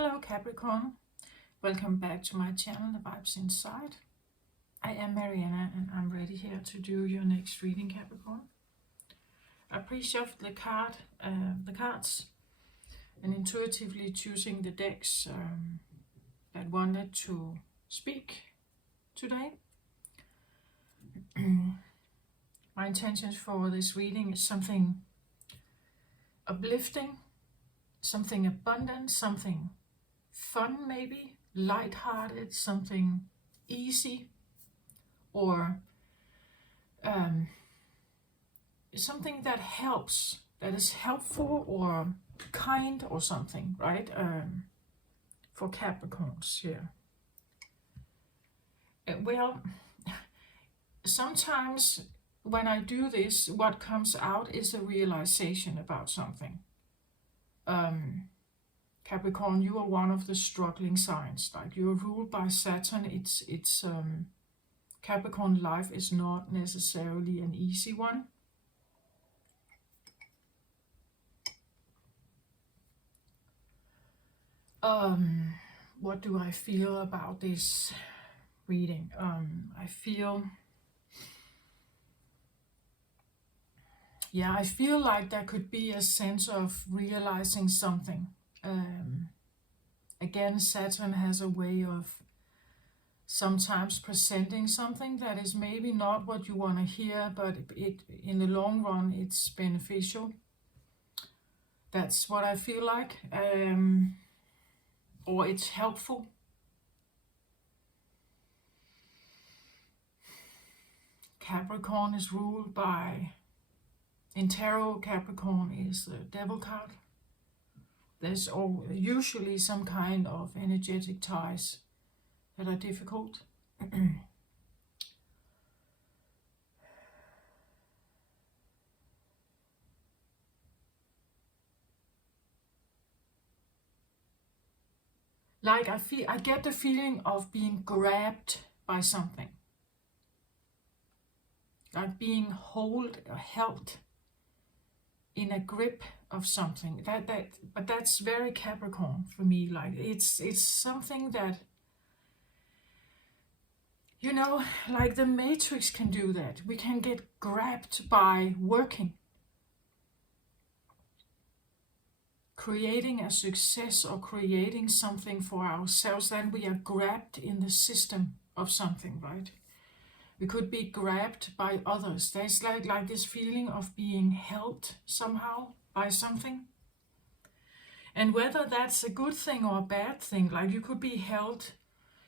Hello Capricorn, welcome back to my channel, The Vibes Inside. I am Mariana and I'm ready here to do your next reading, Capricorn. I pre-shuffled the cards and intuitively choosing the decks that wanted to speak today. My intention for this reading is something uplifting, something abundant, something fun, maybe light-hearted, something easy, or something that helps, that is helpful or kind or something, right? For Capricorns here. Well, sometimes when I do this, what comes out is a realization about something. Capricorn, you are one of the struggling signs. Like, you're ruled by Saturn. It's Capricorn life is not necessarily an easy one. What do I feel about this reading? I feel like there could be a sense of realizing something. Again, Saturn has a way of sometimes presenting something that is maybe not what you want to hear, but in the long run it's beneficial. That's what I feel like, or it's helpful. Capricorn is ruled by, in tarot, Capricorn is the Devil card. There's usually some kind of energetic ties that are difficult. Like, I get the feeling of being grabbed by something. Like being held in a grip of something. But that's very Capricorn for me. Like, it's something that, you know, like the Matrix can do that. We can get grabbed by working, creating a success or creating something for ourselves. Then we are grabbed in the system of something, right? We could be grabbed by others. There's like this feeling of being held somehow by something. And whether that's a good thing or a bad thing, like you could be held,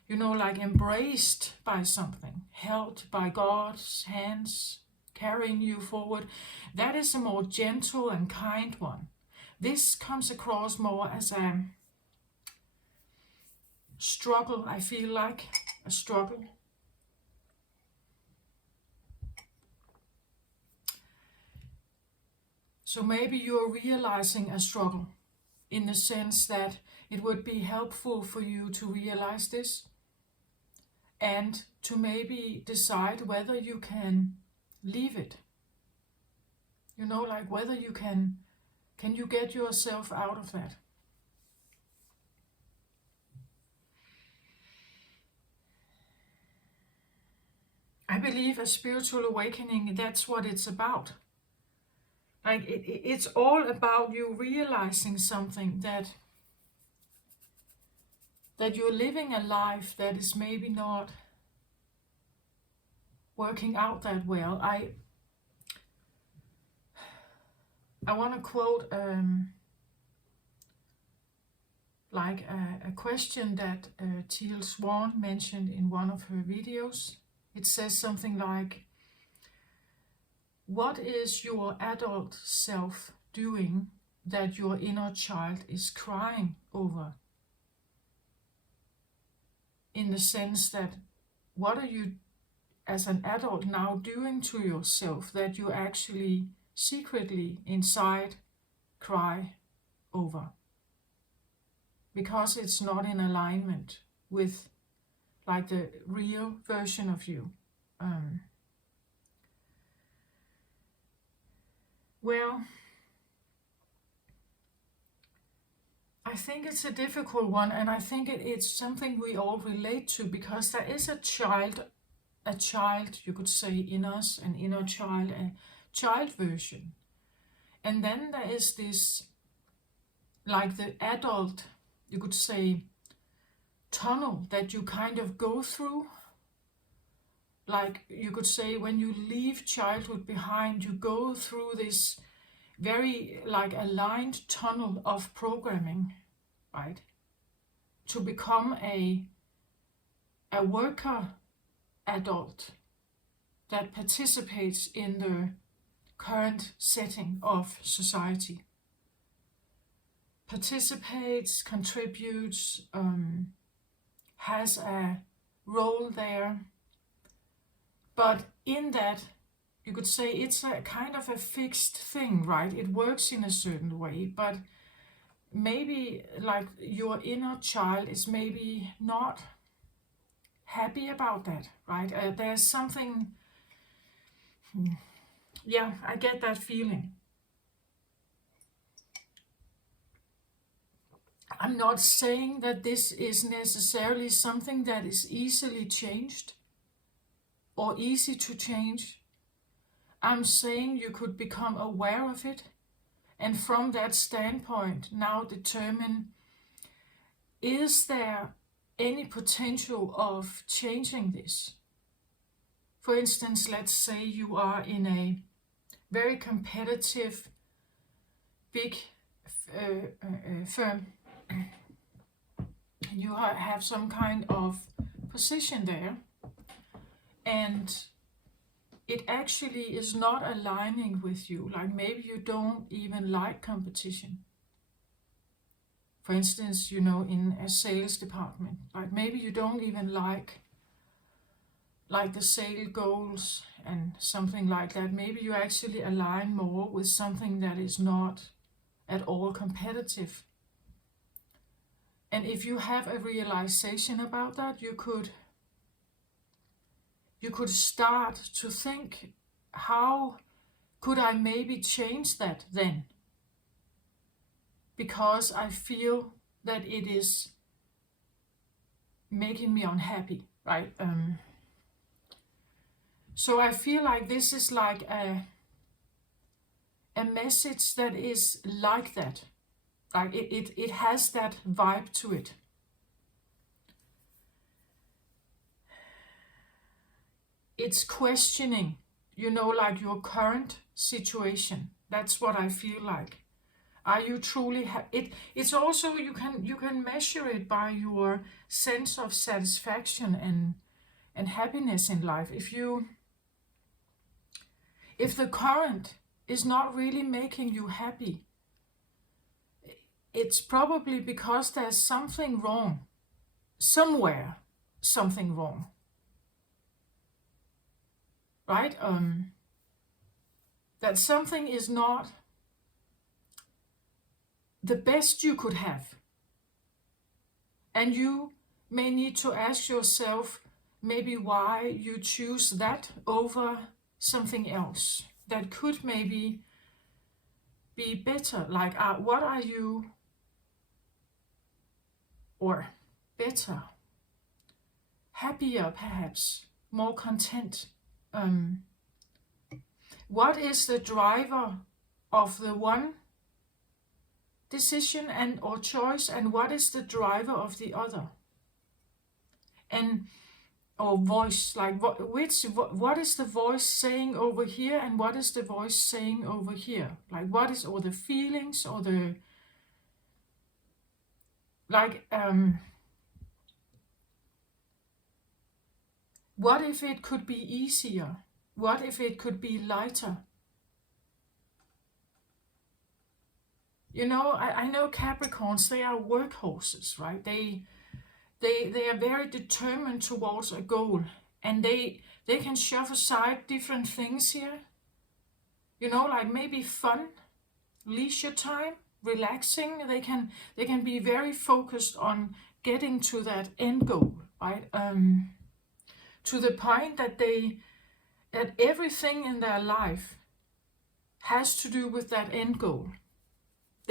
you know, like embraced by something, held by God's hands, carrying you forward. That is a more gentle and kind one. This comes across more as a struggle, I feel like, a struggle. So maybe you're realizing a struggle in the sense that it would be helpful for you to realize this and to maybe decide whether you can leave it. You know, like whether you can you get yourself out of that? I believe a spiritual awakening, that's what it's about. Like it's all about you realizing something, that you're living a life that is maybe not working out that well. I want to quote like a question that Teal Swan mentioned in one of her videos. It says something like, what is your adult self doing that your inner child is crying over? In the sense that, what are you as an adult now doing to yourself that you actually secretly inside cry over? Because it's not in alignment with like the real version of you. Well, I think it's a difficult one, and I think it's something we all relate to, because there is a child, you could say, in us, an inner child, a child version. And then there is this, like the adult, you could say, tunnel that you kind of go through. Like you could say, when you leave childhood behind, you go through this very like aligned tunnel of programming, right? To become a worker adult that participates in the current setting of society. Participates, contributes, has a role there. But in that, you could say it's a kind of a fixed thing, right? It works in a certain way, but maybe like your inner child is maybe not happy about that, right? There's something, yeah, I get that feeling. I'm not saying that this is necessarily something that is easily changed or easy to change. I'm saying you could become aware of it, and from that standpoint now determine, is there any potential of changing this? For instance, let's say you are in a very competitive big firm, and you have some kind of position there, and it actually is not aligning with you. Like maybe you don't even like competition. For instance, in a sales department, like maybe you don't even like the sale goals and something like that. Maybe you actually align more with something that is not at all competitive. And if you have a realization about that, you could start to think, how could I maybe change that then? Because I feel that it is making me unhappy, right? So I feel like this is like a message that is like that. Like it has that vibe to it. It's questioning, like your current situation. That's what I feel like. Are you truly it's also, you can measure it by your sense of satisfaction and happiness in life. If the current is not really making you happy, it's probably because there's something wrong. Somewhere, something wrong. Right? That something is not the best you could have. And you may need to ask yourself maybe why you choose that over something else that could maybe be better. Like, what are you, or better, happier perhaps, more content? What is the driver of the one decision and or choice, and what is the driver of the other? And or voice, like what is the voice saying over here, and what is the voice saying over here? Like what is, or the feelings, or the like what if it could be easier? What if it could be lighter? I know Capricorns, they are workhorses, right? They are very determined towards a goal, and they can shove aside different things here. Like maybe fun, leisure time, relaxing. They can be very focused on getting to that end goal, right? To the point that that everything in their life has to do with that end goal.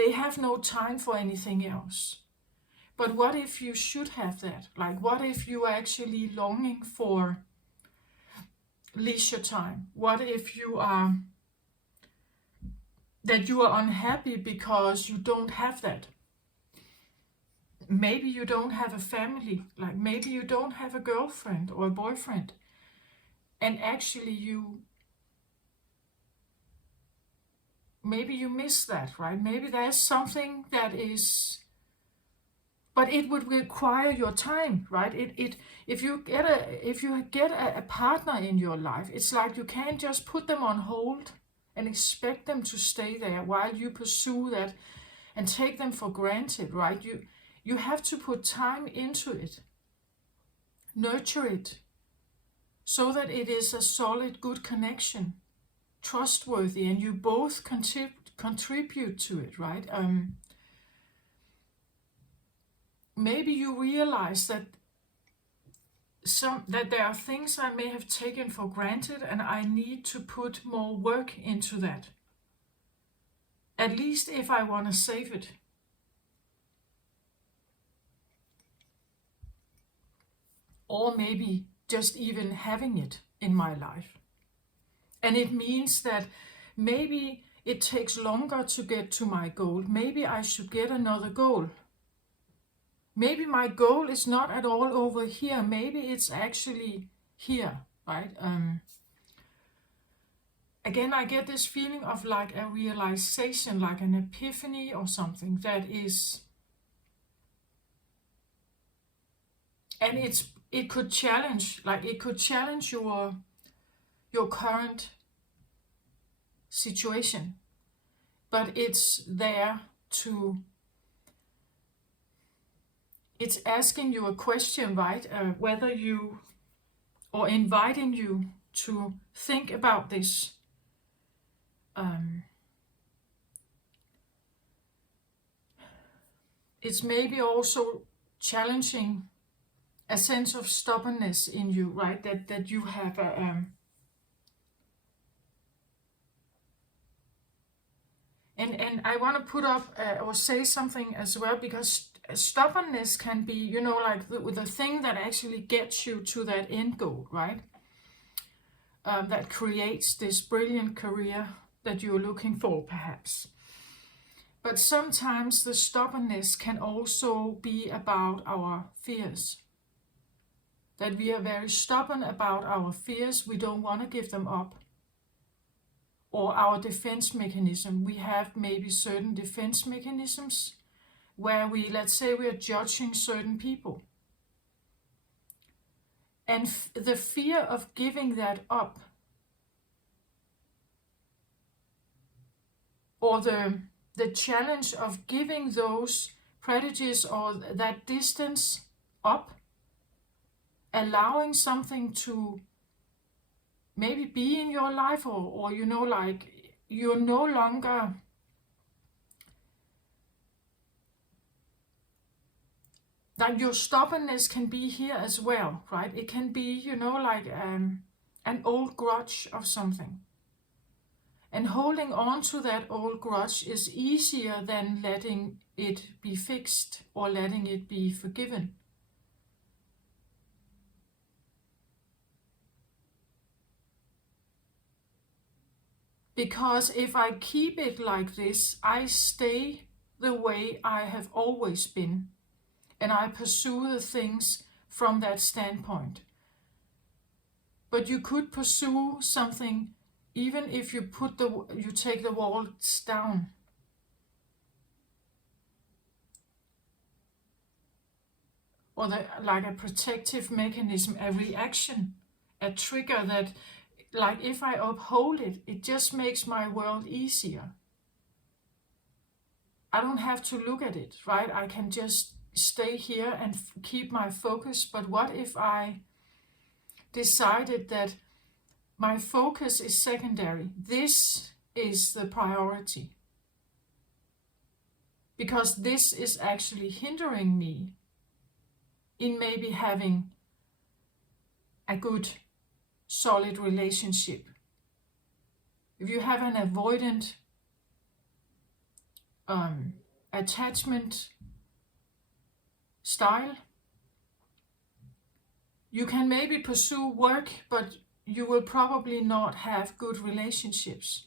They have no time for anything else. But what if you should have that? Like, what if you are actually longing for leisure time? What if you are unhappy because you don't have that? Maybe you don't have a family, like maybe you don't have a girlfriend or a boyfriend, and actually maybe you miss that, right? Maybe there's something that is, but it would require your time, right? If you get a partner in your life, it's like you can't just put them on hold and expect them to stay there while you pursue that and take them for granted, right? You have to put time into it, nurture it, so that it is a solid, good connection, trustworthy, and you both contribute to it, right? Maybe you realize that there are things I may have taken for granted, and I need to put more work into that. At least if I want to save it. Or maybe just even having it in my life. And it means that maybe it takes longer to get to my goal. Maybe I should get another goal. Maybe my goal is not at all over here. Maybe it's actually here, right? Again, I get this feeling of like a realization, like an epiphany or something that is, and it could challenge your current situation, but it's asking you a question, right? Whether you, or inviting you to think about this. It's maybe also challenging a sense of stubbornness in you, right? That you have and I want to put up or say something as well, because stubbornness can be, like the thing that actually gets you to that end goal, right? That creates this brilliant career that you're looking for, perhaps. But sometimes the stubbornness can also be about our fears. That we are very stubborn about our fears, we don't want to give them up. Or our defense mechanism. We have maybe certain defense mechanisms where let's say we are judging certain people. And the fear of giving that up, or the challenge of giving those prejudices or that distance up, allowing something to maybe be in your life, or like you're no longer, like your stubbornness can be here as well, right? It can be, like an old grudge of something. And holding on to that old grudge is easier than letting it be fixed or letting it be forgiven. Because if I keep it like this, I stay the way I have always been. And I pursue the things from that standpoint. But you could pursue something even if you take the walls down. Or like a protective mechanism, a reaction, a trigger that, like if I uphold it, it just makes my world easier. I don't have to look at it, right? I can just stay here and keep my focus. But what if I decided that my focus is secondary? This is the priority. Because this is actually hindering me in maybe having a good, solid relationship. If you have an avoidant attachment style. You can maybe pursue work, but you will probably not have good relationships.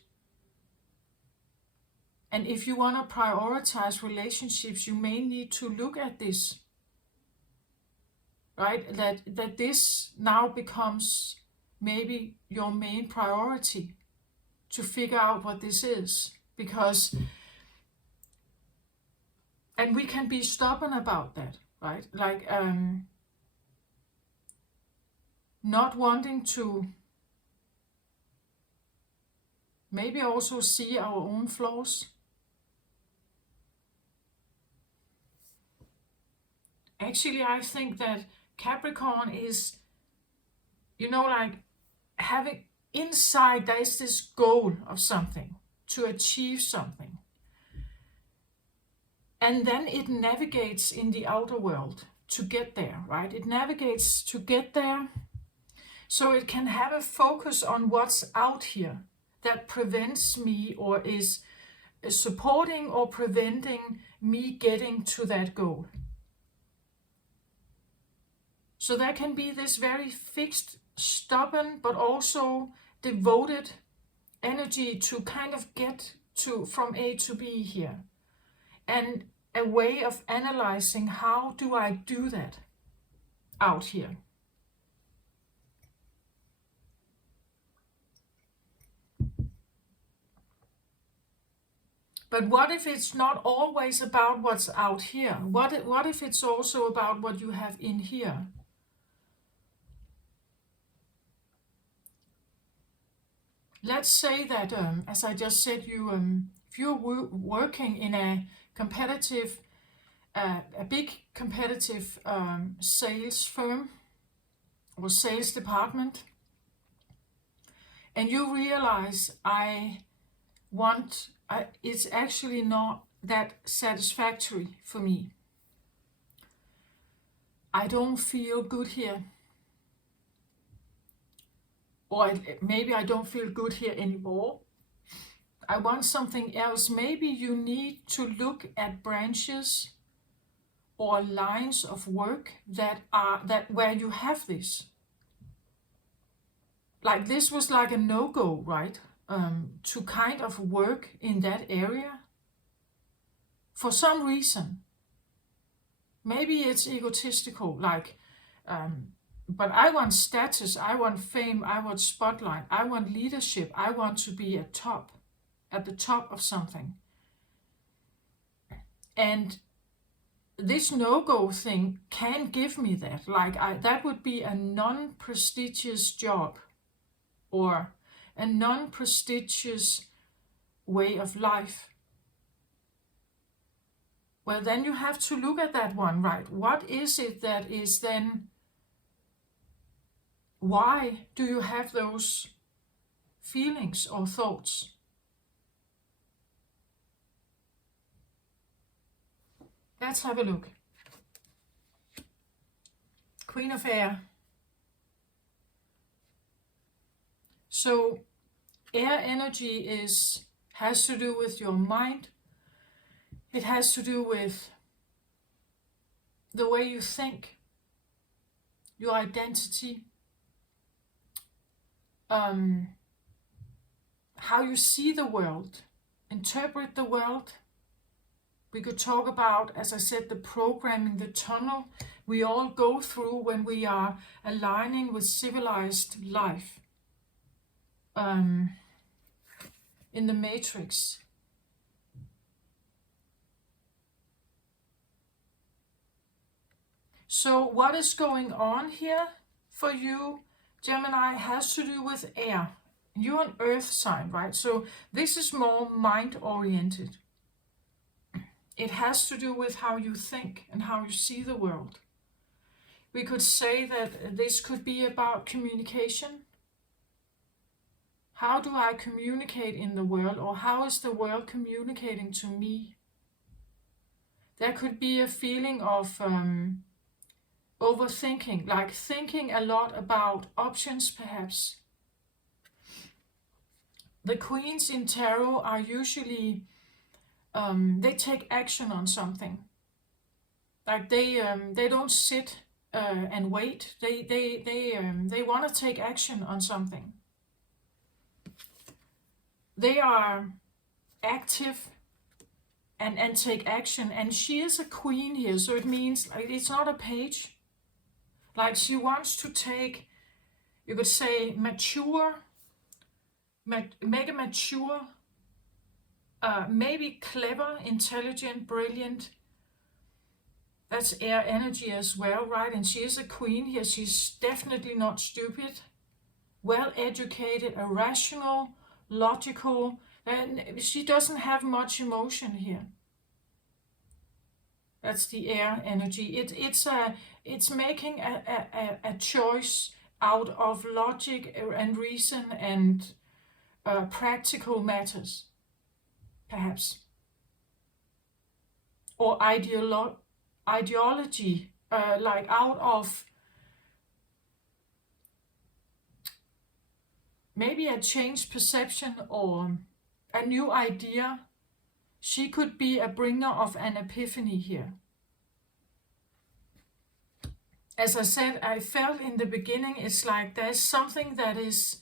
And if you want to prioritize relationships, you may need to look at this, right? That this now becomes maybe your main priority, to figure out what this is. Because, and we can be stubborn about that, right? Like not wanting to maybe also see our own flaws. Actually, I think that Capricorn is, like having inside, there is this goal of something, to achieve something. And then it navigates in the outer world to get there, right? It navigates to get there. So it can have a focus on what's out here that prevents me, or is supporting or preventing me getting to that goal. So there can be this very fixed, stubborn, but also devoted energy to kind of get to from A to B here. And a way of analyzing, how do I do that out here? But what if it's not always about what's out here? What if it's also about what you have in here? Let's say that, as I just said, if you're working in a competitive, a big competitive sales firm or sales department, and you realize it's actually not that satisfactory for me. I don't feel good here. Or maybe I don't feel good here anymore. I want something else. Maybe you need to look at branches or lines of work that where you have this. Like this was like a no-go, right? To kind of work in that area for some reason. Maybe it's egotistical, like, but I want status, I want fame, I want spotlight, I want leadership, I want to be at the top of something. And this no-go thing can give me that. Like that would be a non-prestigious job or a non-prestigious way of life. Well, then you have to look at that one, right? What is it that is then, why do you have those feelings or thoughts? Let's have a look. Queen of Air. So air energy has to do with your mind. It has to do with the way you think, your identity, how you see the world, interpret the world. We could talk about, as I said, the programming, the tunnel we all go through when we are aligning with civilized life in the matrix. So what is going on here for you, Gemini, has to do with air. You're an earth sign, right? So this is more mind-oriented. It has to do with how you think and how you see the world. We could say that this could be about communication. How do I communicate in the world, or how is the world communicating to me? There could be a feeling of overthinking, like thinking a lot about options perhaps. The queens in tarot are usually they take action on something. Like they don't sit and wait. They want to take action on something. They are active and take action. And she is a queen here, so it means like it's not a page. Like she wants to take, you could say, mature, mega mature, maybe clever, intelligent, brilliant. That's air energy as well, right? And she is a queen here. She's definitely not stupid. Well educated, a rational, logical, and she doesn't have much emotion here. That's the air energy. It's making a choice out of logic and reason and practical matters, perhaps, or ideology, like out of maybe a changed perception or a new idea. She could be a bringer of an epiphany here. As I said, I felt in the beginning, it's like there's something that is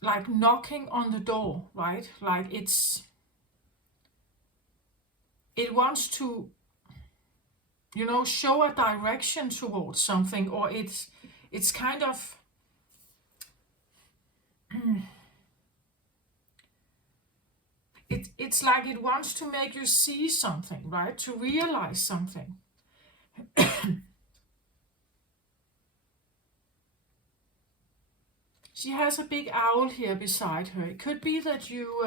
like knocking on the door, right? Like it wants to, show a direction towards something, or it's kind of it's like it wants to make you see something, right? To realize something. She has a big owl here beside her. It could be that you,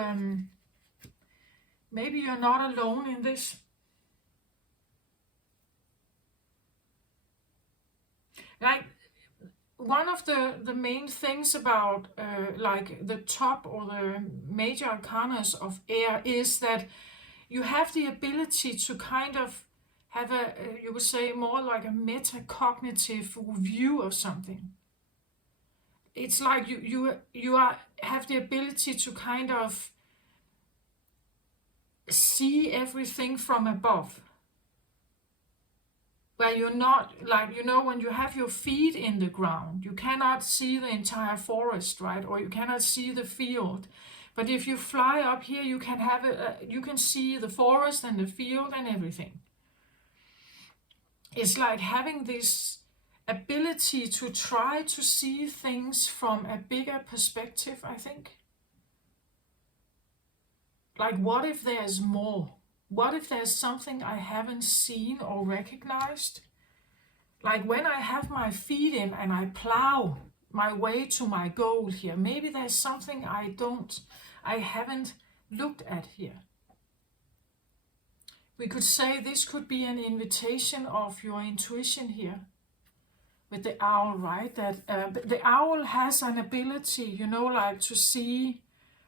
maybe you're not alone in this. Like, one of the main things about like the top or the major arcanas of air is that you have the ability to kind of have you would say more like a metacognitive view of something. It's like have the ability to kind of see everything from above. Where you're not, like, when you have your feet in the ground, you cannot see the entire forest, right? Or you cannot see the field. But if you fly up here, you can you can see the forest and the field and everything. It's like having this ability to try to see things from a bigger perspective, I think. Like, what if there's more? What if there's something I haven't seen or recognized? Like when I have my feet in and I plow my way to my goal here, maybe there's something I haven't looked at here. We could say this could be an invitation of your intuition here with the owl, right? That the owl has an ability, like to see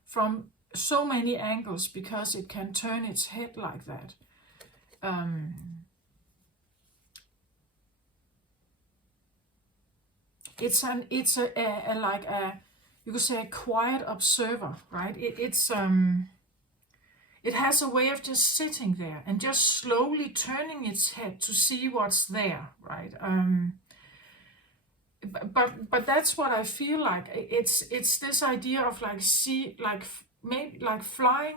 from so many angles because it can turn its head like that. It's like a, you could say, a quiet observer, right? It has a way of just sitting there and just slowly turning its head to see what's there, right? But that's what I feel like. It's this idea of like maybe like flying,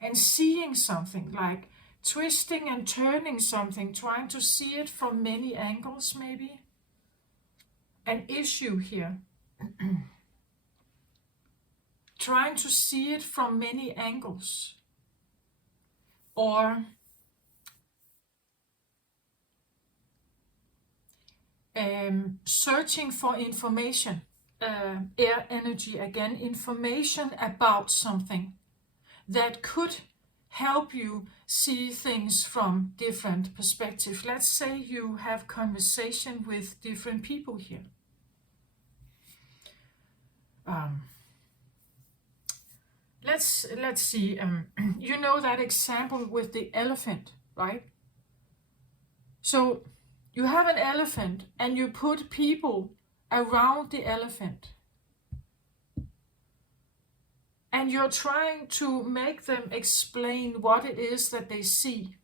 and seeing something, like twisting and turning something, trying to see it from many angles, maybe. An issue here. Trying to see it from many angles. Or searching for information. Air energy again, information about something that could help you see things from different perspectives. Let's say you have conversation with different people here. Let's see. That example with the elephant, right? So you have an elephant and you put people around the elephant. and you're trying to make them explain what it is that they see.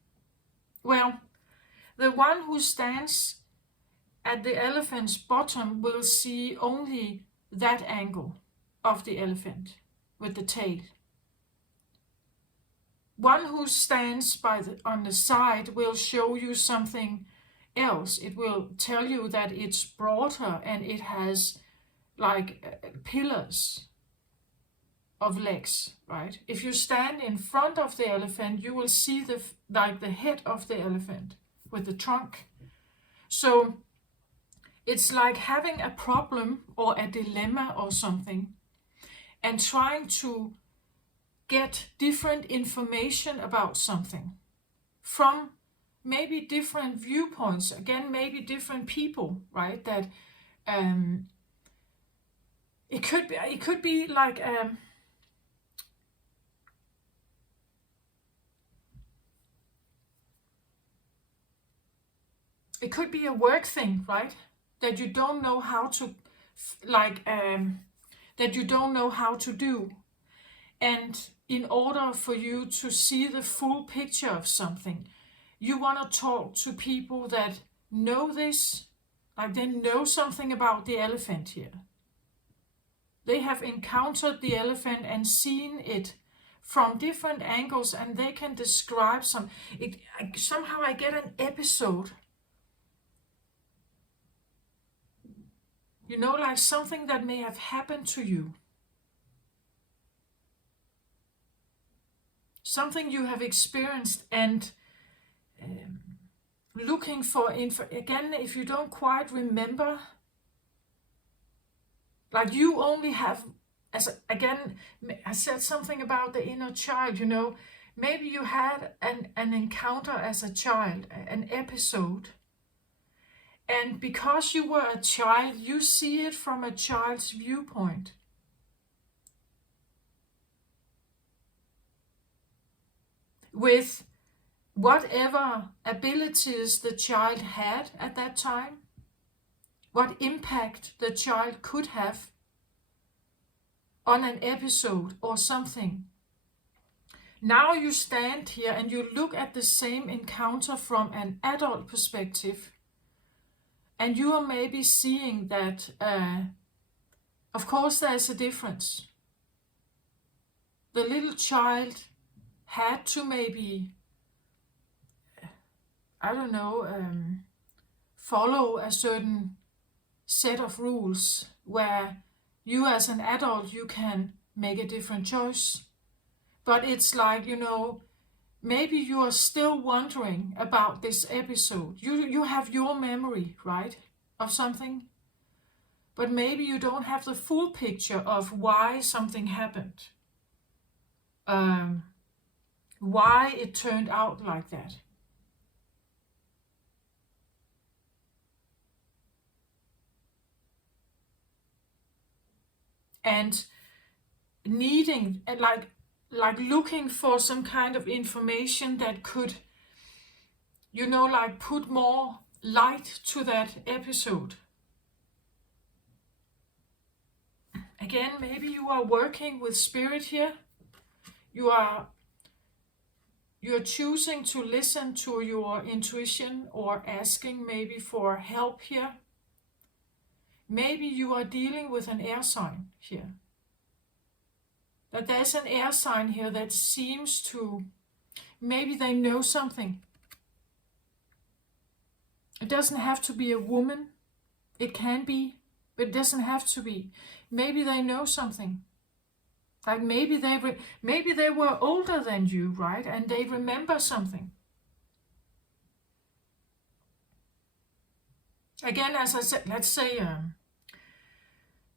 Well, the one who stands at the elephant's bottom will see only that angle of the elephant with the tail. One who stands on the side will show you something else. It will tell you that it's broader and it has like pillars of legs, right? If you stand in front of the elephant, you will see the head of the elephant with the trunk. So it's like having a problem or a dilemma or something and trying to get different information about something from maybe different viewpoints, again, maybe different people, right? That it could be like it could be a work thing, right? That you don't know how to that you don't know how to do. And in order for you to see the full picture of something, you want to talk to people that know this, like they know something about the elephant here. They have encountered the elephant and seen it from different angles, and they can describe somehow I get an episode. You know, like something that may have happened to you. Something you have experienced, and looking for again, if you don't quite remember, like you only have, again, I said something about the inner child, you know, maybe you had an encounter as a child, an episode, and because you were a child, you see it from a child's viewpoint. With whatever abilities the child had at that time, what impact the child could have on an episode or something. Now you stand here and you look at the same encounter from an adult perspective, and you are maybe seeing that, of course, there's a difference. The little child had to maybe, I don't know, follow a certain set of rules where you as an adult, you can make a different choice. But it's like, you know, maybe you are still wondering about this episode. You have your memory, right, of something, but maybe you don't have the full picture of why something happened, why it turned out like that. And needing, like looking for some kind of information that could, you know, like put more light to that episode. Again, maybe you are working with spirit here. You're choosing to listen to your intuition or asking maybe for help here. Maybe you are dealing with an air sign here. That there's an air sign here that seems to, maybe they know something. It doesn't have to be a woman. It can be, but it doesn't have to be. Maybe they know something. Like maybe they were older than you, right? And they remember something. Again, as I said, let's say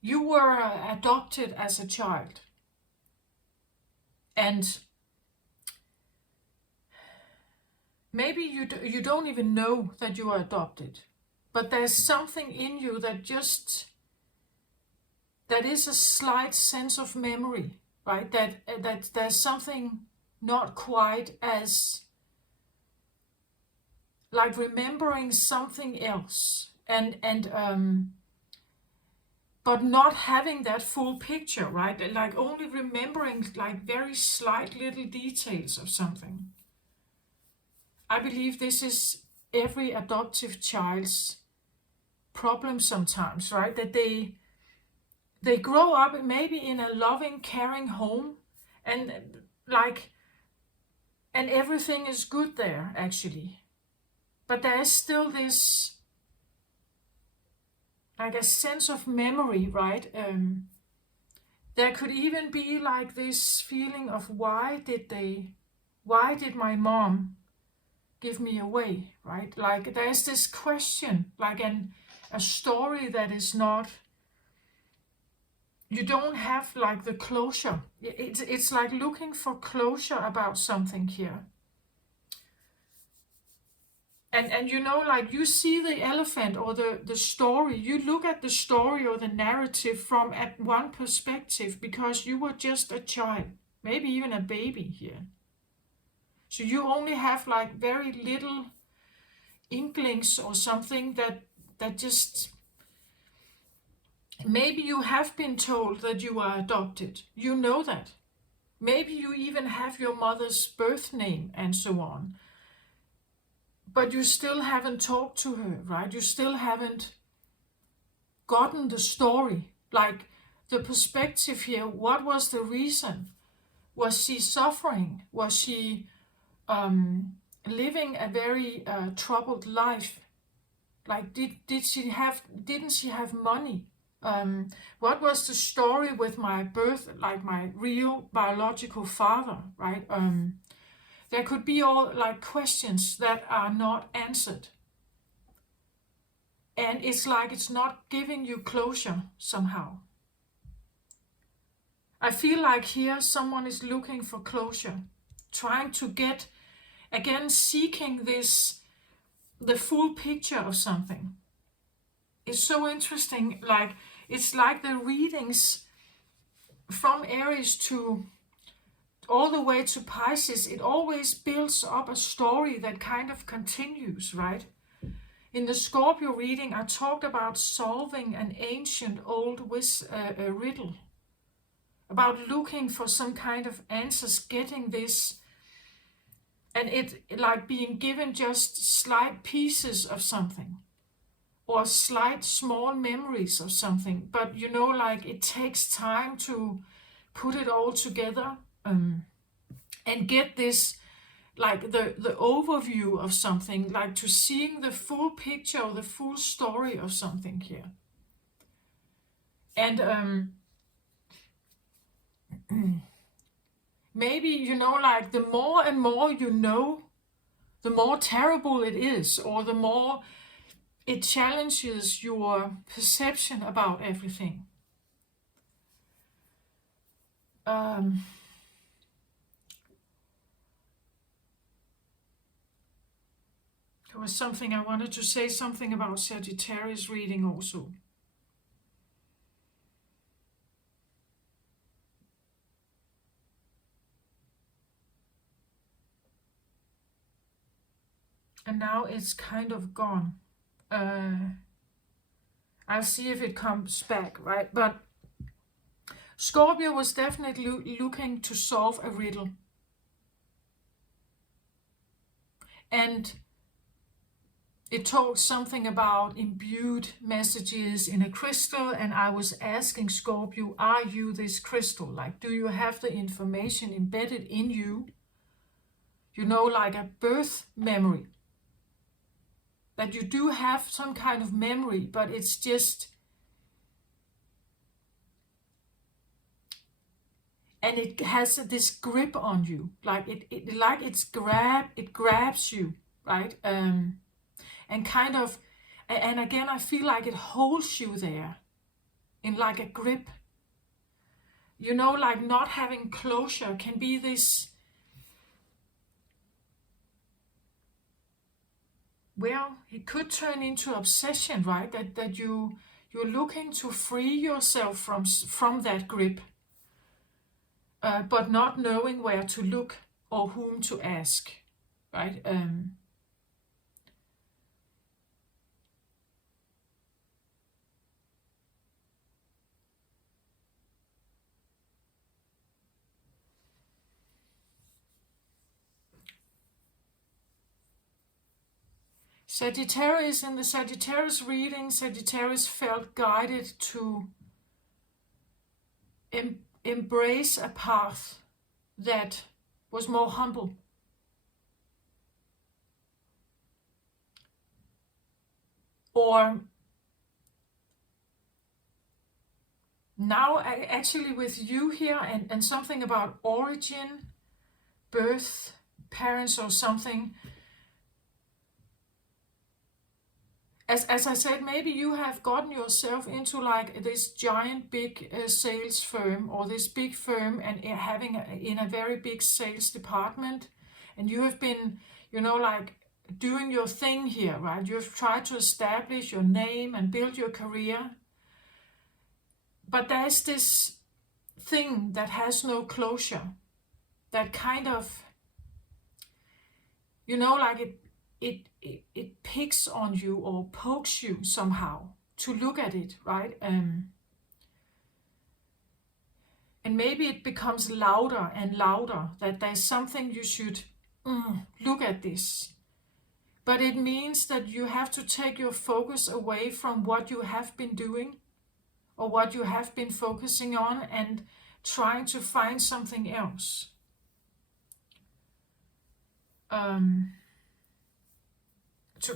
you were adopted as a child. And maybe you don't even know that you are adopted. But there's something in you that is a slight sense of memory, right? That there's something not quite as, like remembering something else. And but not having that full picture, right? Like only remembering like very slight little details of something. I believe this is every adoptive child's problem sometimes, right? That they grow up maybe in a loving, caring home, and like, and everything is good there actually. But there is still this like a sense of memory, right? There could even be like this feeling of why did my mom give me away, right? Like there's this question, like a story that is not, you don't have like the closure. It's like looking for closure about something here. And you know, like you see the elephant or the story, you look at the story or the narrative from at one perspective because you were just a child, maybe even a baby here. So you only have like very little inklings or something that just, maybe you have been told that you are adopted. You know that. Maybe you even have your mother's birth name and so on. But you still haven't talked to her, right? You still haven't gotten the story. Like the perspective here, what was the reason? Was she suffering? Was she living a very troubled life? Like didn't she have money? What was the story with my birth, like my real biological father, right? There could be all like questions that are not answered. And it's like it's not giving you closure somehow. I feel like here someone is looking for closure, trying to get, again, seeking the full picture of something. It's so interesting. Like it's like the readings from Aries to all the way to Pisces, it always builds up a story that kind of continues, right? In the Scorpio reading, I talked about solving an ancient old a riddle, about looking for some kind of answers, getting this, and it like being given just slight pieces of something, or slight small memories of something. But you know, like it takes time to put it all together. And get this, like the overview of something, like to seeing the full picture or the full story of something here. And maybe, you know, like the more and more you know, the more terrible it is, or the more it challenges your perception about everything. There was something I wanted to say something about Sagittarius reading also. And now it's kind of gone. I'll see if it comes back, right? But Scorpio was definitely looking to solve a riddle. And it talks something about imbued messages in a crystal, and I was asking Scorpio, are you this crystal? Like, do you have the information embedded in you? You know, like a birth memory. That you do have some kind of memory, but it's just, and it has this grip on you, like it grabs you, right? And kind of, and again, I feel like it holds you there in like a grip. You know, like not having closure can be this, well, it could turn into obsession, right? That you're looking to free yourself from that grip, but not knowing where to look or whom to ask, right? Sagittarius, in the Sagittarius reading, Sagittarius felt guided to embrace a path that was more humble. Or now actually with you here and something about origin, birth, parents or something. As I said, maybe you have gotten yourself into like this giant big sales firm, or this big firm, and having in a very big sales department, and you have been, like doing your thing here, right? You've tried to establish your name and build your career, but there's this thing that has no closure, that kind of, like it picks on you or pokes you somehow to look at it, right? And maybe it becomes louder and louder that there's something you should look at this. But it means that you have to take your focus away from what you have been doing or what you have been focusing on and trying to find something else.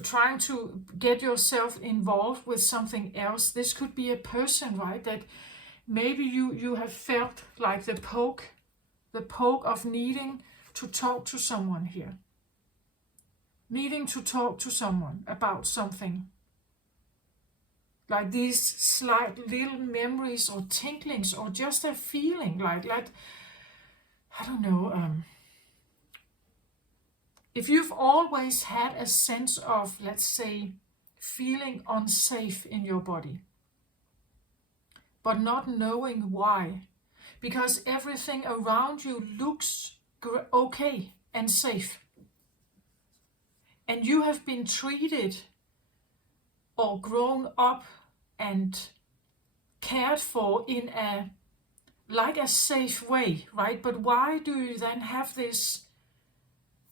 Trying to get yourself involved with something else. This could be a person, right? That maybe you have felt like the poke of needing to talk to someone here. Needing to talk to someone about something. Like these slight little memories or tinklings or just a feeling like I don't know, if you've always had a sense of, let's say, feeling unsafe in your body, but not knowing why, because everything around you looks okay and safe, and you have been treated or grown up and cared for in a safe way, right? But why do you then have this,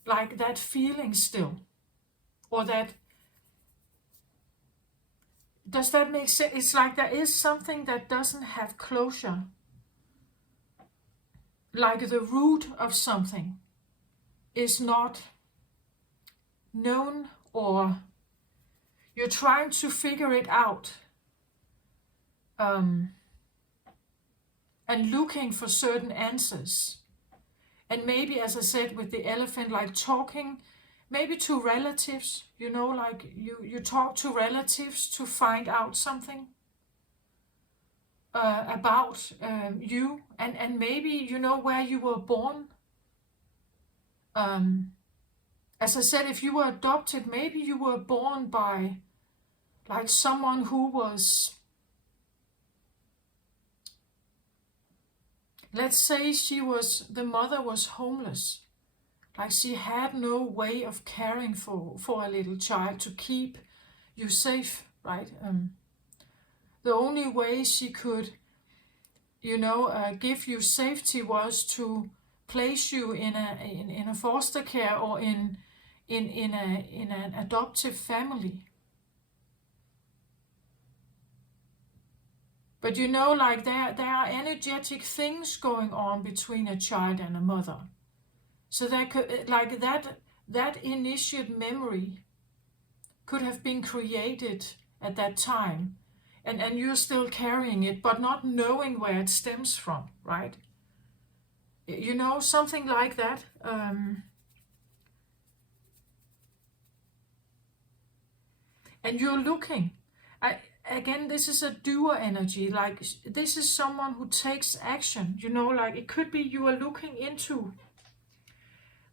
like that feeling still? Or that, does that make sense? It's like there is something that doesn't have closure. Like the root of something is not known, or you're trying to figure it out. And looking for certain answers. And maybe, as I said with the elephant, like talking maybe to relatives, like you talk to relatives to find out something about you, and maybe where you were born. As I said, if you were adopted, maybe you were born by like someone who was, let's say the mother was homeless. Like she had no way of caring for a little child to keep you safe, right? The only way she could, give you safety was to place you in a foster care or in an adoptive family. But like there are energetic things going on between a child and a mother. So there could, like that initiate memory could have been created at that time, and you're still carrying it, but not knowing where it stems from, right? Something like that. And you're looking. Again, this is a doer energy. Like this is someone who takes action. Like it could be you are looking into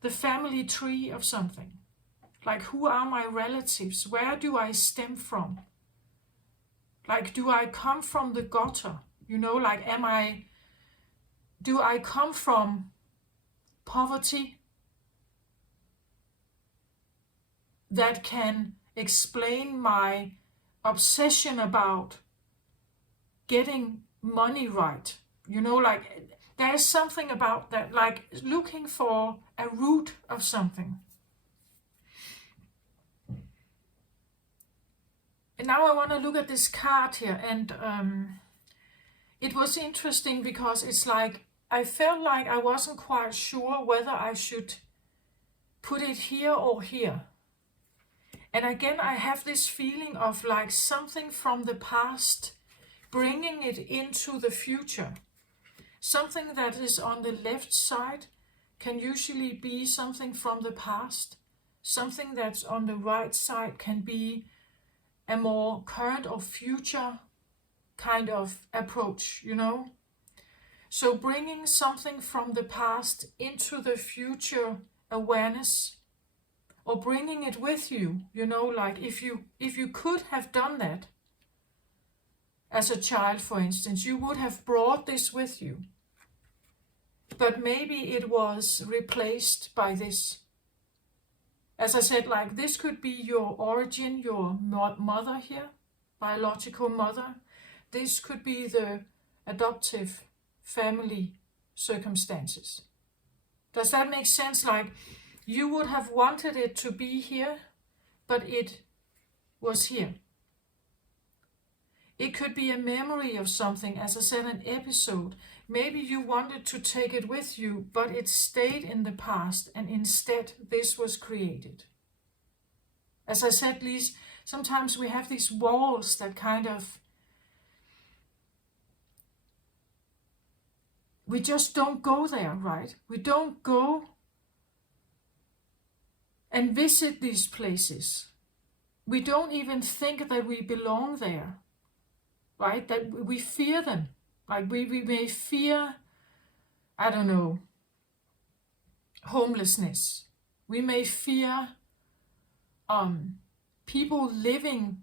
the family tree of something. Like, who are my relatives? Where do I stem from? Like, do I come from the gutter? Like, do I come from poverty that can explain my obsession about getting money right? Like, there's something about that, like looking for a root of something. now I want to look at this card here, and it was interesting because it's like I felt like I wasn't quite sure whether I should put it here or here. And again, I have this feeling of like something from the past, bringing it into the future. Something that is on the left side can usually be something from the past. Something that's on the right side can be a more current or future kind of approach, you know? So bringing something from the past into the future awareness, or bringing it with you, you know, like if you could have done that as a child, for instance, you would have brought this with you. But maybe it was replaced by this. As I said, like this could be your origin, your mother here, biological mother. This could be the adoptive family circumstances. Does that make sense? Like you would have wanted it to be here, but it was here. It could be a memory of something, as I said, an episode. Maybe you wanted to take it with you, but it stayed in the past, and instead this was created. As I said, Lise, sometimes we have these walls that kind of, we just don't go there, right? We don't go and visit these places. We don't even think that we belong there, right? That we fear them. Like we may fear, I don't know, homelessness. We may fear people living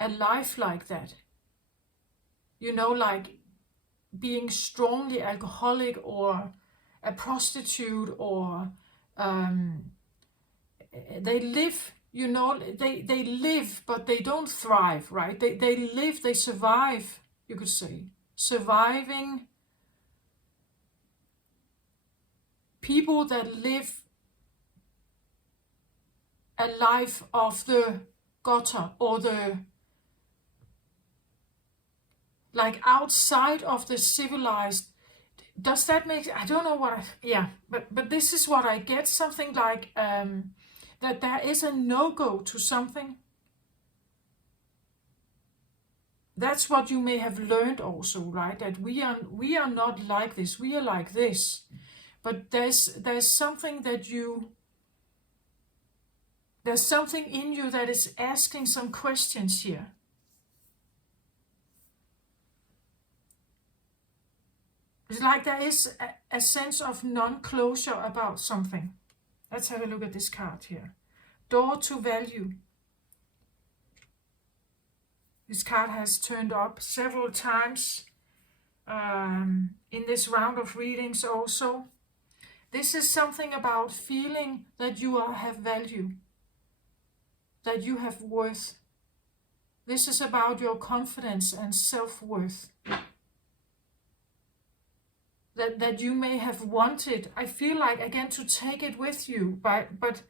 a life like that. You know, like being strongly alcoholic or a prostitute, or they live, you know, they live, but they don't thrive, right? They live, they survive, you could say. Surviving people that live a life of the gutter, or the, like outside of the civilized. Does that make, I don't know what but this is what I get, something like that there is a no-go to something. That's what you may have learned also, right? That we are not like this, we are like this. But there's something that there's something in you that is asking some questions here. It's like there is a sense of non-closure about something. Let's have a look at this card here. Door to value. This card has turned up several times in this round of readings also. This is something about feeling that you have value, that you have worth. This is about your confidence and self-worth. That you may have wanted, I feel like, again, to take it with you, but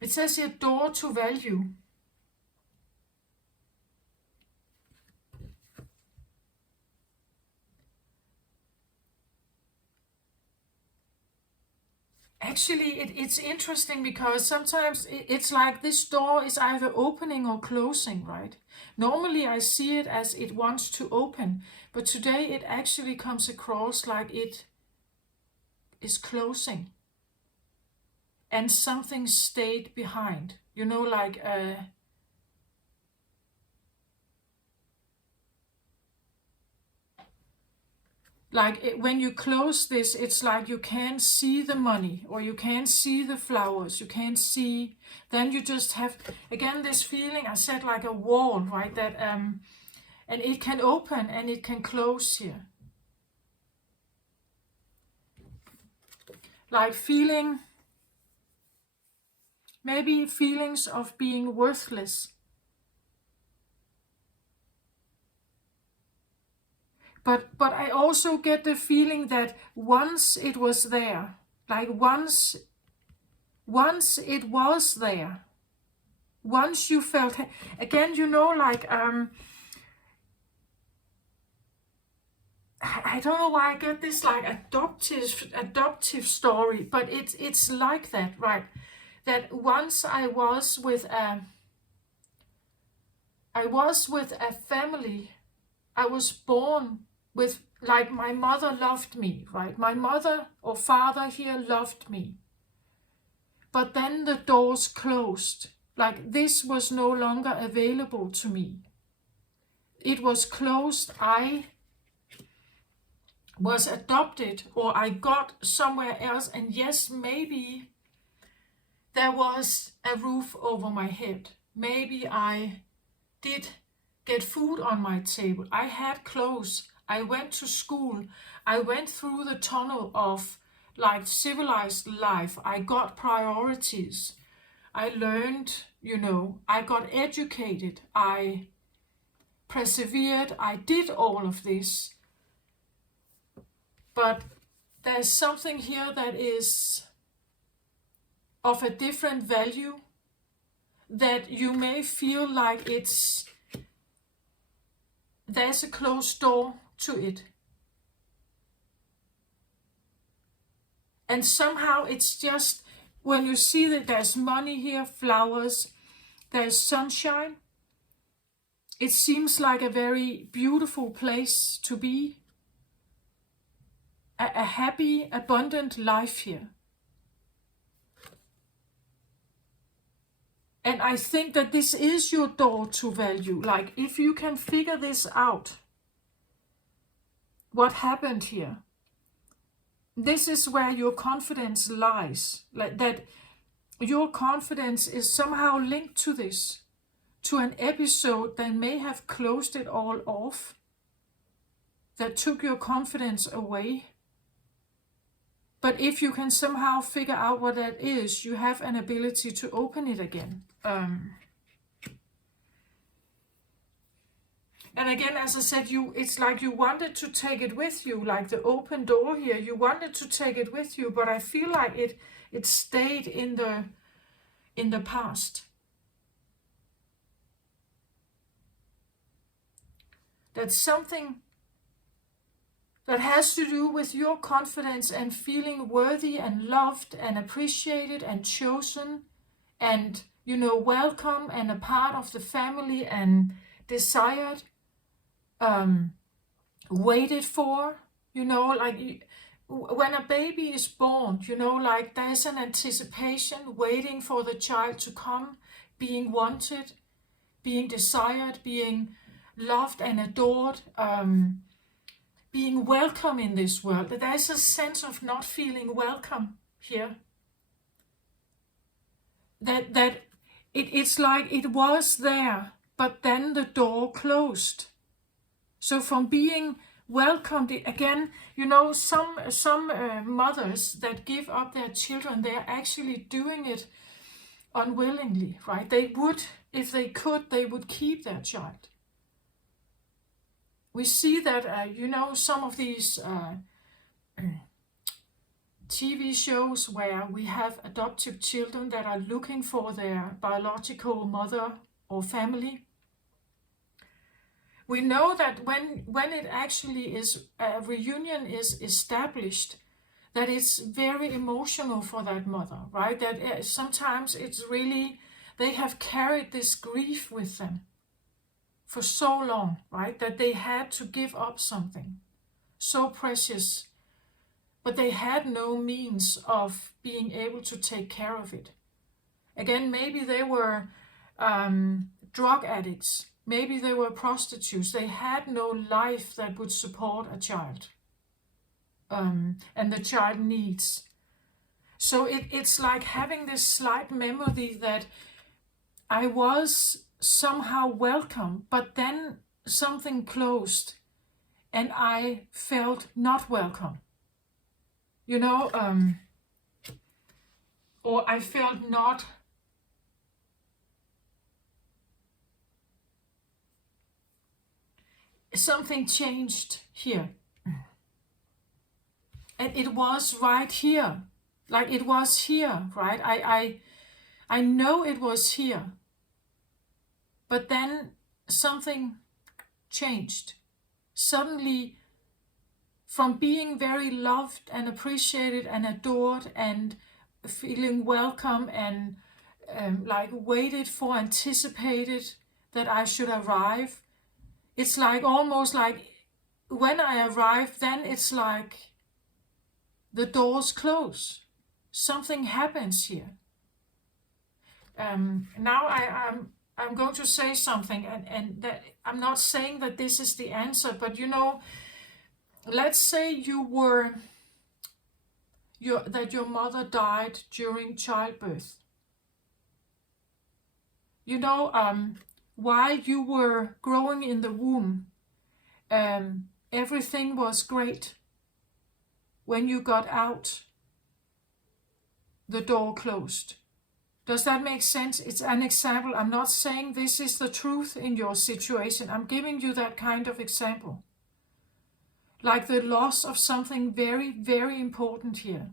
it says here, door to value. Actually, it's interesting because sometimes it's like this door is either opening or closing, right? Normally I see it as it wants to open, but today it actually comes across like it is closing. And something stayed behind. You know, like when you close this, it's like you can't see the money, or you can't see the flowers, you can't see, then you just have, again, this feeling, I said, like a wall, right? That and it can open and it can close here. Like feeling, maybe feelings of being worthless. But I also get the feeling that once it was there, like once it was there, once you felt, again, you know, like, I don't know why I get this like adoptive story, but it's like that, right? That once I was with a family. I was born with, like, my mother loved me, right? My mother or father here loved me. But then the doors closed. Like, this was no longer available to me. It was closed. I was adopted, or I got somewhere else. And yes, maybe there was a roof over my head. Maybe I did get food on my table. I had clothes. I went to school. I went through the tunnel of like civilized life. I got priorities. I learned, you know, I got educated. I persevered. I did all of this. But there's something here that is of a different value, that you may feel like there's a closed door to it. And somehow it's just, when you see that there's money here, flowers, there's sunshine, it seems like a very beautiful place to be. A happy, abundant life here. And I think that this is your door to value. Like, if you can figure this out, what happened here, this is where your confidence lies. Like, that your confidence is somehow linked to this, to an episode that may have closed it all off, that took your confidence away. But if you can somehow figure out what that is, you have an ability to open it again. And again, as I said, it's like you wanted to take it with you, like the open door here. You wanted to take it with you, but I feel like it stayed in the past. That's something that has to do with your confidence and feeling worthy and loved and appreciated and chosen and, you know, welcome and a part of the family and desired, waited for, you know, like when a baby is born, you know, like there's an anticipation waiting for the child to come, being wanted, being desired, being loved and adored, being welcome in this world. There's a sense of not feeling welcome here. That it's like it was there, but then the door closed. So from being welcomed, again, you know, some mothers that give up their children, they're actually doing it unwillingly, right? They would, if they could, they would keep their child. We see that, you know, some of these TV shows where we have adoptive children that are looking for their biological mother or family. We know that when it actually is, a reunion is established, that it's very emotional for that mother, right? That sometimes it's really, they have carried this grief with them for so long, right? That they had to give up something so precious, but they had no means of being able to take care of it. Again, maybe they were drug addicts. Maybe they were prostitutes. They had no life that would support a child. And the child needs. So it's like having this slight memory that I was somehow welcome, but then something closed and I felt not welcome. You know, or I felt not something changed here. And it was right here. Like it was here, right? I know it was here. but then something changed. Suddenly, from being very loved and appreciated and adored and feeling welcome and like waited for, anticipated that I should arrive, it's like almost like when I arrive, then it's like the doors close. Something happens here. Now I'm going to say something, and that I'm not saying that this is the answer, but let's say that your mother died during childbirth. While you were growing in the womb, everything was great. When you got out, the door closed. Does that make sense? It's an example. I'm not saying this is the truth in your situation. I'm giving you that kind of example. Like the loss of something very, very important here.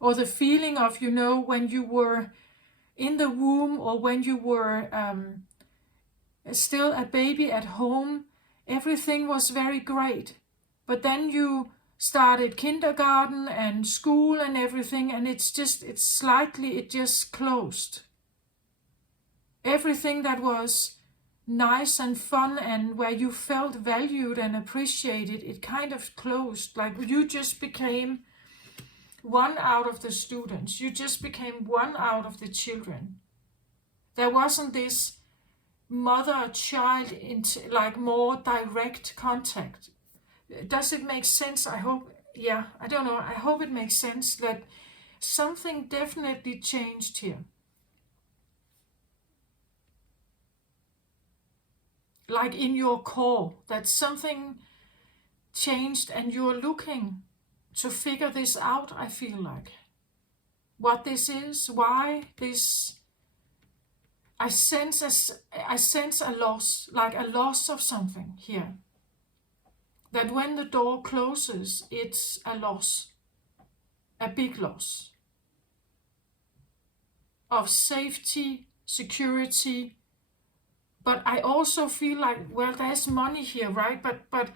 Or the feeling of, when you were in the womb, or when you were still a baby at home, everything was very great. But then you started kindergarten and school and everything, and it just closed. Everything that was nice and fun and where you felt valued and appreciated, it kind of closed. Like you just became one out of the students. You just became one out of the children. There wasn't this mother-child like more direct contact. Does it make sense? I hope, I don't know. I hope it makes sense that something definitely changed here. Like in your core, that something changed and you're looking to figure this out, I feel like. What this is, why this. I sense a loss, like a loss of something here. That when the door closes, it's a loss, a big loss of safety, security. But I also feel like, well, there's money here, right? But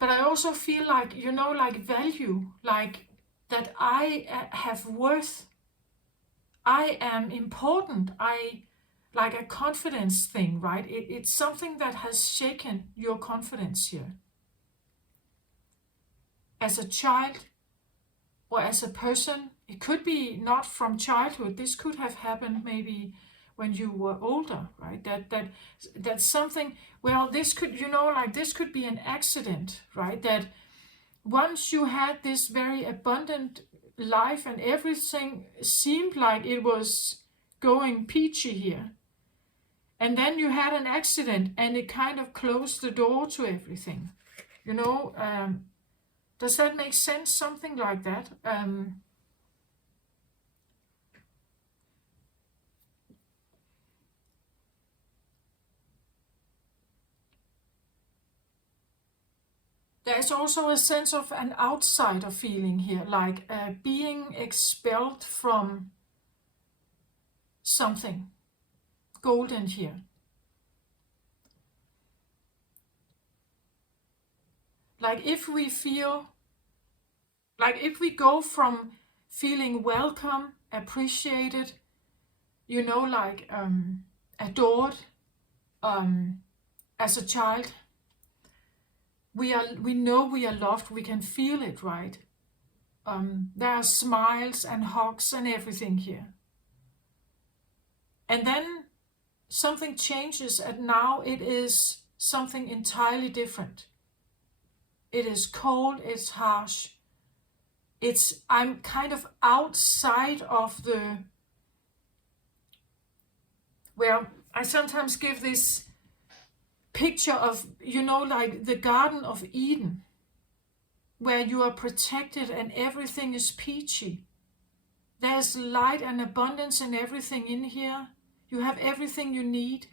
I also feel like, like value, like that I have worth. I am important. Like a confidence thing, right? It's something that has shaken your confidence here. As a child or as a person, it could be not from childhood. This could have happened maybe when you were older, right? That's something, well, this could, this could be an accident, right? That once you had this very abundant life and everything seemed like it was going peachy here, and then you had an accident and it kind of closed the door to everything. Does that make sense? Something like that. There's also a sense of an outsider feeling here, like being expelled from something golden here. Like if we go from feeling welcome, appreciated, like adored as a child, we know we are loved, we can feel it, right? There are smiles and hugs and everything here. And then something changes, and now it is something entirely different. It is cold, it's harsh. I'm kind of outside of I sometimes give this picture of, like the Garden of Eden, where you are protected and everything is peachy. There's light and abundance and everything in here. You have everything you need.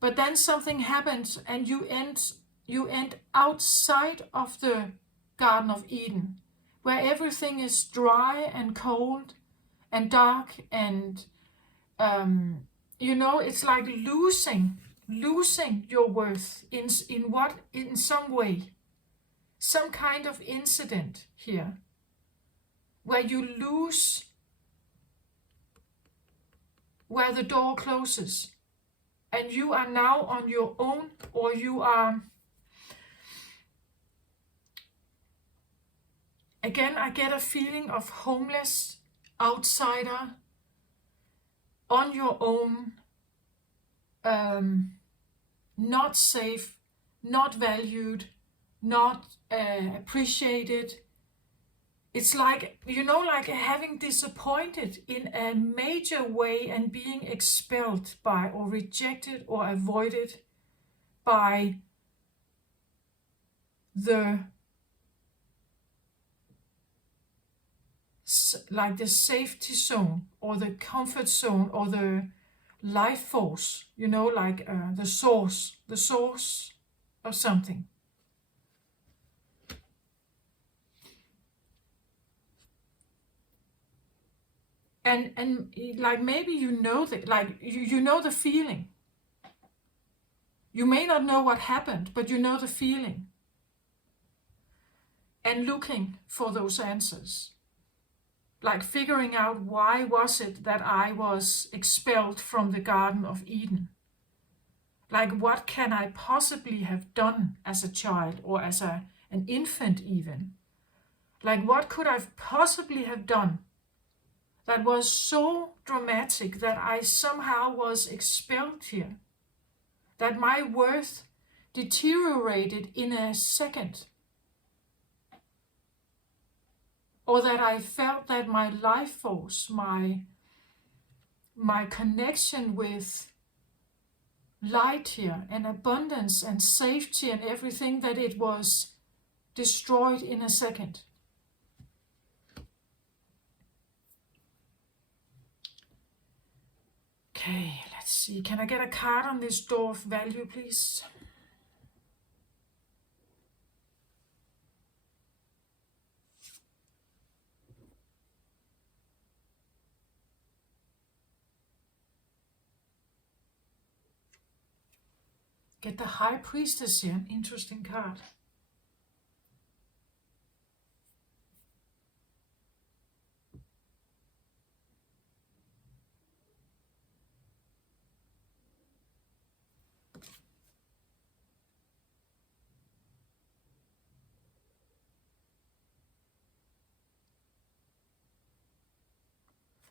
But then something happens and you end outside of the Garden of Eden, where everything is dry and cold and dark and it's like losing your worth in some way, some kind of incident here, where you lose, where the door closes, and you are now on your own, or you are, again, I get a feeling of homeless, outsider, on your own, not safe, not valued, not appreciated. It's like, like having disappointed in a major way and being expelled by, or rejected, or avoided by the safety zone, or the comfort zone, or the life force, the source of something. And like, maybe you know the feeling. You may not know what happened, but you know the feeling. And looking for those answers. Like figuring out, why was it that I was expelled from the Garden of Eden? Like, what can I possibly have done as a child, or as an infant even? Like, what could I possibly have done that was so dramatic that I somehow was expelled here? That my worth deteriorated in a second? Or that I felt that my life force, my connection with light here, and abundance and safety and everything, that it was destroyed in a second. Okay, let's see. Can I get a card on this door of value, please? Get the High Priestess here, an interesting card.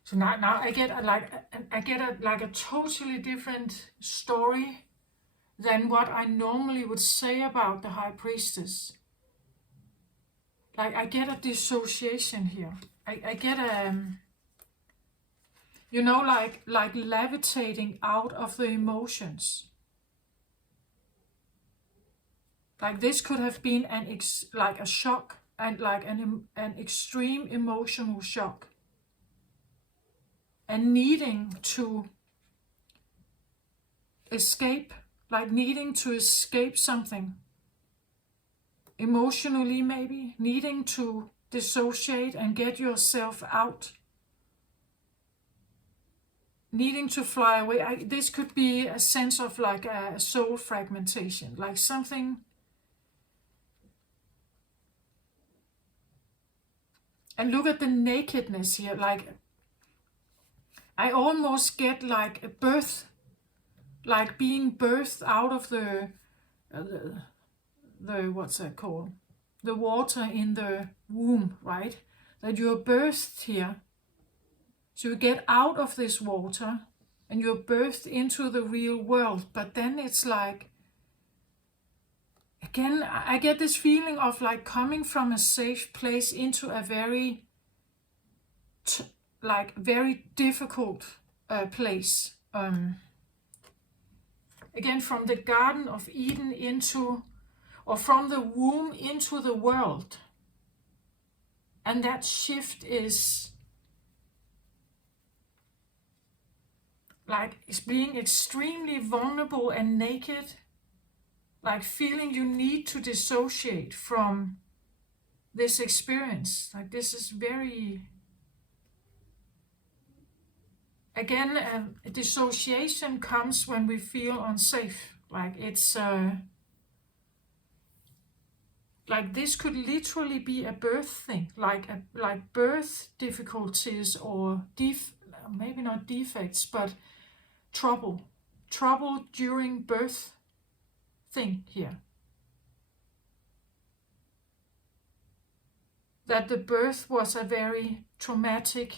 So now I get a totally different story than what I normally would say about the High Priestess. Like, I get a dissociation here. I get a, like levitating out of the emotions. Like, this could have been a shock, and like an extreme emotional shock. And needing to escape, like needing to escape something. Emotionally, maybe, needing to dissociate and get yourself out. Needing to fly away. This could be a sense of like a soul fragmentation, like something. And look at the nakedness here, like I almost get like a birth, like being birthed out of the what's that called? The water in the womb, right? That you're birthed here. So you get out of this water and you're birthed into the real world. But then it's like, again, I get this feeling of like coming from a safe place into a very very difficult place. Again, from the Garden of Eden into, or from the womb into the world. And that shift is like, it's being extremely vulnerable and naked, like feeling you need to dissociate from this experience. Like this is very, again, dissociation comes when we feel unsafe. Like it's like this could literally be a birth thing, like birth difficulties or maybe not defects, but trouble during birth thing here. That the birth was a very traumatic,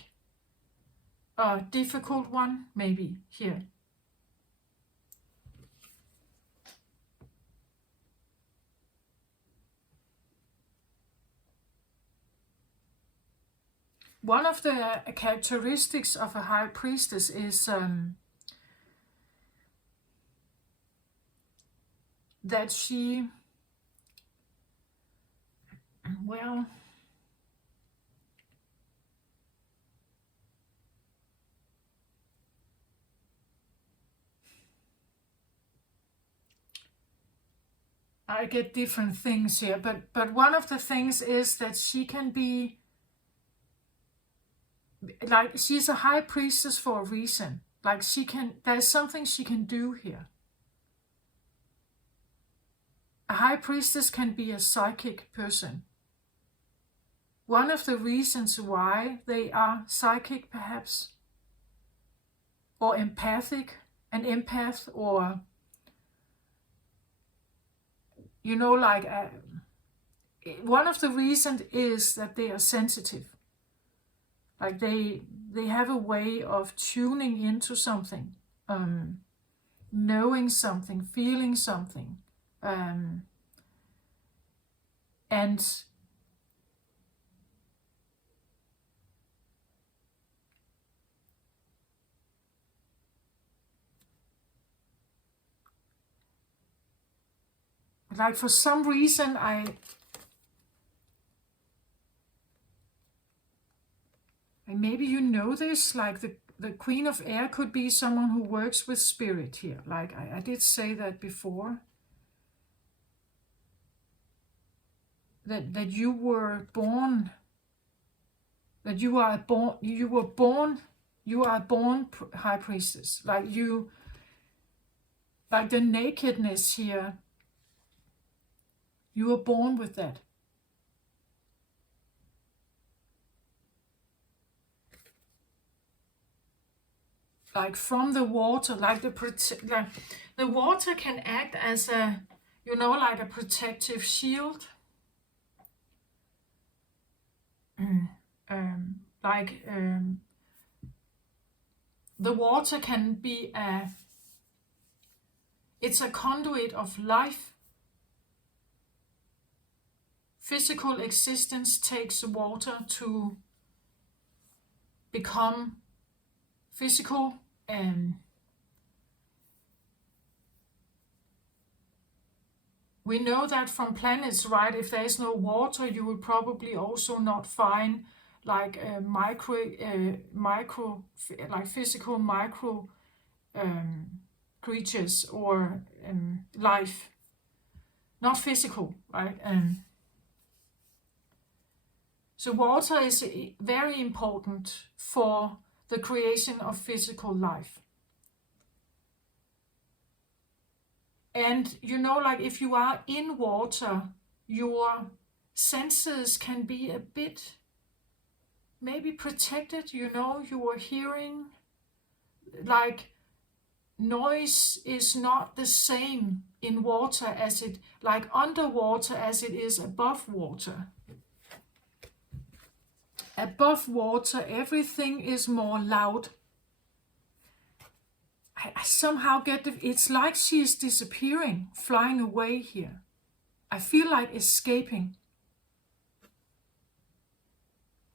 difficult one, maybe here. One of the characteristics of a high priestess is that she, well, I get different things here, but one of the things is that she can be, like, she's a high priestess for a reason. Like there's something she can do here. A high priestess can be a psychic person. One of the reasons why they are psychic, perhaps, or empathic, an empath, or, you know, like, one of the reasons is that they are sensitive. Like they have a way of tuning into something, knowing something, feeling something, and like for some reason and maybe you know this, like the Queen of Air could be someone who works with spirit here. Like I did say that before. That you were born, that you are a born high priestess. Like like the nakedness here, you were born with that. Like from the water, like the water can act as a, you know, like a protective shield. The water can be it's a conduit of life. Physical existence takes water to become physical, and we know that from planets, right? If there is no water, you will probably also not find like like physical micro creatures or life, not physical, right? So water is very important for the creation of physical life. And you know, like if you are in water, your senses can be a bit maybe protected, you know, your hearing, like noise is not the same in water as it, like underwater as it is above water. Above water, everything is more loud. I somehow get it's like she is disappearing, flying away here. I feel like escaping.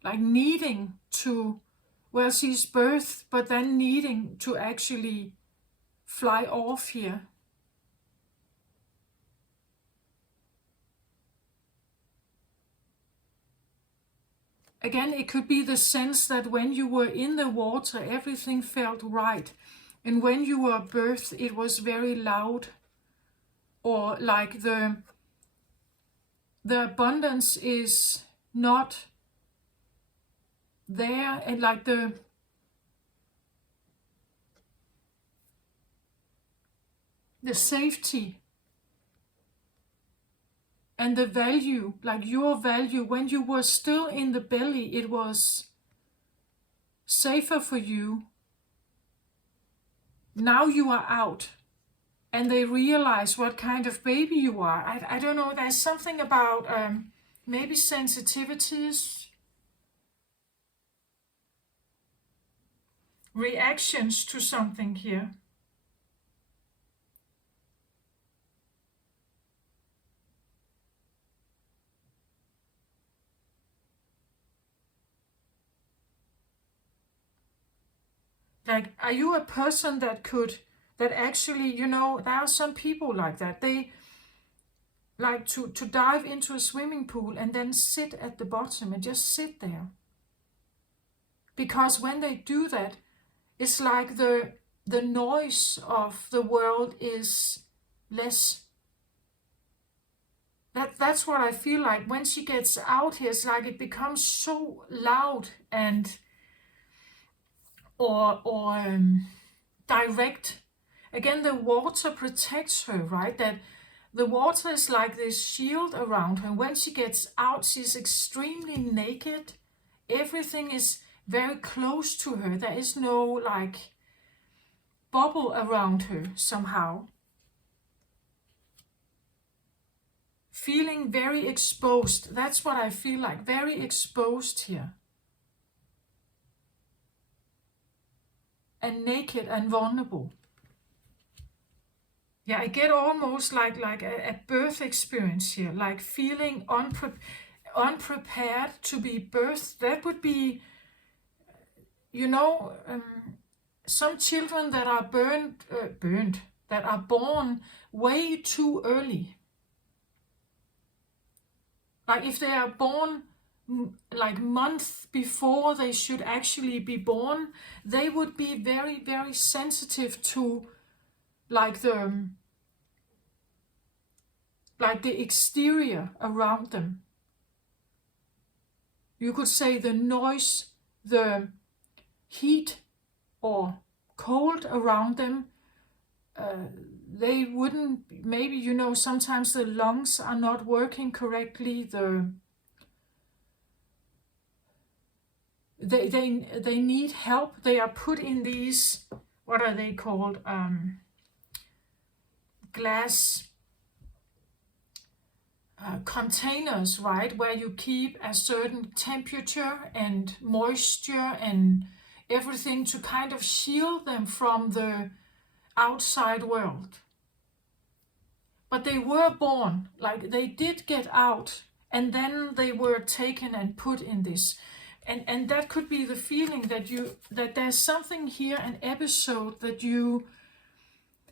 Like needing to, well, she's birthed, but then needing to actually fly off here. Again, it could be the sense that when you were in the water, everything felt right. And when you were birthed, it was very loud. Or like the abundance is not there, and like the safety and the value, like your value, when you were still in the belly, it was safer for you. Now you are out, and they realize what kind of baby you are. I don't know, there's something about maybe sensitivities, reactions to something here. Like, are you a person that actually, there are some people like that. They like to dive into a swimming pool and then sit at the bottom and just sit there. Because when they do that, it's like the noise of the world is less. That's what I feel like. When she gets out here, it's like it becomes so loud and or direct. Again, the water protects her, right? That the water is like this shield around her. When she gets out, she's extremely naked. Everything is very close to her. There is no like bubble around her somehow. Feeling very exposed. That's what I feel like. Very exposed here. And naked and vulnerable. Yeah, I get almost like a birth experience here, like feeling unprepared to be birthed. That would be, some children that are that are born way too early. Like if they are born like months before they should actually be born, they would be very, very sensitive to like the exterior around them. You could say the noise, the heat or cold around them. They wouldn't, maybe, sometimes the lungs are not working correctly. They need help. They are put in these, what are they called? Glass containers, right? Where you keep a certain temperature and moisture and everything to kind of shield them from the outside world. But they were born, like they did get out, and then they were taken and put in this. And that could be the feeling that there's something here, an episode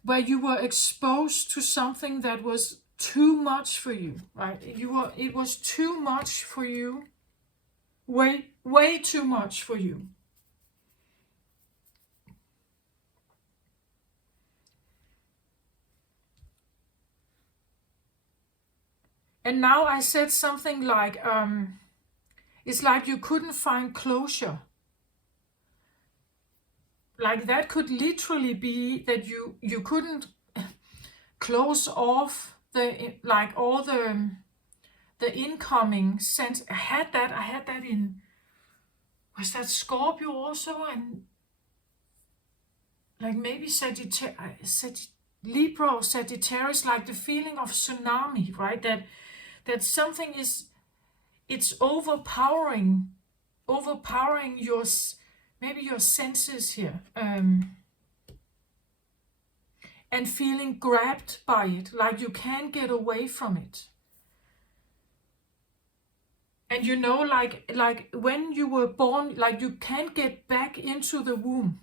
where you were exposed to something that was too much for you, right? It was too much for you, way too much for you. And now I said something like, it's like you couldn't find closure. Like that could literally be that you couldn't close off all the incoming sense. I had that in, was that Scorpio also, and like maybe Libra or Sagittarius, like the feeling of tsunami, right? That something it's overpowering your maybe your senses here, and feeling grabbed by it, like you can't get away from it. And like when you were born, like you can't get back into the womb.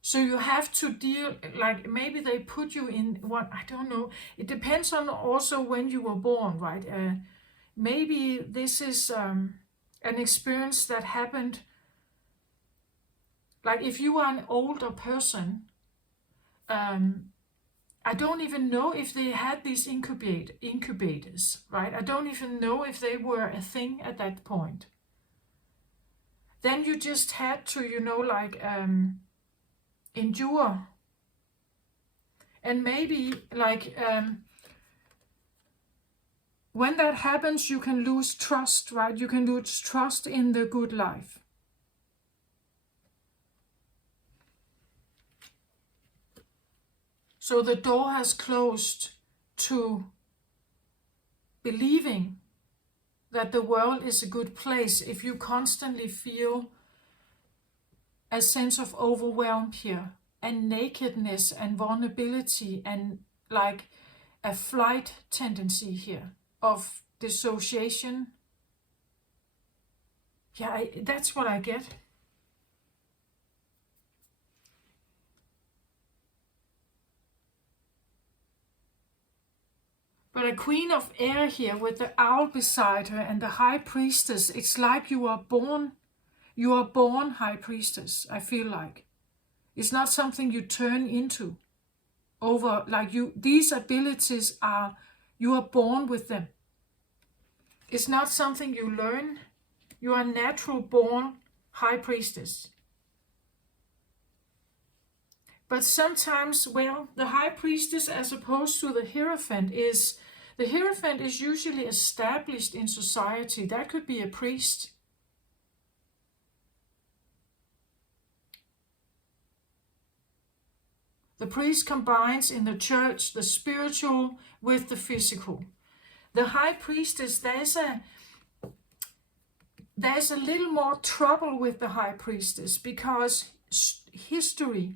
So you have to deal, like maybe they put you in what, I don't know. It depends on also when you were born, right? Maybe this is an experience that happened, like if you are an older person, I don't even know if they had these incubators, right? I don't even know if they were a thing at that point. Then you just had to, like endure. And maybe like when that happens, you can lose trust, right? You can lose trust in the good life. So the door has closed to believing that the world is a good place if you constantly feel a sense of overwhelm here, and nakedness and vulnerability, and like a flight tendency here of dissociation. Yeah, that's what I get. But a queen of air here with the owl beside her and the high priestess, it's like you are born high priestess, I feel like. It's not something you turn into over, like these abilities you are born with them. It's not something you learn. You are natural born high priestess. But sometimes, well, the high priestess as opposed to the Hierophant is usually established in society. That could be a priest. The priest combines in the church the spiritual with the physical. The high priestess, there's a little more trouble with the high priestess, because history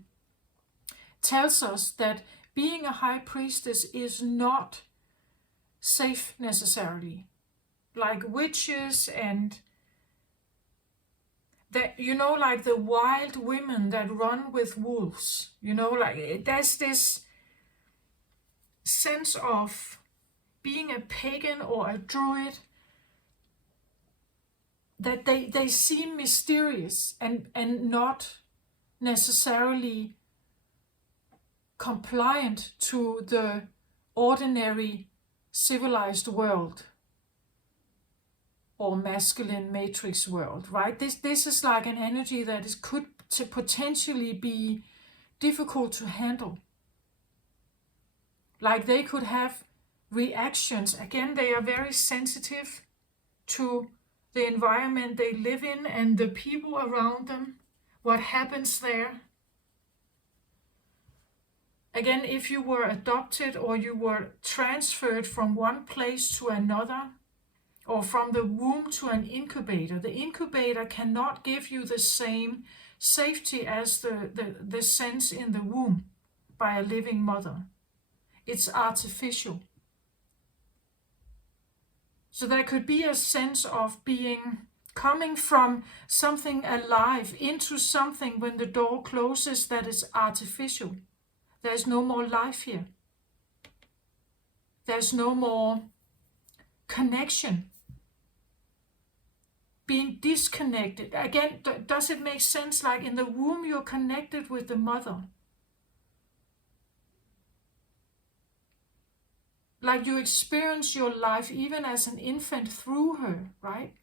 tells us that being a high priestess is not safe necessarily. Like witches and that, like the wild women that run with wolves, like there's this sense of being a pagan or a druid that they seem mysterious and not necessarily compliant to the ordinary civilized world or masculine matrix world, right? This is like an energy that could potentially be difficult to handle. Like they could have reactions. Again, they are very sensitive to the environment they live in and the people around them, what happens there. Again, if you were adopted or you were transferred from one place to another, or from the womb to an incubator, the incubator cannot give you the same safety as the sense in the womb by a living mother. It's artificial. So there could be a sense of coming from something alive into something when the door closes that is artificial. There's no more life here. There's no more connection. Being disconnected. Again, does it make sense? Like in the womb, you're connected with the mother. Like you experience your life even as an infant through her, right?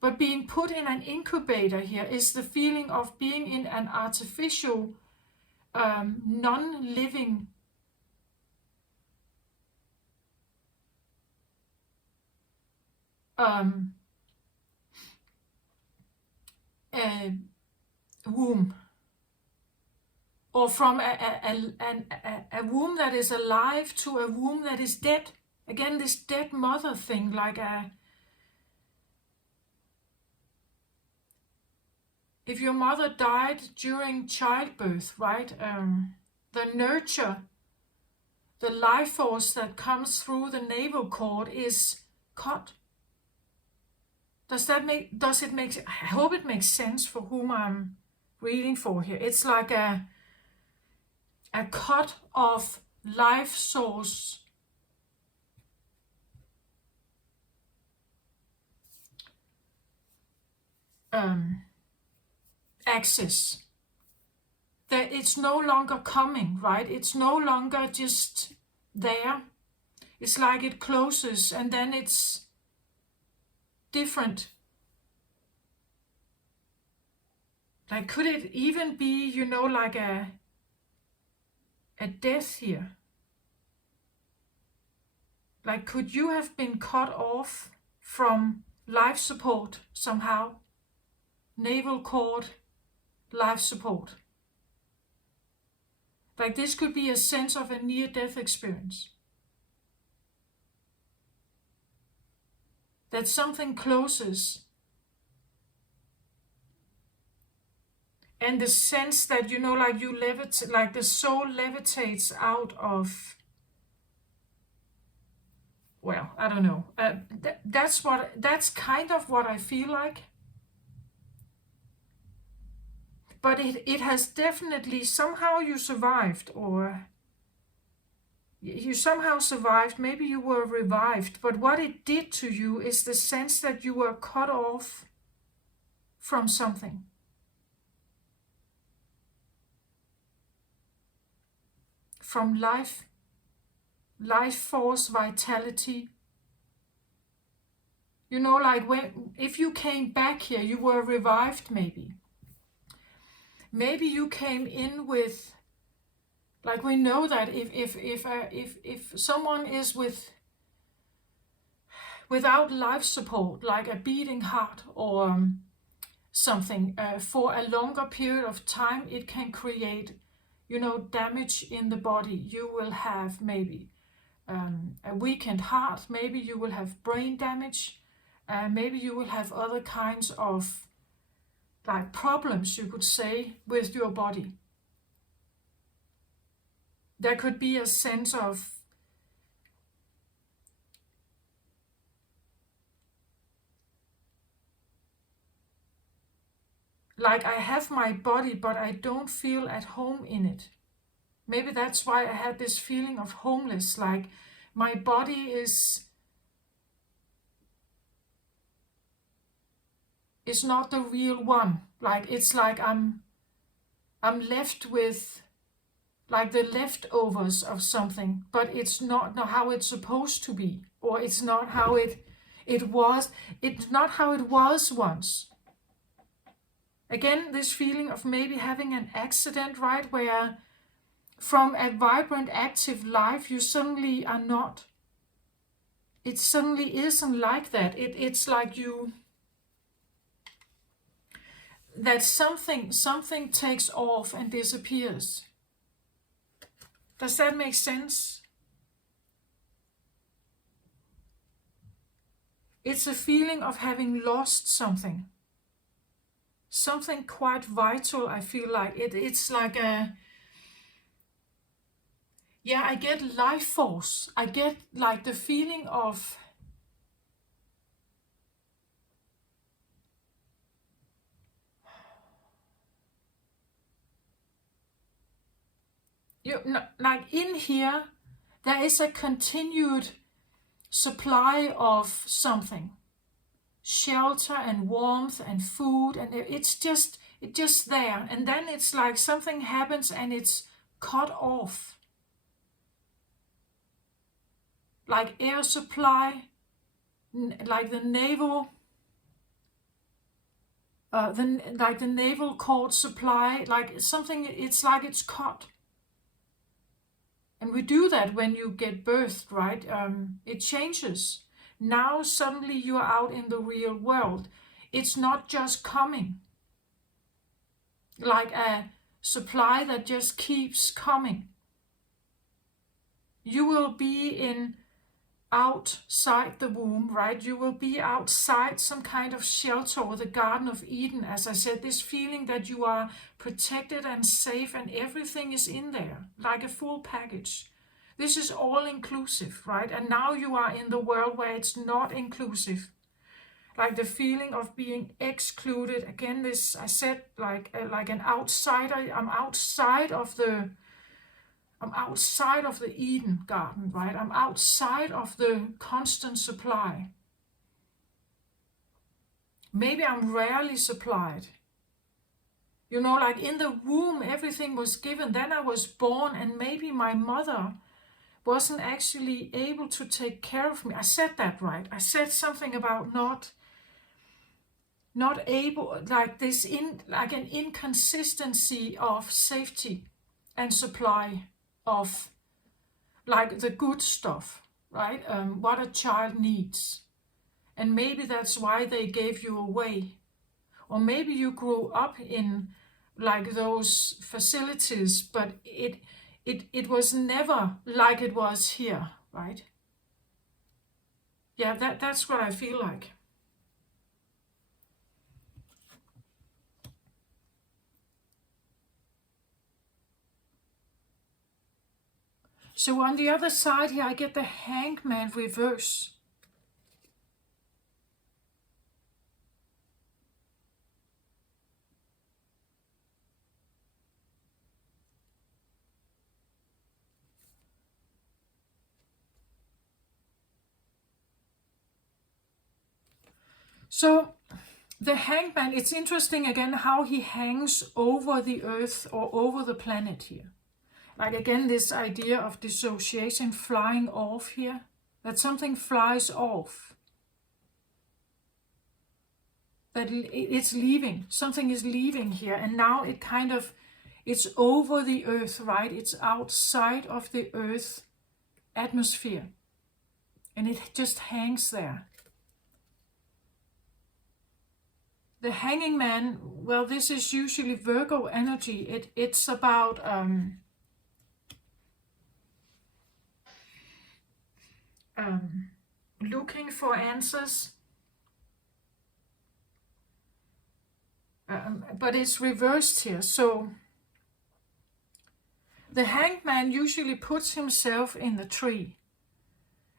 But being put in an incubator here is the feeling of being in an artificial, non-living womb, or from a womb that is alive to a womb that is dead. Again, this dead mother thing, like if your mother died during childbirth, right? The nurture, the life force that comes through the navel cord is cut. Does it make, I hope it makes sense for whom I'm reading for here. It's like a cut of life source access that it's no longer coming, right? It's no longer just there. It's like it closes and then it's different. Like, could it even be, like a death here? Like, could you have been cut off from life support somehow? Navel cord, life support. Like, this could be a sense of a near-death experience. That something closes. And the sense that, like you levitate, like the soul levitates out of, well, I don't know. That's kind of what I feel like. But it has definitely, somehow you survived, or you somehow survived, maybe you were revived, but what it did to you is the sense that you were cut off from something. From life force, vitality. Like if you came back here, you were revived maybe. Maybe you came in with, like we know that if someone is without life support, like a beating heart or something, for a longer period of time, it can create, damage in the body. You will have maybe a weakened heart, maybe you will have brain damage, maybe you will have other kinds of like problems, you could say, with your body. There could be a sense of like, I have my body, but I don't feel at home in it. Maybe that's why I had this feeling of homeless, like my body is not the real one. Like, it's like I'm left with like the leftovers of something, but it's not how it's supposed to be, or it's not how it was. It's not how it was once. Again, this feeling of maybe having an accident, right, where from a vibrant, active life, you suddenly are not. It suddenly isn't like that. It's like that something takes off and disappears. Does that make sense? It's a feeling of having lost something. Something quite vital, I feel like. It's like I get life force. I get like the feeling of like in here, there is a continued supply of something. Shelter and warmth and food, and it's just there. And then it's like something happens and it's cut off. Like air supply, like the navel, the navel cord supply, like something, it's like it's cut. And we do that when you get birthed, right? It changes. Now suddenly you are out in the real world. It's not just coming. Like a supply that just keeps coming. You will be outside the womb, right? You will be outside some kind of shelter, or the Garden of Eden. As I said, this feeling that you are protected and safe and everything is in there, like a full package. This is all inclusive, right? And now you are in the world where it's not inclusive. Like the feeling of being excluded. Again, this, I said, like an outsider. I'm outside of the Eden garden, right? I'm outside of the constant supply. Maybe I'm rarely supplied. You know, like in the womb, everything was given. Then I was born, and maybe my mother wasn't actually able to take care of me. I said that right. I said something about not able, like this, like an inconsistency of safety and supply of like the good stuff, right? What a child needs. And maybe that's why they gave you away. Or maybe you grew up in like those facilities, but it was never like it was here, right? Yeah, that's what I feel like. So on the other side here, I get the Hangman reverse. So the Hangman, it's interesting again how he hangs over the earth or over the planet here. Like again, this idea of dissociation, flying off here, that something flies off. That it's leaving, something is leaving here, and now it kind of, it's over the earth, right? It's outside of the earth atmosphere, and it just hangs there. The Hanging Man, well, this is usually Virgo energy. It's about looking for answers, but it's reversed here. So the Hanged Man usually puts himself in the tree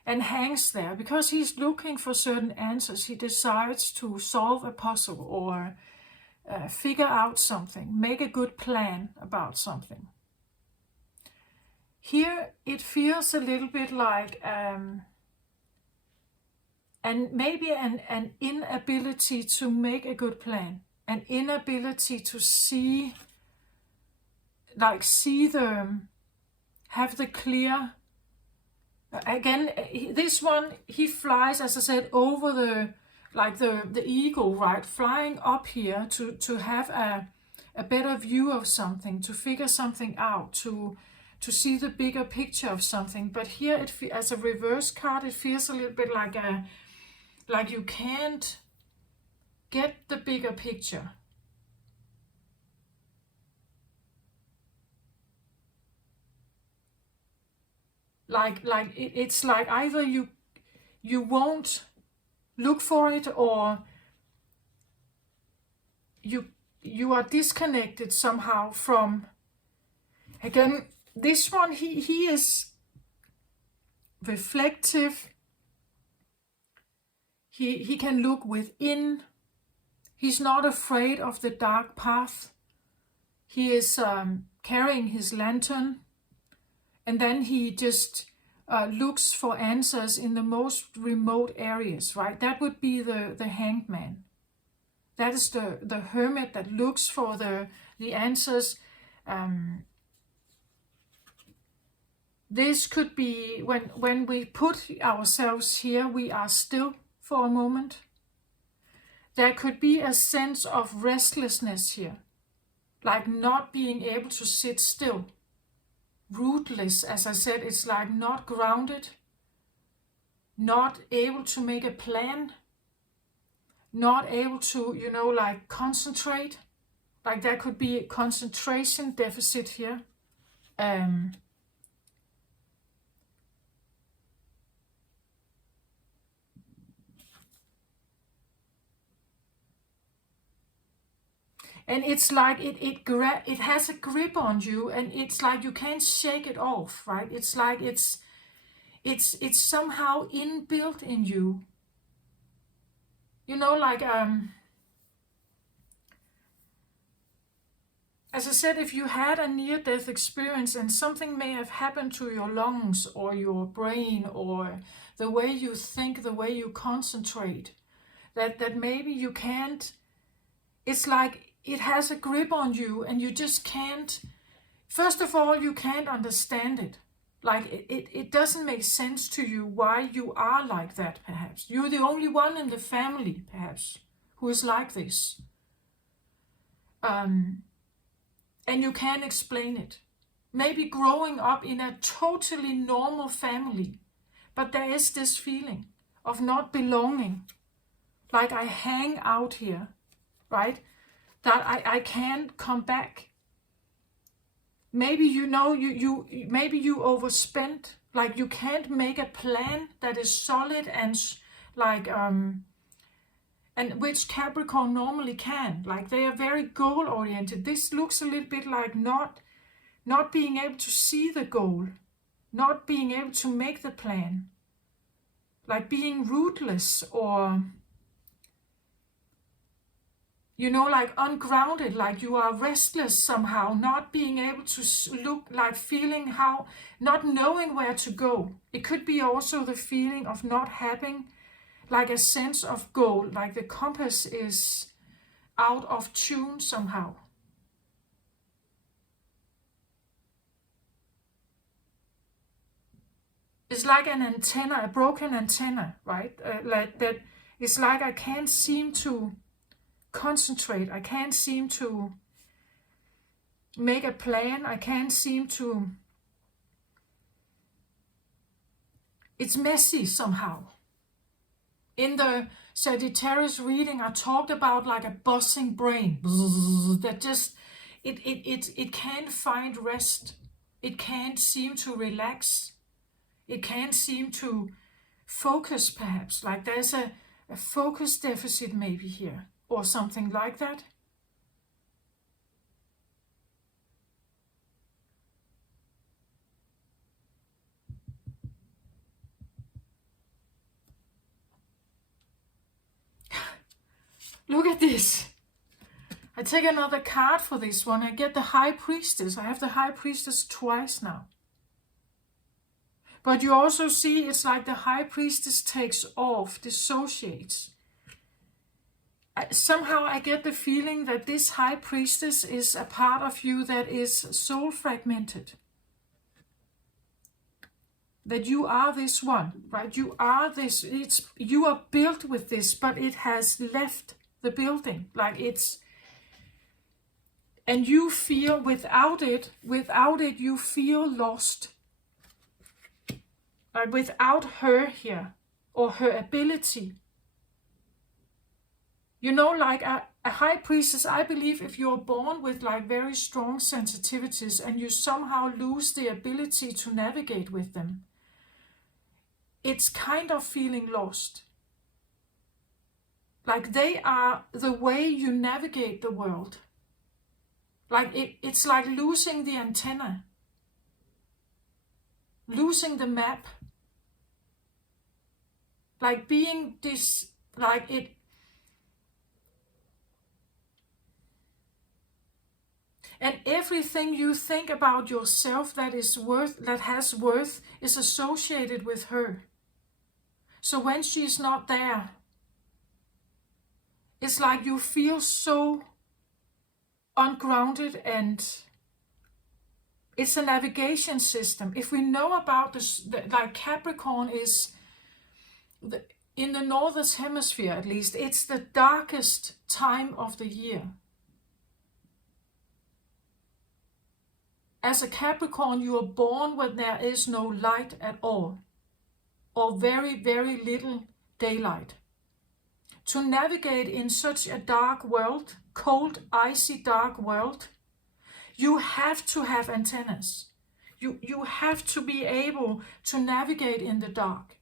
and hangs there because he's looking for certain answers. He decides to solve a puzzle or figure out something, make a good plan about something. Here it feels a little bit like and maybe an inability to make a good plan, an inability to see have the clear. Again, this one, he flies, as I said, over the eagle, right? Flying up here to have a better view of something, to figure something out, to see the bigger picture of something. But here, as a reverse card, it feels a little bit like you can't get the bigger picture. It's like either you won't look for it, or you are disconnected somehow from. Again, this one, he is reflective. He can look within. He's not afraid of the dark path. He is carrying his lantern. And then he just looks for answers in the most remote areas, right? That would be the Hanged Man. That is the hermit that looks for the answers. This could be when we put ourselves here, we are still for a moment. There could be a sense of restlessness here, like not being able to sit still. Rootless, as I said, it's like not grounded, not able to make a plan, not able to, like concentrate. Like there could be a concentration deficit here. And it's like it has a grip on you, and it's like you can't shake it off, right? It's like it's somehow inbuilt in you. As I said, if you had a near-death experience and something may have happened to your lungs or your brain or the way you think, the way you concentrate, that maybe you can't. It's like it has a grip on you, and you just can't, first of all, you can't understand it. Like it doesn't make sense to you why you are like that, perhaps. You're the only one in the family, perhaps, who is like this. And you can't explain it. Maybe growing up in a totally normal family, but there is this feeling of not belonging. Like I hang out here, right? That I can't come back. Maybe you maybe you overspent. Like you can't make a plan that is solid and like and which Capricorn normally can. Like they are very goal oriented. This looks a little bit like not being able to see the goal, not being able to make the plan, like being rootless or, like ungrounded, like you are restless somehow, not being able to look, like feeling how, not knowing where to go. It could be also the feeling of not having like a sense of goal, like the compass is out of tune somehow. It's like an antenna, a broken antenna, right? Like that. It's like I can't seem to concentrate. I can't seem to make a plan. I can't seem to. It's messy somehow. In the Sagittarius reading, I talked about like a buzzing brain that just it can't find rest. It can't seem to relax. It can't seem to focus, perhaps. Like there's a focus deficit maybe here, or something like that. Look at this. I take another card for this one. I get the High Priestess. I have the High Priestess twice now. But you also see it's like the High Priestess takes off, dissociates. Somehow I get the feeling that this High Priestess is a part of you that is soul fragmented. That you are this one, right? You are this, you are built with this, but it has left the building. Like it's, and you feel without it you feel lost. Like without her here, or her ability. Like a High Priestess, I believe if you're born with like very strong sensitivities and you somehow lose the ability to navigate with them, it's kind of feeling lost. Like they are the way you navigate the world. Like it's like losing the antenna, losing the map. Like being this, like it. And everything you think about yourself that has worth, is associated with her. So when she's not there, it's like you feel so ungrounded, and it's a navigation system. If we know about this, like Capricorn is, in the northern hemisphere at least, it's the darkest time of the year. As a Capricorn, you are born when there is no light at all, or very, very little daylight. To navigate in such a dark world, cold, icy, dark world, you have to have antennas. You have to be able to navigate in the dark.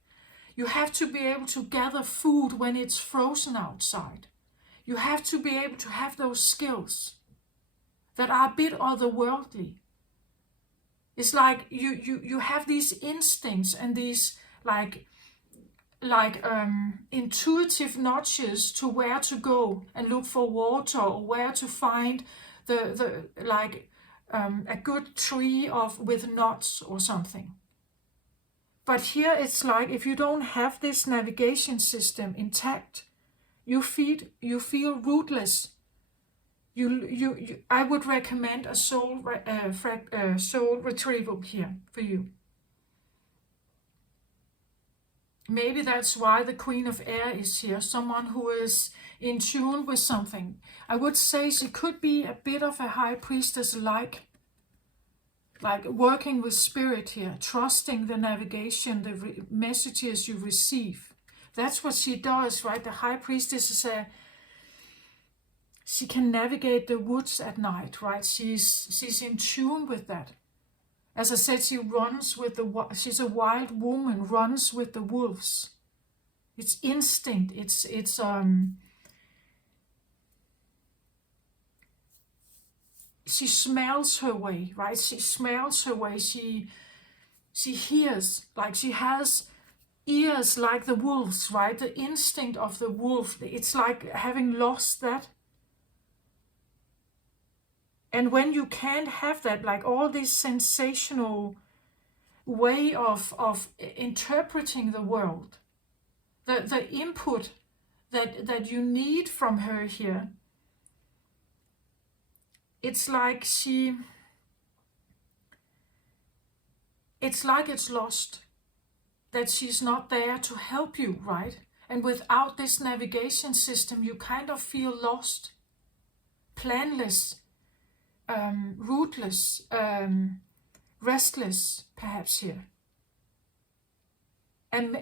You have to be able to gather food when it's frozen outside. You have to be able to have those skills that are a bit otherworldly. It's like you have these instincts and these like intuitive nudges to where to go and look for water, or where to find a good tree with nuts or something. But here it's like if you don't have this navigation system intact, you feel rootless. I would recommend a soul retrieval here for you. Maybe that's why the Queen of Air is here, someone who is in tune with something. I would say she could be a bit of a high priestess, like working with spirit here, trusting the navigation, the messages you receive. That's what she does, right? The high priestess is she can navigate the woods at night, right? She's in tune with that. As I said, she's a wild woman, runs with the wolves. It's instinct. She smells her way, right? She smells her way. She hears, like she has ears like the wolves, right? The instinct of the wolf. It's like having lost that. And when you can't have that, like all this sensational way of interpreting the world, the input that you need from her here, it's like it's lost, that she's not there to help you, right? And without this navigation system, you kind of feel lost, planless, rootless, restless, perhaps here. And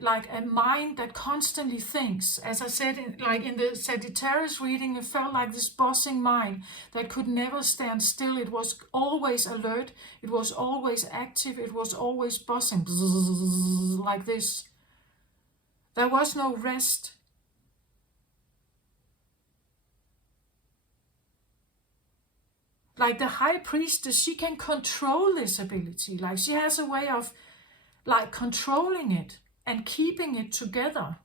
like a mind that constantly thinks. As I said, in the Sagittarius reading, it felt like this buzzing mind that could never stand still. It was always alert. It was always active. It was always buzzing, like this. There was no rest. Like the high priestess, she can control this ability. Like she has a way of like controlling it and keeping it together.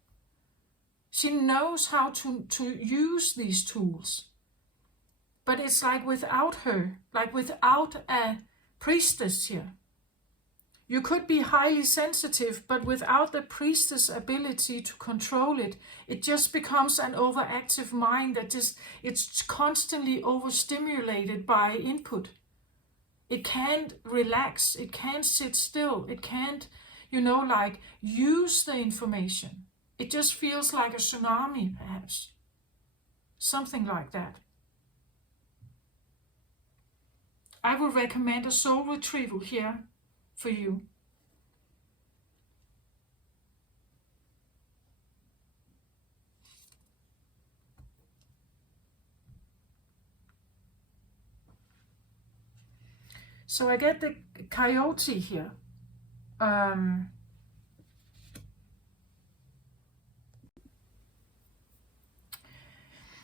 She knows how to use these tools. But it's like without her, like without a priestess here. You could be highly sensitive, but without the priestess ability to control it, it just becomes an overactive mind that it's constantly overstimulated by input. It can't relax, it can't sit still, it can't, like use the information. It just feels like a tsunami, perhaps. Something like that. I would recommend a soul retrieval here for you. So I get the coyote here.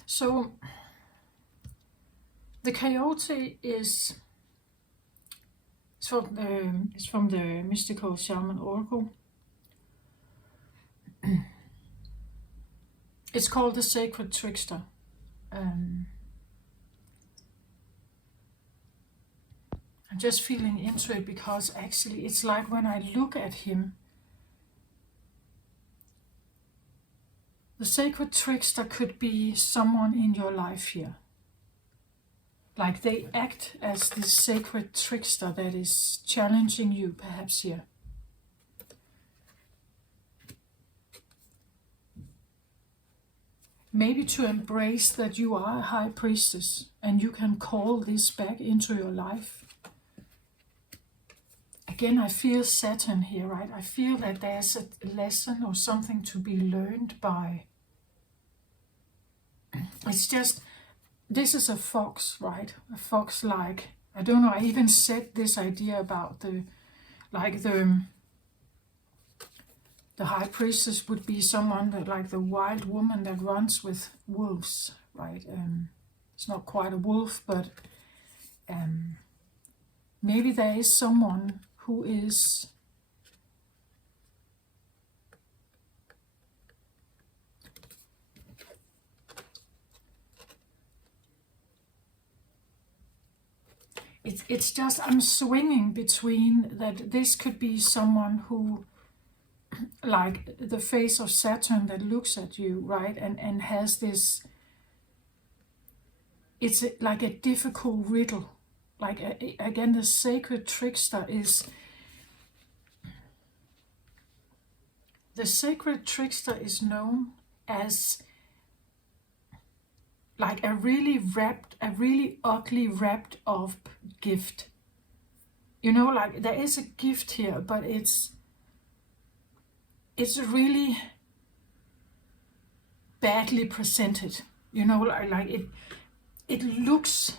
So the coyote is from the mystical shaman oracle. It's called the sacred trickster. I'm just feeling into it because actually it's like when I look at him, the sacred trickster could be someone in your life here. Like they act as this sacred trickster that is challenging you, perhaps here. Maybe to embrace that you are a high priestess and you can call this back into your life. Again, I feel Saturn here, right? I feel that there's a lesson or something to be learned by. It's just, this is a fox, right? A fox like, I don't know, I even said this idea about the high priestess would be someone that, like the wild woman that runs with wolves, right? It's not quite a wolf, but maybe there is someone who is it's just, I'm swinging between that this could be someone who, like the face of Saturn that looks at you, right? And has this it's like a difficult riddle. Like again, the sacred trickster is known as like a really ugly wrapped up gift. You know, like there is a gift here, but it's really badly presented. You know, like it looks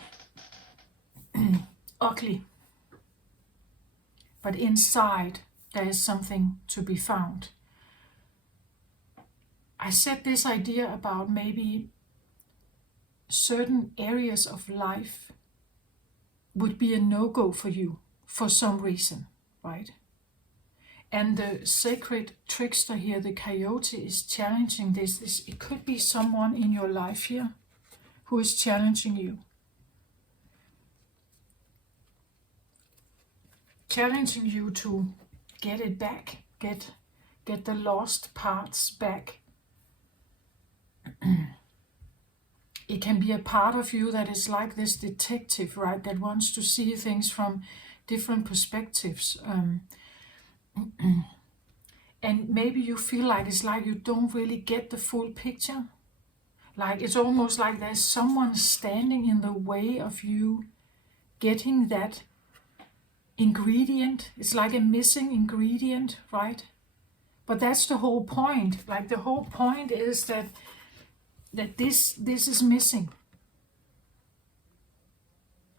ugly, but inside there is something to be found. I said this idea about maybe certain areas of life would be a no-go for you for some reason, right? And the sacred trickster here, the coyote, is challenging this. It could be someone in your life here who is challenging you. Challenging you to get it back, get the lost parts back. It can be a part of you that is like this detective, right? That wants to see things from different perspectives. And maybe you feel like it's like you don't really get the full picture. Like it's almost like there's someone standing in the way of you getting that ingredient. It's like a missing ingredient, right? But that's the whole point. Like the whole point is that this is missing,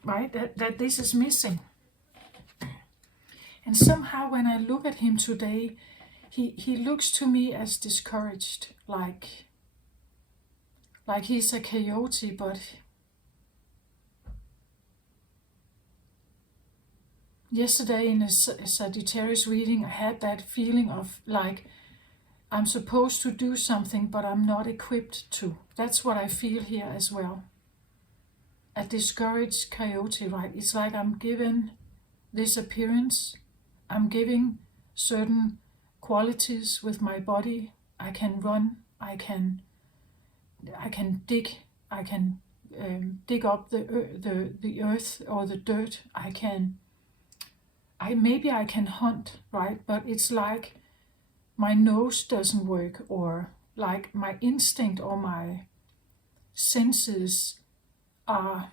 right? That this is missing. And somehow when I look at him today, he looks to me as discouraged, like he's a coyote, but yesterday in a Sagittarius reading, I had that feeling of like, I'm supposed to do something, but I'm not equipped to. That's what I feel here as well. A discouraged coyote, right? It's like I'm given this appearance. I'm giving certain qualities with my body. I can run. I can dig. I can dig up the earth or the dirt. Maybe I can hunt, right? But it's like my nose doesn't work, or like my instinct or my senses are,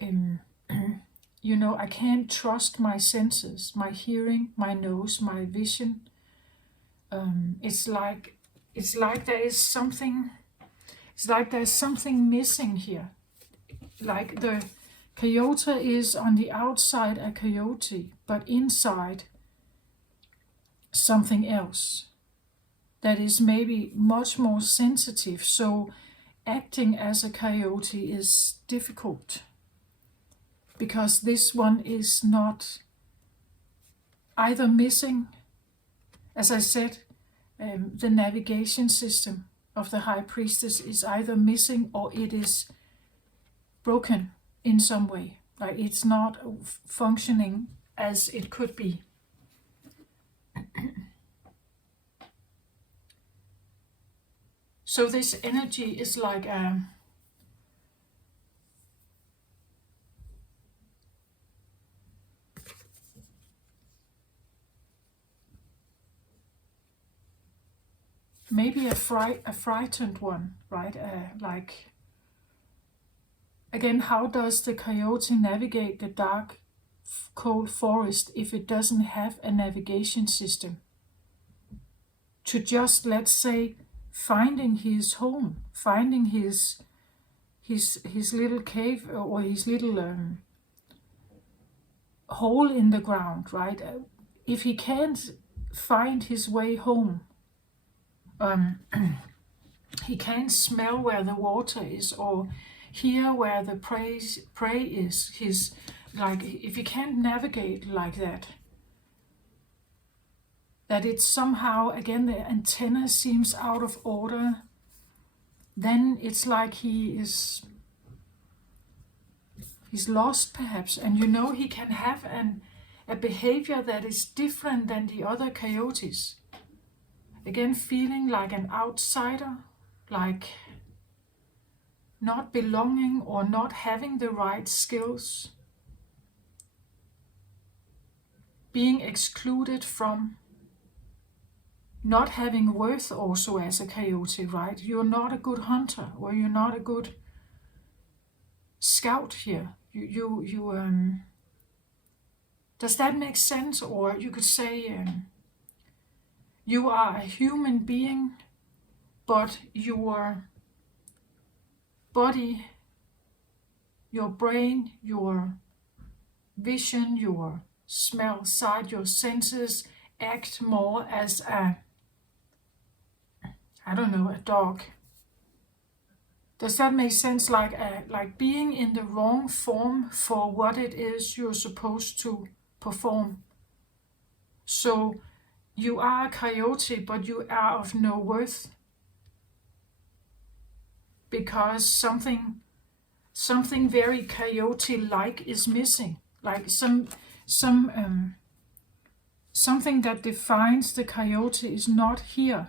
you know, I can't trust my senses, my hearing, my nose, my vision. It's like there is something. It's like there's something missing here. Like the coyote is on the outside a coyote, but inside something else that is maybe much more sensitive. So acting as a coyote is difficult because this one is not either missing, as I said, the navigation system of the High Priestess is either missing or it is broken in some way. Like it's not functioning as it could be. So this energy is like maybe a frightened one, right? Like, again, how does the coyote navigate the dark, cold forest if it doesn't have a navigation system? To just, let's say, finding his home, finding his little cave or his little hole in the ground, right? If he can't find his way home, he can't smell where the water is or hear where the prey is. If he can't navigate like that, that it's somehow, again, the antenna seems out of order, then it's like he's lost perhaps. And you know, he can have a behavior that is different than the other coyotes. Again, feeling like an outsider, like not belonging or not having the right skills, being excluded from, not having worth also as a coyote, right? You're not a good hunter, or you're not a good scout here. Does that make sense? Or you could say you are a human being, but your body, your brain, your vision, your smell, sight, your senses act more as a, I don't know, a dog. Does that make sense? Like being in the wrong form for what it is you're supposed to perform. So you are a coyote, but you are of no worth because something very coyote-like is missing. Like something that defines the coyote is not here.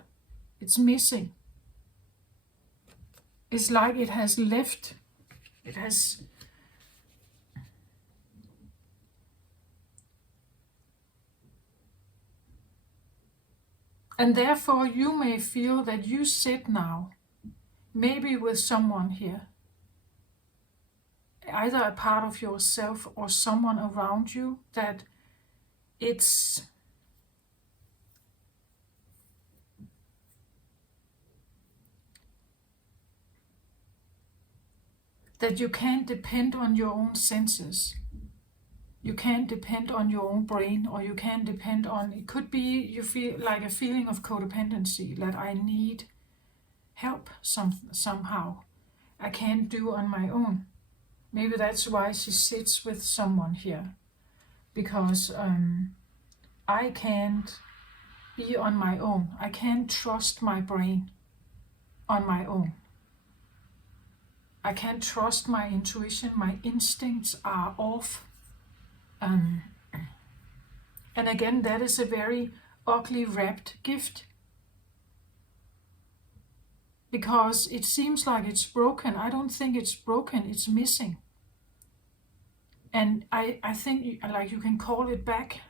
It's missing. It's like it has left. It has. And therefore you may feel that you sit now, maybe with someone here, either a part of yourself or someone around you, that it's that you can't depend on your own senses. You can't depend on your own brain, or you can't depend on, it could be you feel like a feeling of codependency, that I need help somehow. I can't do on my own. Maybe that's why she sits with someone here, because I can't be on my own. I can't trust my brain on my own. I can't trust my intuition. My instincts are off. And again, that is a very ugly wrapped gift, because it seems like it's broken. I don't think it's broken, it's missing. And I think like you can call it back.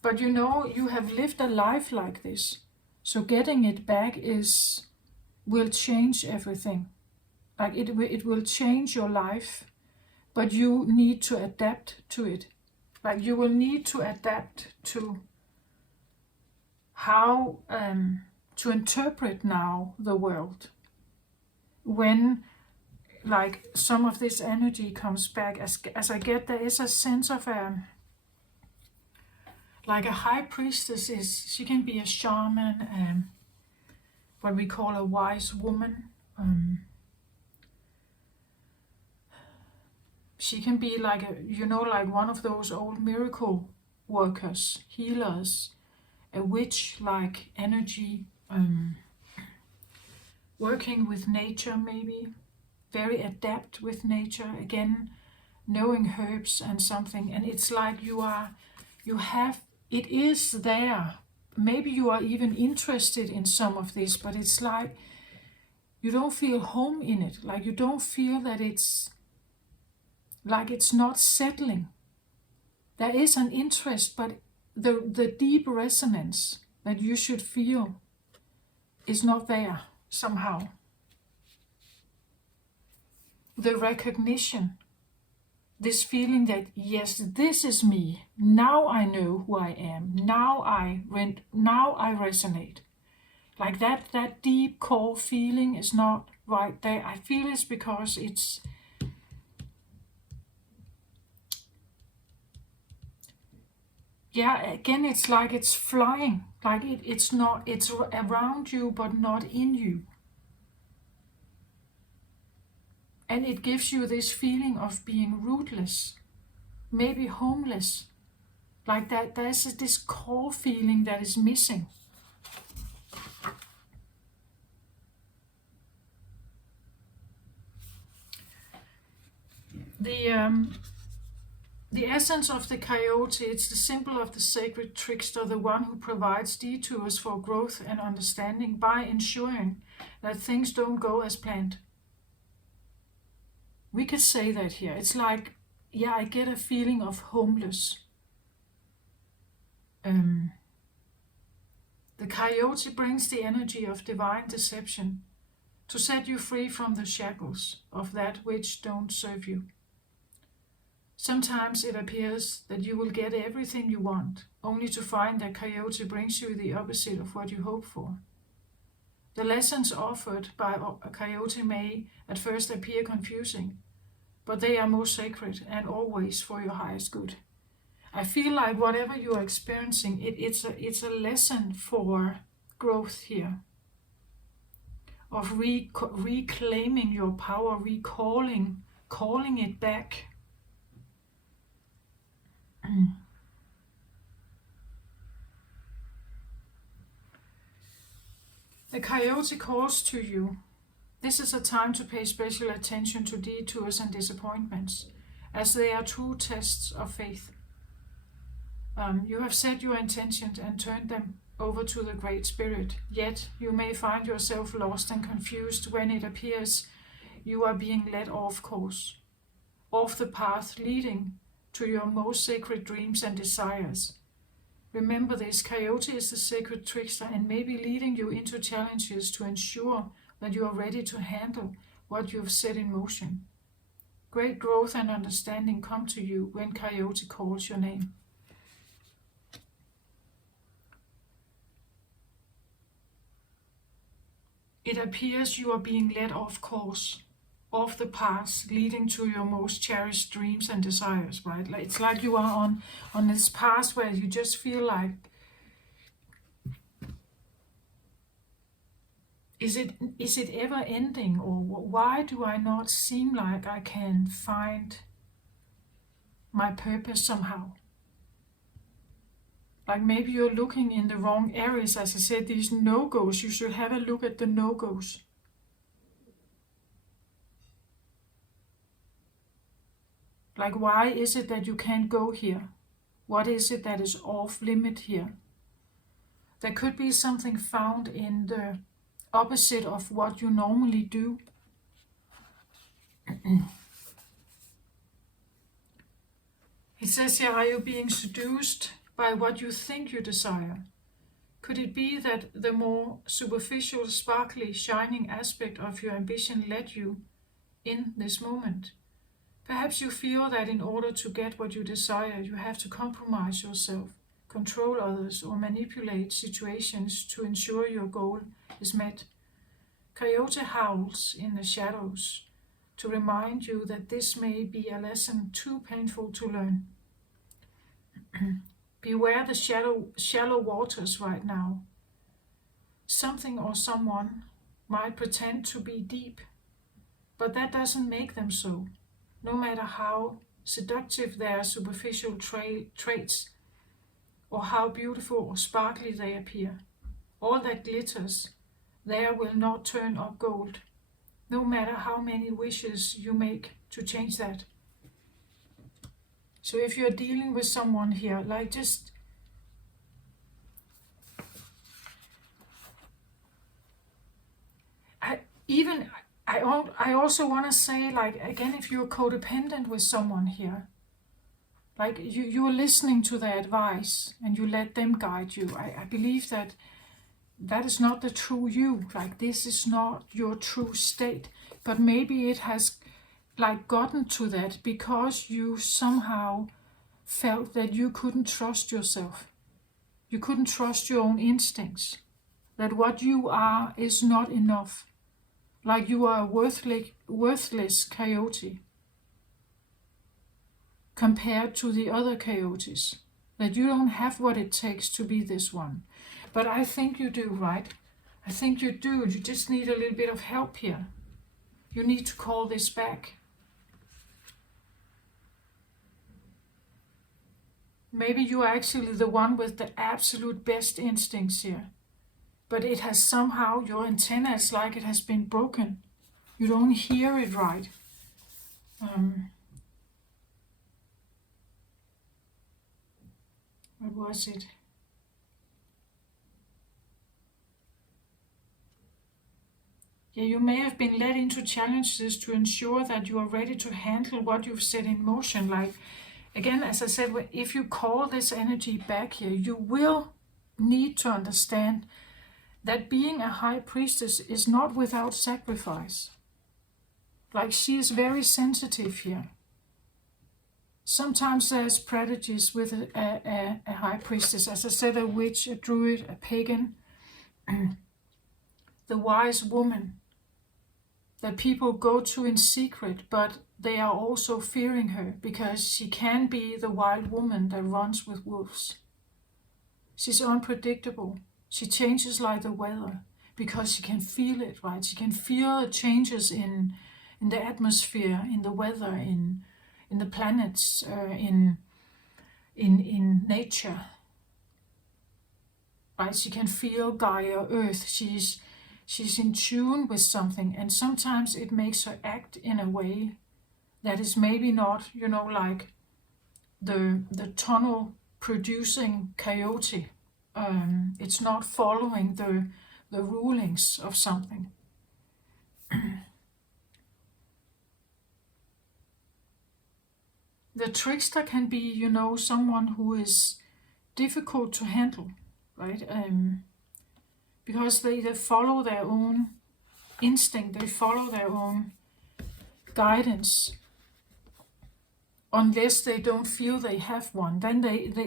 But you know, you have lived a life like this. So getting it back will change everything. Like it will change your life, but you need to adapt to it. Like you will need to adapt to how to interpret now the world. When like some of this energy comes back, as I get, there is a sense of like a high priestess she can be a shaman, what we call a wise woman. She can be like like one of those old miracle workers, healers, a witch-like energy, working with nature maybe, very adept with nature, again, knowing herbs and something. And it's like it is there. Maybe you are even interested in some of this, but it's like you don't feel home in it. Like you don't feel that it's not settling. There is an interest, but the deep resonance that you should feel is not there somehow. The recognition, this feeling that yes, this is me. Now I know who I am. Now I resonate. Like that deep core feeling is not right there. I feel it's because it's again, it's like it's flying. Like it's around you, but not in you. And it gives you this feeling of being rootless, maybe homeless. Like that, there's this core feeling that is missing. The essence of the coyote, it's the symbol of the sacred trickster, the one who provides detours for growth and understanding by ensuring that things don't go as planned. We could say that here. It's like, yeah, I get a feeling of homeless. The coyote brings the energy of divine deception to set you free from the shackles of that which don't serve you. Sometimes it appears that you will get everything you want, only to find that coyote brings you the opposite of what you hope for. The lessons offered by a coyote may at first appear confusing, but they are most sacred and always for your highest good. I feel like whatever you are experiencing, it's a lesson for growth here, of reclaiming your power, calling it back. The coyote calls to you. This is a time to pay special attention to detours and disappointments, as they are true tests of faith. You have set your intentions and turned them over to the Great Spirit, yet you may find yourself lost and confused when it appears you are being led off course, off the path leading to your most sacred dreams and desires. Remember this, coyote is the sacred trickster and may be leading you into challenges to ensure that you are ready to handle what you have set in motion. Great growth and understanding come to you when coyote calls your name. It appears you are being led off course, off the path leading to your most cherished dreams and desires, right? It's like you are on this path where you just feel like, is it ever ending, or why do I not seem like I can find my purpose somehow? Like maybe you're looking in the wrong areas. As I said, these no-goes, you should have a look at the no-goes. Like, why is it that you can't go here? What is it that is off limit here? There could be something found in the opposite of what you normally do. It says here, are you being seduced by what you think you desire? Could it be that the more superficial, sparkly, shining aspect of your ambition led you in this moment? Perhaps you feel that in order to get what you desire, you have to compromise yourself, control others, or manipulate situations to ensure your goal is met. Coyote howls in the shadows to remind you that this may be a lesson too painful to learn. Beware the shallow waters right now. Something or someone might pretend to be deep, but that doesn't make them so. No matter how seductive their superficial traits, or how beautiful or sparkly they appear, all that glitters there will not turn up gold, no matter how many wishes you make to change that. So if you're dealing with someone here, like just I also want to say, like, again, if you're codependent with someone here, like you're listening to their advice and you let them guide you, I believe that is not the true you. Like, this is not your true state, but maybe it has like gotten to that because you somehow felt that you couldn't trust yourself. You couldn't trust your own instincts, that what you are is not enough. Like you are a worthless coyote compared to the other coyotes, that you don't have what it takes to be this one. But I think you do, right? I think you do. You just need a little bit of help here. You need to call this back. Maybe you are actually the one with the absolute best instincts here. But it has somehow, your antenna is like it has been broken. You don't hear it right. What was it? Yeah, you may have been led into challenges to ensure that you are ready to handle what you've set in motion. Like, again, as I said, if you call this energy back here, you will need to understand that being a high priestess is not without sacrifice. Like, she is very sensitive here. Sometimes there's prejudice with a high priestess. As I said, a witch, a druid, a pagan, the wise woman that people go to in secret, but they are also fearing her because she can be the wild woman that runs with wolves. She's unpredictable. She changes like the weather because she can feel it, right? She can feel the changes in the atmosphere, in the weather, in the planets, in nature, right? She can feel Gaia, Earth. She's in tune with something, and sometimes it makes her act in a way that is maybe not, like the tunnel producing coyote. It's not following the rulings of something. The trickster can be, someone who is difficult to handle, right? Because they follow their own instinct, they follow their own guidance. Unless they don't feel they have one, then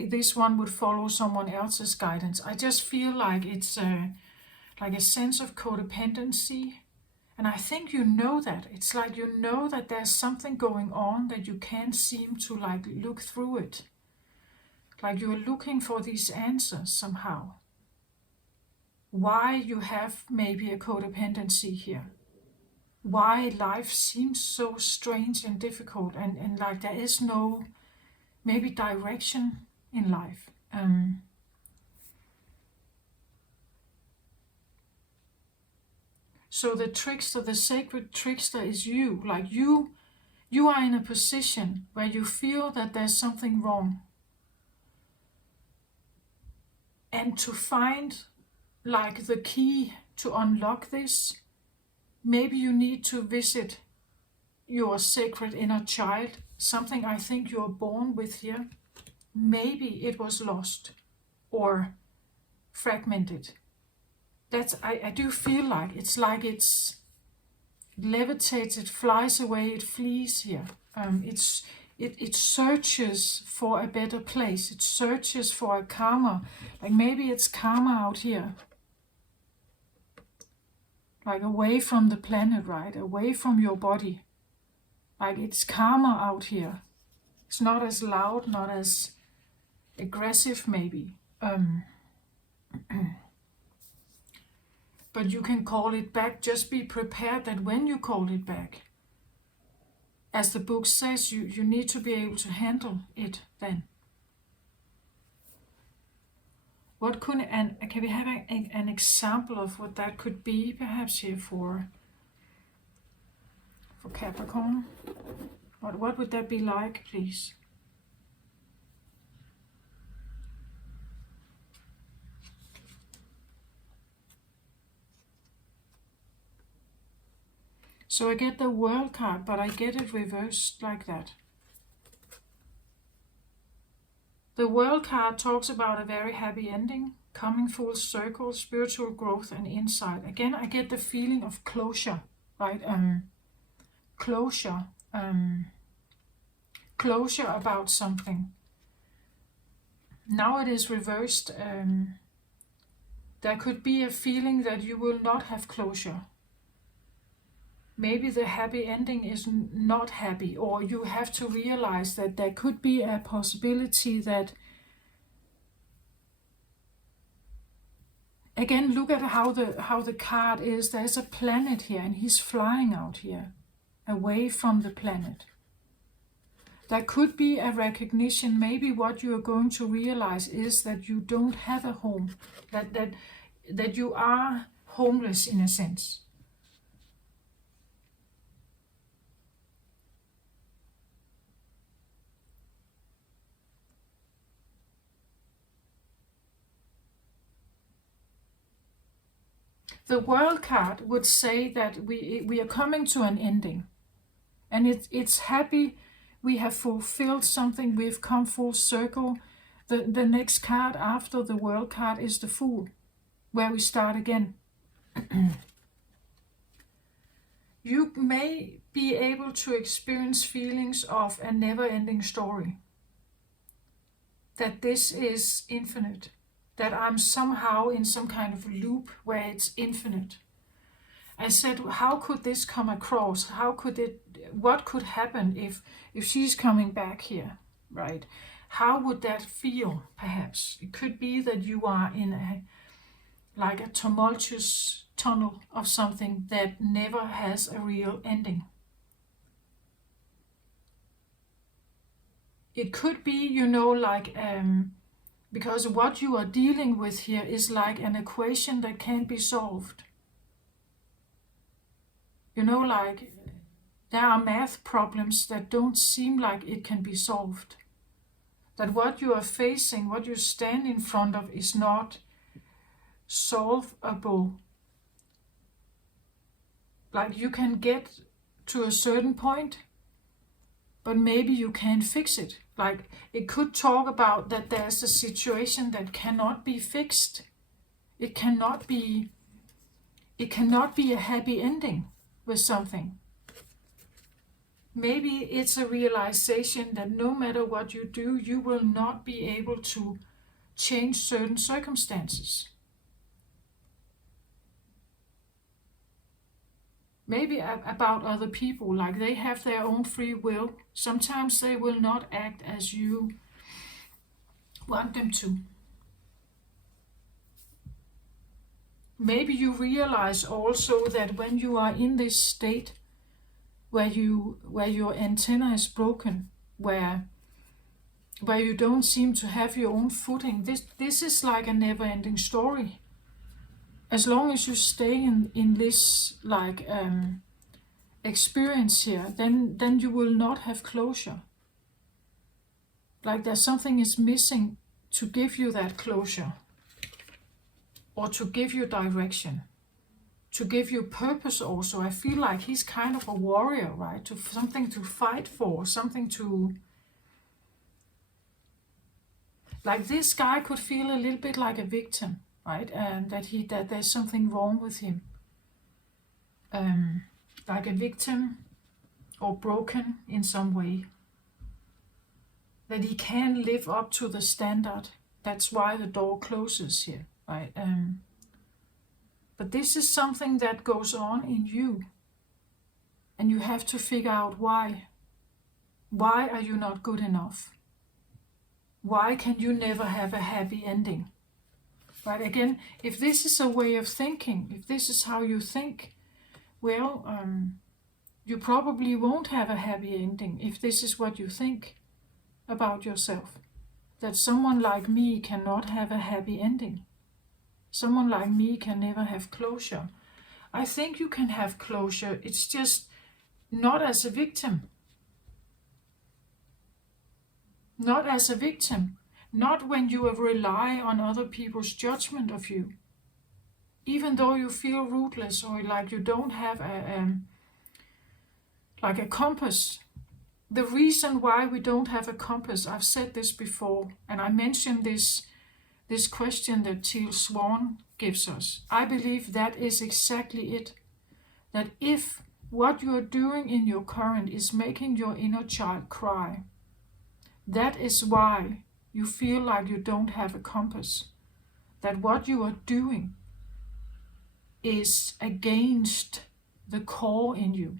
this one would follow someone else's guidance. I just feel like it's like a sense of codependency. And I think that. It's like that there's something going on that you can't seem to like look through it. Like you're looking for these answers somehow. Why you have maybe a codependency here. Why life seems so strange and difficult, and like there is no maybe direction in life. So the trickster, the sacred trickster is you. Like you are in a position where you feel that there's something wrong. And to find like the key to unlock this, maybe you need to visit your sacred inner child, something I think you're born with here. Maybe it was lost or fragmented. I do feel like it's levitates, it flies away, it flees here. It searches for a better place. It searches for a karma. Like maybe it's karma out here. Like away from the planet, right? Away from your body. Like it's karma out here. It's not as loud, not as aggressive maybe. But you can call it back. Just be prepared that when you call it back, as the book says, you need to be able to handle it then. What can we have an example of what that could be perhaps here for Capricorn? What would that be like, please? So I get the World card, but I get it reversed like that. The World card talks about a very happy ending, coming full circle, spiritual growth and insight. Again, I get the feeling of closure, right? Closure about something. Now it is reversed. There could be a feeling that you will not have closure. Maybe the happy ending is not happy, or you have to realize that there could be a possibility that, again, look at how the card is. There's a planet here and he's flying out here, away from the planet. There could be a recognition. Maybe what you are going to realize is that you don't have a home, that you are homeless in a sense. The World card would say that we are coming to an ending. And it's happy, we have fulfilled something, we've come full circle. The next card after the World card is the Fool, where we start again. You may be able to experience feelings of a never-ending story. That this is infinite. That I'm somehow in some kind of loop where it's infinite. I said, how could this come across? What could happen if she's coming back here, right? How would that feel, perhaps? It could be that you are in a tumultuous tunnel of something that never has a real ending. It could be, because what you are dealing with here is like an equation that can't be solved. There are math problems that don't seem like it can be solved. That what you are facing, what you stand in front of, is not solvable. Like you can get to a certain point, but maybe you can't fix it. Like it could talk about that there's a situation that cannot be fixed. It cannot be a happy ending with something. Maybe it's a realization that no matter what you do, you will not be able to change certain circumstances. Maybe about other people, like they have their own free will. Sometimes they will not act as you want them to. Maybe you realize also that when you are in this state where your antenna is broken, where you don't seem to have your own footing, this is like a never-ending story. As long as you stay in this experience here, then you will not have closure. Like there's something is missing to give you that closure, or to give you direction, to give you purpose also. I feel like he's kind of a warrior, right? Something to fight for, something to... Like this guy could feel a little bit like a victim, right? And that there's something wrong with him. Like a victim or broken in some way. That he can't live up to the standard. That's why the door closes here, right? But this is something that goes on in you. And you have to figure out why. Why are you not good enough? Why can you never have a happy ending? Right, again, if this is a way of thinking, if this is how you think, well, you probably won't have a happy ending if this is what you think about yourself. That someone like me cannot have a happy ending. Someone like me can never have closure. I think you can have closure, it's just not as a victim. Not as a victim. Not when you rely on other people's judgment of you. Even though you feel rootless or like you don't have a compass. The reason why we don't have a compass, I've said this before, and I mentioned this question that Teal Swan gives us. I believe that is exactly it. That if what you are doing in your current is making your inner child cry, that is why you feel like you don't have a compass. That what you are doing is against the core in you.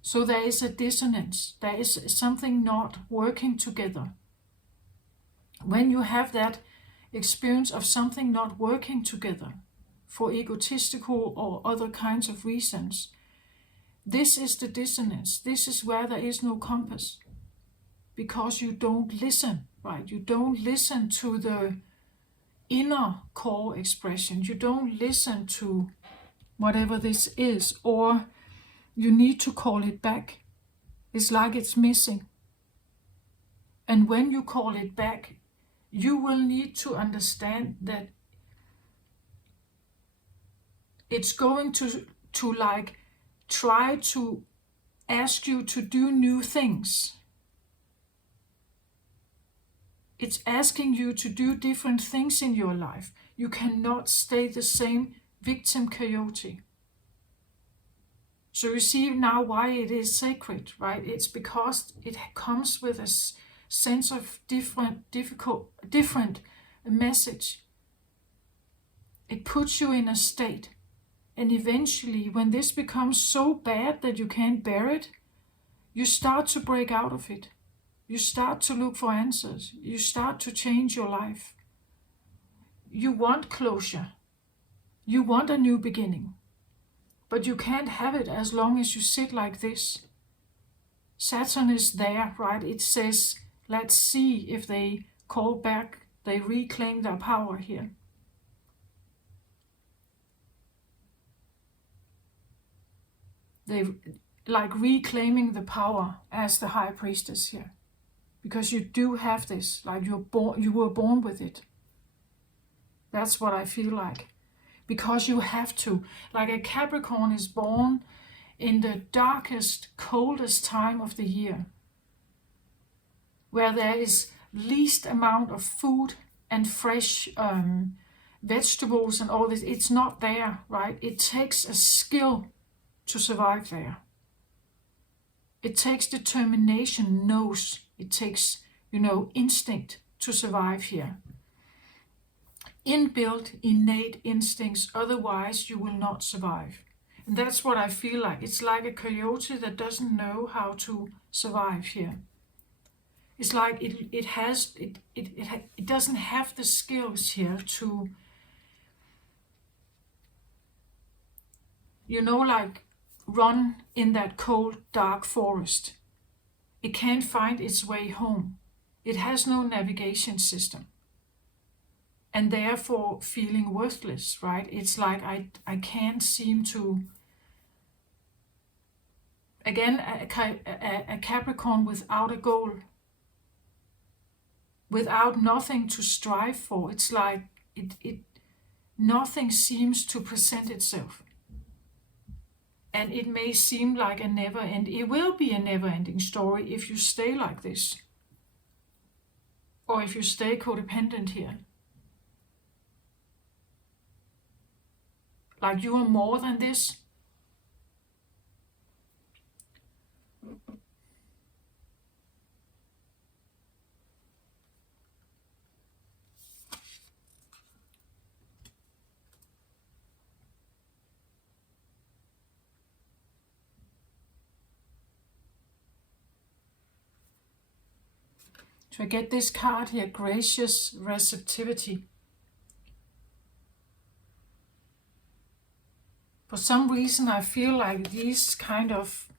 So there is a dissonance. There is something not working together. When you have that experience of something not working together for egotistical or other kinds of reasons, this is the dissonance. This is where there is no compass. Because you don't listen, right? You don't listen to the inner core expression. You don't listen to whatever this is, or you need to call it back. It's like it's missing. And when you call it back, you will need to understand that it's going to like try to ask you to do new things. It's asking you to do different things in your life. You cannot stay the same victim coyote. So you see now why it is sacred, right? It's because it comes with a sense of different message. It puts you in a state. And eventually, when this becomes so bad that you can't bear it, you start to break out of it. You start to look for answers. You start to change your life. You want closure. You want a new beginning. But you can't have it as long as you sit like this. Saturn is there, right? It says, let's see if they call back, they reclaim their power here. They like reclaiming the power as the high priestess here. Because you do have this, like you were born with it. That's what I feel like. Because you have to. Like a Capricorn is born in the darkest, coldest time of the year. Where there is least amount of food and fresh vegetables and all this. It's not there, right? It takes a skill to survive there. It takes determination, knows. It takes, instinct to survive here. Inbuilt, innate instincts, otherwise you will not survive. And that's what I feel like. It's like a coyote that doesn't know how to survive here. It's like it doesn't have the skills here to, like run in that cold, dark forest. It can't find its way home. It has no navigation system. And therefore feeling worthless, right? It's like I can't seem to... Again, a Capricorn without a goal. Without nothing to strive for. It's like nothing seems to present itself. And it may seem like a it will be a never-ending story if you stay like this. Or if you stay codependent here. Like you are more than this. So I get this card here, gracious receptivity. For some reason I feel like these kind of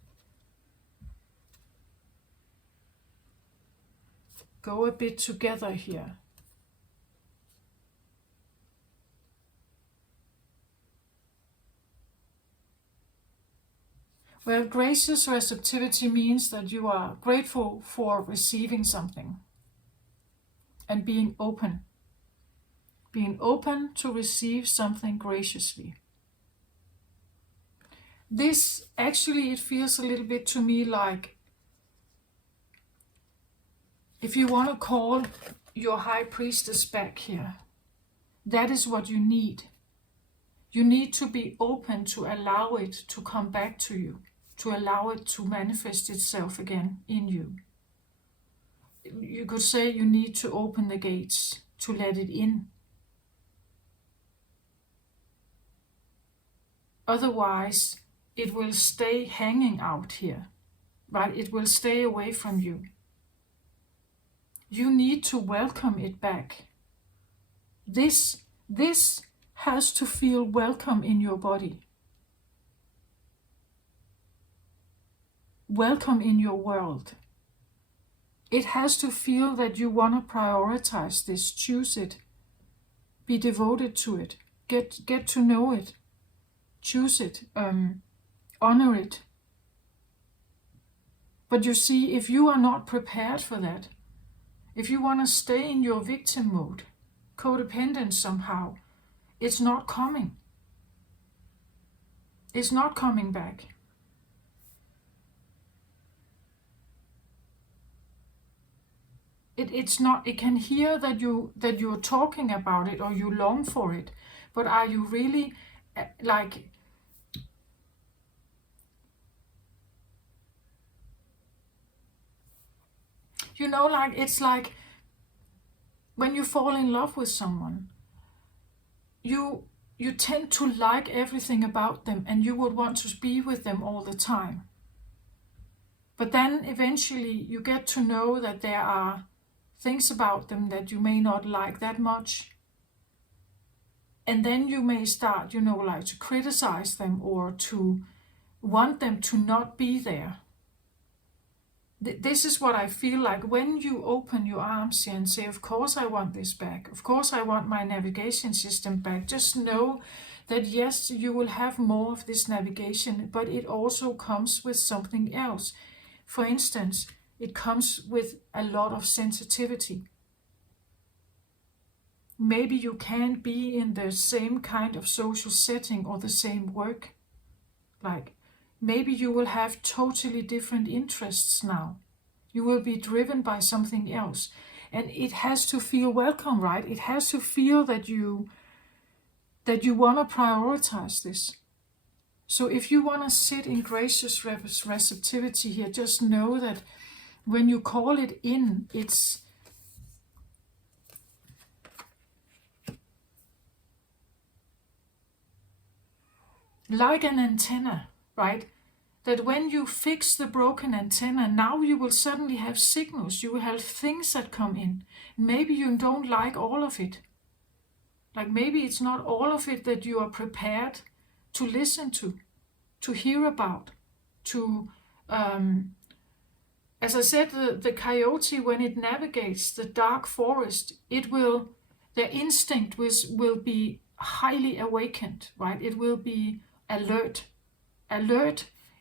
go a bit together here. Well, gracious receptivity means that you are grateful for receiving something and being open. Being open to receive something graciously. This actually, it feels a little bit to me like if you want to call your high priestess back here, that is what you need. You need to be open to allow it to come back to you, to allow it to manifest itself again in you. You could say you need to open the gates to let it in. Otherwise, it will stay hanging out here, right? It will stay away from you. You need to welcome it back. This has to feel welcome in your body. Welcome in your world. It has to feel that you want to prioritize this, choose it, be devoted to it, get to know it, choose it, honor it. But you see, if you are not prepared for that, if you want to stay in your victim mode, codependent somehow, it's not coming. It's not coming back. It's not. It can hear that you're talking about it or you long for it, but are you really like? You know, like it's like when you fall in love with someone, you tend to like everything about them and you would want to be with them all the time. But then eventually you get to know that there are things about them that you may not like that much. And then you may start, like to criticize them or to want them to not be there. This is what I feel like when you open your arms here and say, of course I want this back. Of course I want my navigation system back. Just know that yes, you will have more of this navigation, but it also comes with something else. For instance, it comes with a lot of sensitivity. Maybe you can't be in the same kind of social setting or the same work. Like, maybe you will have totally different interests now. You will be driven by something else. And it has to feel welcome, right? It has to feel that you want to prioritize this. So if you want to sit in gracious receptivity here, just know that when you call it in, it's like an antenna, right? That when you fix the broken antenna, now you will suddenly have signals. You will have things that come in. Maybe you don't like all of it. Like maybe it's not all of it that you are prepared to listen to hear about, to, as I said, the coyote, when it navigates the dark forest, their instinct will be highly awakened, right? It will be alert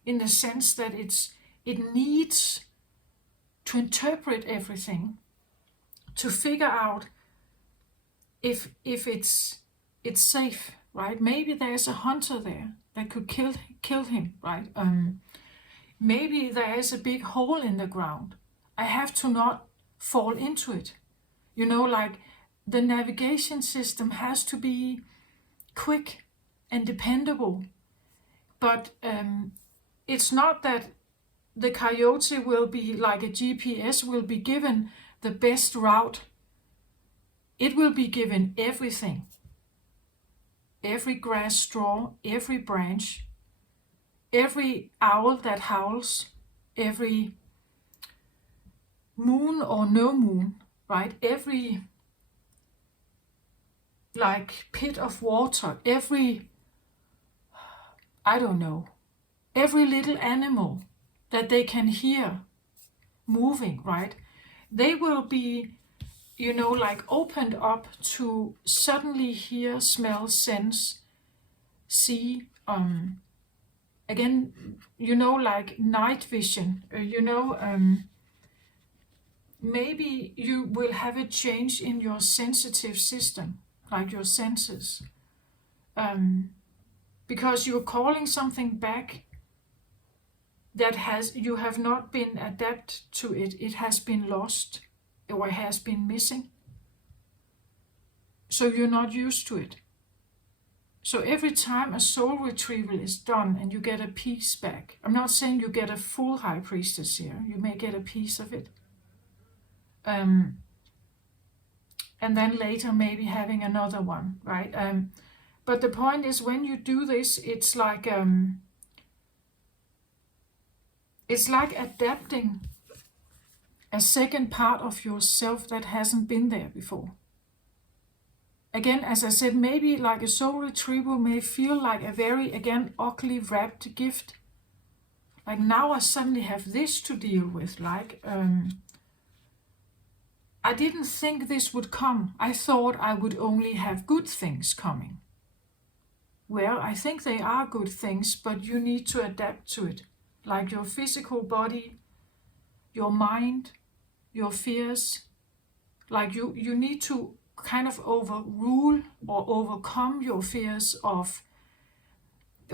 in the sense that it needs to interpret everything, to figure out if it's safe, right? Maybe there's a hunter there that could kill him, right? Maybe there is a big hole in the ground. I have to not fall into it. Like the navigation system has to be quick and dependable. But it's not that the coyote will be like a GPS, will be given the best route. It will be given everything. Every grass straw, every branch, every owl that howls, every moon or no moon, right? Every like pit of water, every little animal that they can hear moving, right? They will be, like opened up to suddenly hear, smell, sense, see, again, like night vision, maybe you will have a change in your sensitive system, like your senses. Because you're calling something back that you have not been adapted to it. It has been lost or has been missing. So you're not used to it. So every time a soul retrieval is done and you get a piece back, I'm not saying you get a full high priestess here. You may get a piece of it. And then later maybe having another one, right? But the point is, when you do this, it's like adapting a second part of yourself that hasn't been there before. Again, as I said, maybe like a soul retrieval may feel like a very, again, ugly wrapped gift. Like now I suddenly have this to deal with. Like, I didn't think this would come. I thought I would only have good things coming. Well, I think they are good things, but you need to adapt to it. Like your physical body, your mind, your fears. Like you need to kind of overrule or overcome your fears of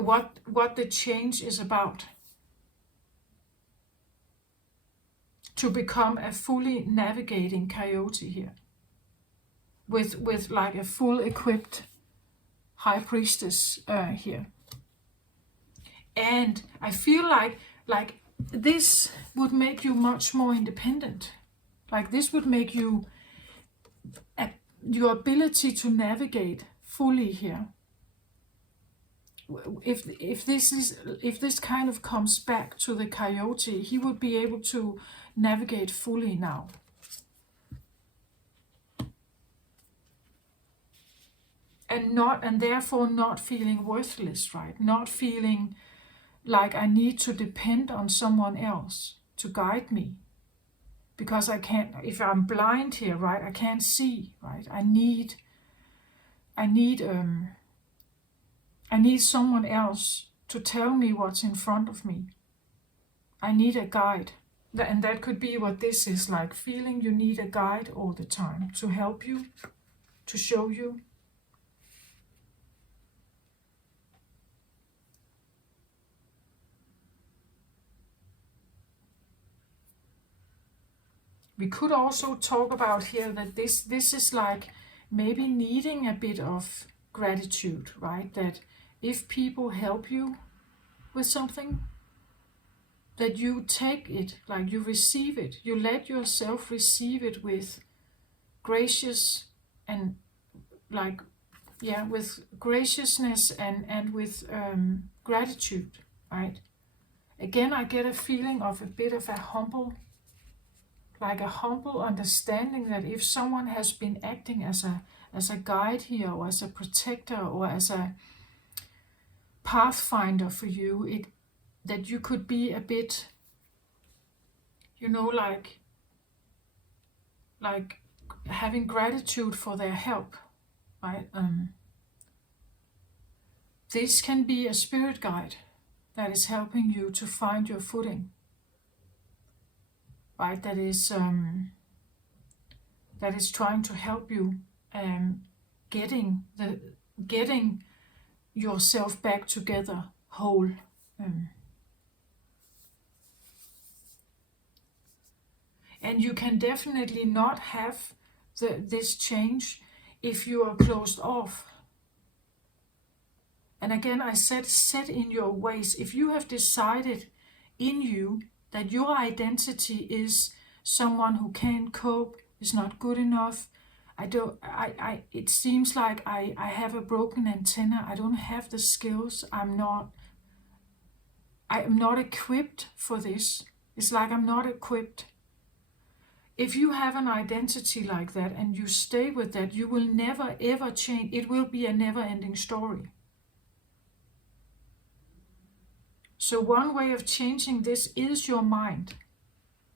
what the change is about. To become a fully navigating coyote here. With like a full equipped high priestess here. And I feel like this would make you much more independent. Like this would make you your ability to navigate fully here. If this kind of comes back to the coyote, he would be able to navigate fully now. And therefore not feeling worthless, right? Not feeling like I need to depend on someone else to guide me. Because I can't, if I'm blind here, right, I can't see, right? I need someone else to tell me what's in front of me. I need a guide. And that could be what this is like, feeling you need a guide all the time to help you, to show you. We could also talk about here that this is like maybe needing a bit of gratitude, right? That if people help you with something, that you take it, like you receive it. You let yourself receive it with gracious and like, yeah, with graciousness and with gratitude, right? Again, I get a feeling of a bit of a humble understanding that if someone has been acting as a guide here, or as a protector, or as a pathfinder for you, that you could be a bit, like having gratitude for their help, right? This can be a spirit guide that is helping you to find your footing. Right, that is trying to help you getting yourself back together whole. And you can definitely not have this change if you are closed off. And again, I said, set in your ways. If you have decided in you that your identity is someone who can't cope, is not good enough. It seems like I have a broken antenna. I don't have the skills. I am not equipped for this. It's like I'm not equipped. If you have an identity like that and you stay with that, you will never ever change. It will be a never-ending story. So one way of changing this is your mind.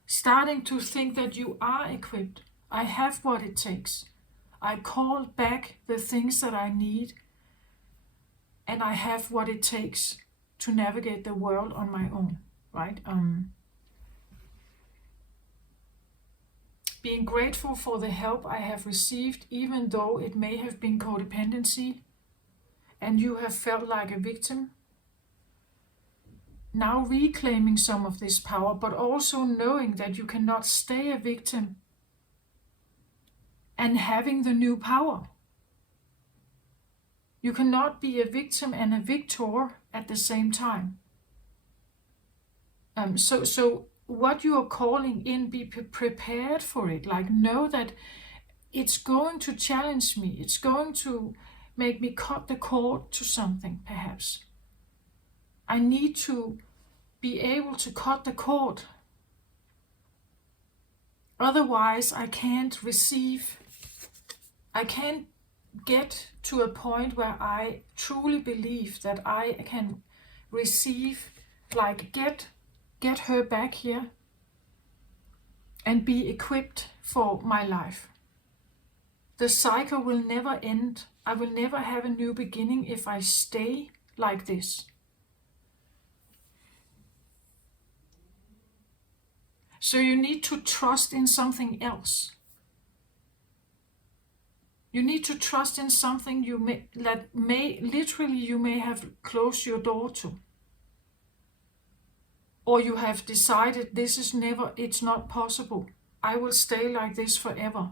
Starting to think that you are equipped. I have what it takes. I call back the things that I need. And I have what it takes to navigate the world on my own, right? Being grateful for the help I have received, even though it may have been codependency and you have felt like a victim. Now reclaiming some of this power, but also knowing that you cannot stay a victim and having the new power. You cannot be a victim and a victor at the same time. So what you are calling in, be prepared for it. Like, know that it's going to challenge me. It's going to make me cut the cord to something, perhaps. I need to be able to cut the cord. Otherwise, I can't receive. I can't get to a point where I truly believe that I can receive, like get her back here and be equipped for my life. The cycle will never end. I will never have a new beginning if I stay like this. So you need to trust in something else. You need to trust in something you may have closed your door to. Or you have decided it's not possible. I will stay like this forever.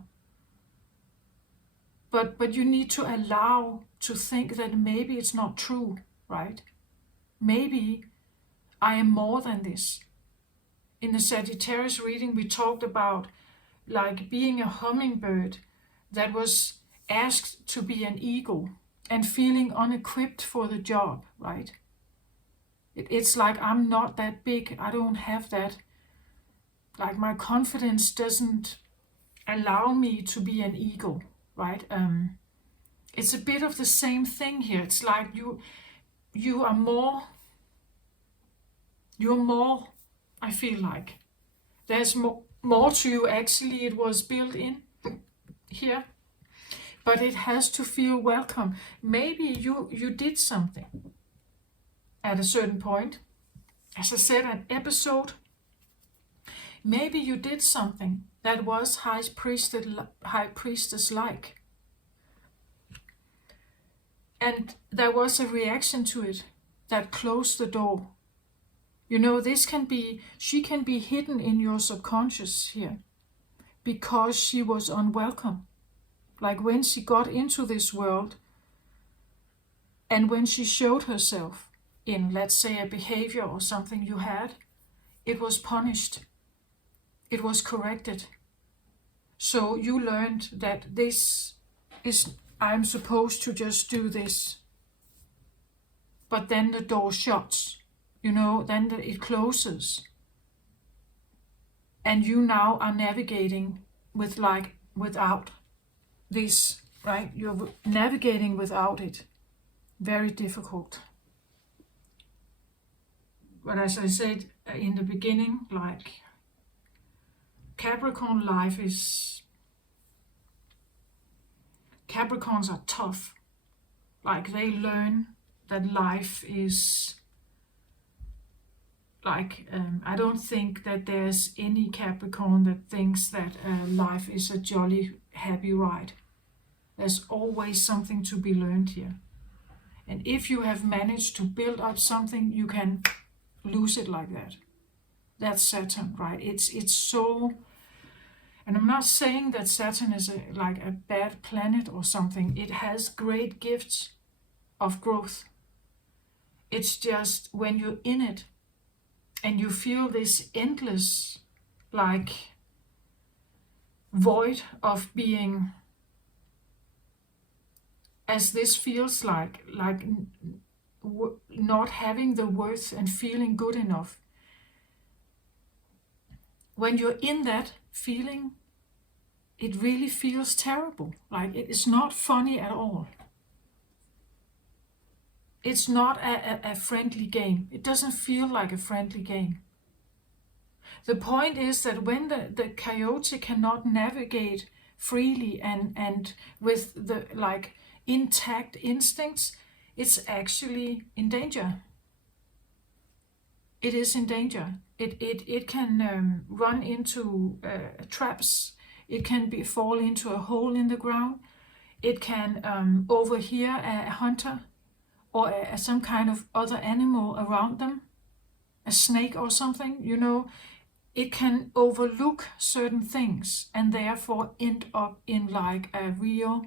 But you need to allow to think that maybe it's not true, right? Maybe I am more than this. In the Sagittarius reading, we talked about like being a hummingbird that was asked to be an eagle and feeling unequipped for the job, right? It's like, I'm not that big. I don't have that. Like, my confidence doesn't allow me to be an eagle, right? It's a bit of the same thing here. It's like you're more, I feel like. There's more to you. Actually, it was built in here. But it has to feel welcome. Maybe you did something at a certain point. As I said, an episode. Maybe you did something that was high priestess-like. And there was a reaction to it that closed the door. You know, she can be hidden in your subconscious here because she was unwelcome. Like when she got into this world and when she showed herself in, let's say, a behavior or something you had, it was punished. It was corrected. So you learned that I'm supposed to just do this. But then the door shuts, then it closes. And you now are navigating without this, right? You're navigating without it. Very difficult. But as I said in the beginning, like Capricorn life Capricorns are tough. Like they learn that life is like, I don't think that there's any Capricorn that thinks that life is a jolly, happy ride. There's always something to be learned here. And if you have managed to build up something, you can lose it like that. That's Saturn, right? It's so... And I'm not saying that Saturn is like a bad planet or something. It has great gifts of growth. It's just when you're in it and you feel this endless like void of being, as this feels like not having the worth and feeling good enough. When you're in that feeling, it really feels terrible. Like it is not funny at all. It's not a friendly game. It doesn't feel like a friendly game. The point is that when the coyote cannot navigate freely and with the like intact instincts, it's actually in danger. It is in danger. It can run into traps. It can fall into a hole in the ground. It can overhear a hunter or some kind of other animal around them, a snake or something, It can overlook certain things and therefore end up in like a real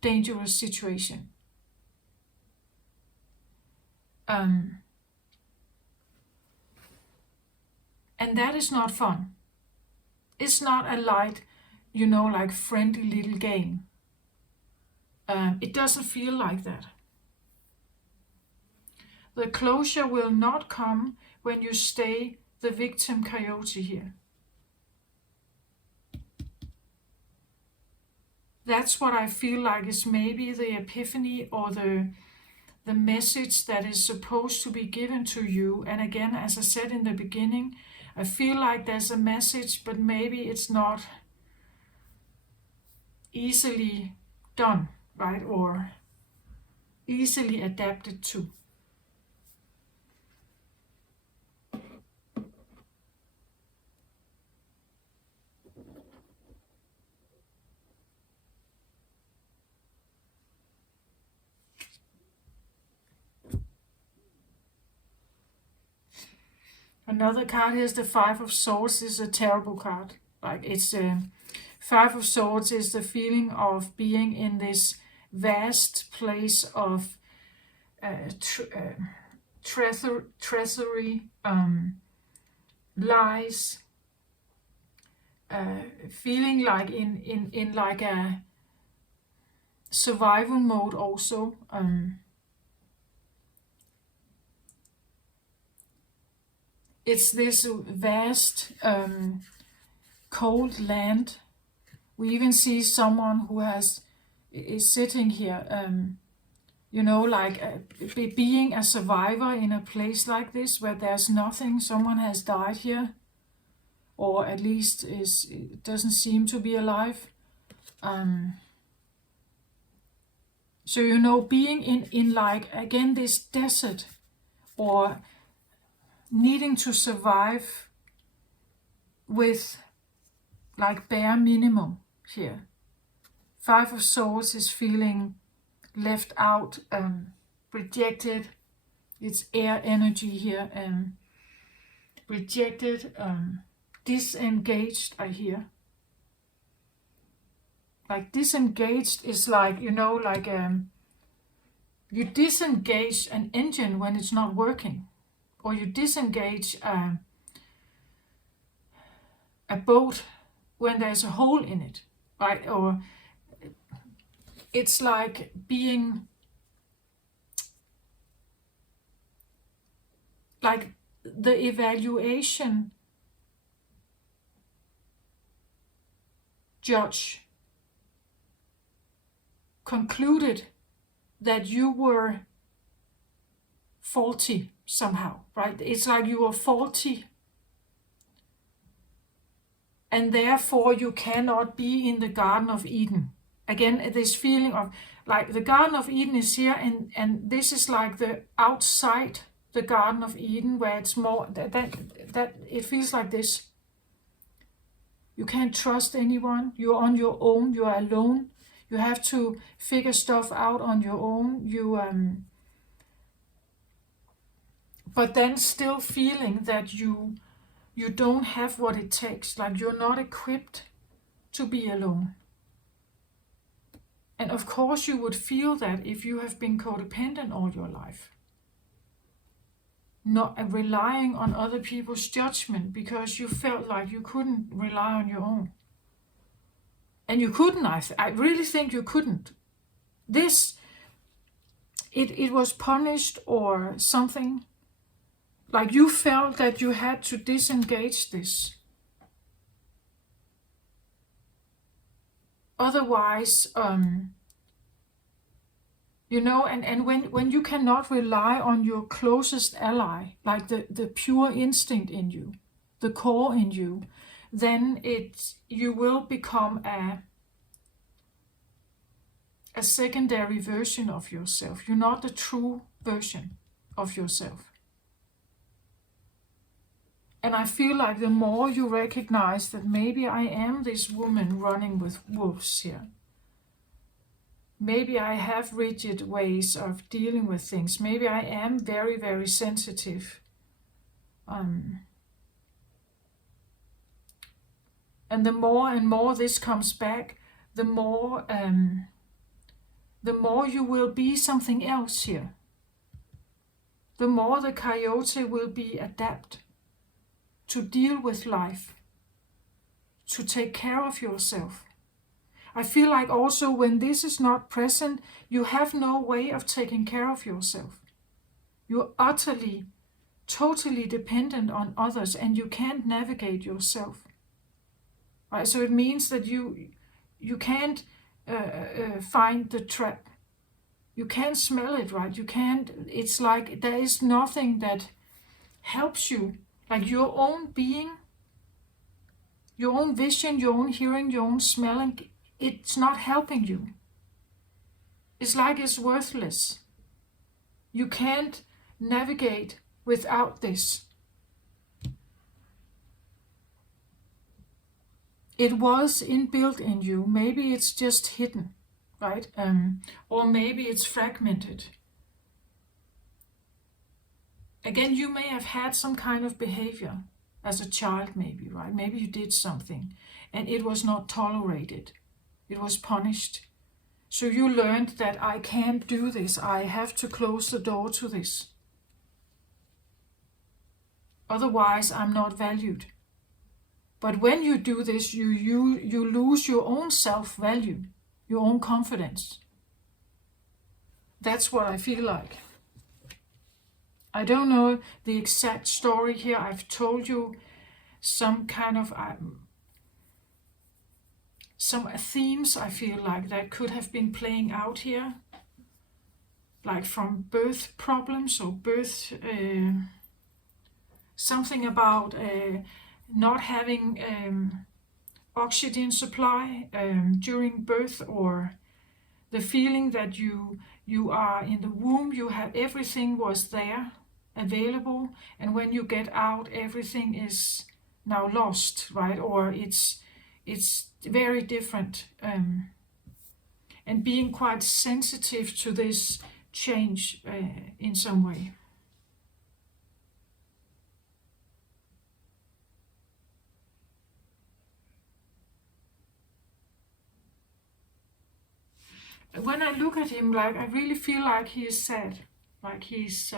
dangerous situation. And that is not fun. It's not a light, like friendly little game. It doesn't feel like that. The closure will not come when you stay the victim coyote here. That's what I feel like is maybe the epiphany or the message that is supposed to be given to you. And again, as I said in the beginning, I feel like there's a message, but maybe it's not easily done, right? Or easily adapted to. Another card here is the Five of Swords. Is a terrible card. Like it's Five of Swords is the feeling of being in this vast place of treachery, lies, feeling like in like a survival mode also. It's this vast cold land. We even see someone who is sitting here, you know, like being a survivor in a place like this where there's nothing. Someone has died here, or at least doesn't seem to be alive. So, you know, being in like, again, this desert, or needing to survive with like bare minimum here. Five of Swords is feeling left out, rejected. It's air energy here, rejected, disengaged, I hear. Like disengaged is like, you know, like you disengage an engine when it's not working. Or you disengage a boat when there's a hole in it, right? Or it's like being like the evaluation judge concluded that you were faulty somehow, right? It's like you are faulty, and therefore you cannot be in the Garden of Eden. Again, this feeling of like the Garden of Eden is here, and this is like the outside the Garden of Eden, where it's more that it feels like this. You can't trust anyone. You're on your own. You are alone. You have to figure stuff out on your own. But then still feeling that you don't have what it takes, like you're not equipped to be alone. And of course you would feel that if you have been codependent all your life, not relying on other people's judgment because you felt like you couldn't rely on your own. And you couldn't, I really think you couldn't. It was punished or something. Like you felt that you had to disengage this. Otherwise, you know, and when you cannot rely on your closest ally, like the pure instinct in you, the core in you, then you will become a secondary version of yourself. You're not the true version of yourself. And I feel like the more you recognize that maybe I am this woman running with wolves here. Maybe I have rigid ways of dealing with things. Maybe I am very, very sensitive. And the more and more this comes back, the more you will be something else here. The more the coyote will be adapt to deal with life, to take care of yourself. I feel like also when this is not present, you have no way of taking care of yourself. You're utterly, totally dependent on others, and you can't navigate yourself. Right? So it means that you can't find the trap. You can't smell it, right? You can't. It's like there is nothing that helps you. Like your own being, your own vision, your own hearing, your own smelling, it's not helping you. It's like it's worthless. You can't navigate without this. It was inbuilt in you. Maybe it's just hidden, right? Or maybe it's fragmented. again, you may have had some kind of behavior as a child, maybe, right? Maybe you did something and it was not tolerated. It was punished. So you learned that I can't do this. I have to close the door to this. Otherwise, I'm not valued. But when you do this, you lose your own self-value, your own confidence. That's what I feel like. I don't know the exact story here. I've told you some kind of some themes, I feel like, that could have been playing out here, like from birth problems or birth, something about not having oxygen supply during birth, or the feeling that you are in the womb, you have everything was there available, and when you get out, everything is now lost, right? Or it's very different, and being quite sensitive to this change in some way. When I look at him, like, I really feel like he is sad, like he's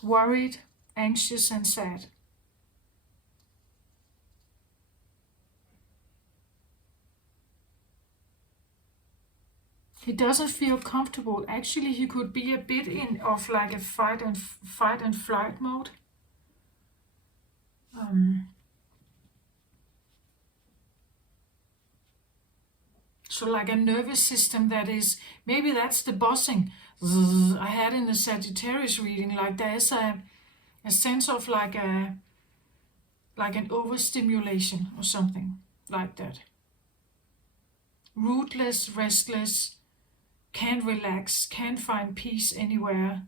worried, anxious, and sad. He doesn't feel comfortable. Actually, he could be a bit in of like a fight and flight mode. So like a nervous system that is, maybe that's the buzzing I had in the Sagittarius reading. Like there's a sense of like an overstimulation or something like that. Rootless, restless, can't relax, can't find peace anywhere.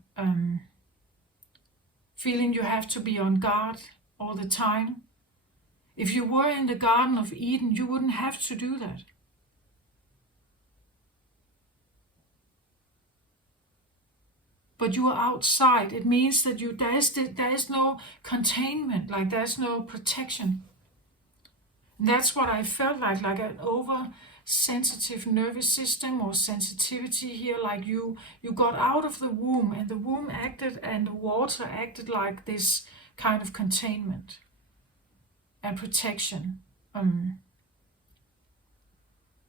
Feeling you have to be on guard all the time. If you were in the Garden of Eden, you wouldn't have to do that. But you are outside. It means that there is no containment, like there's no protection. And that's what I felt like an oversensitive nervous system or sensitivity here. Like you got out of the womb, and the womb acted, and the water acted like this kind of containment and protection,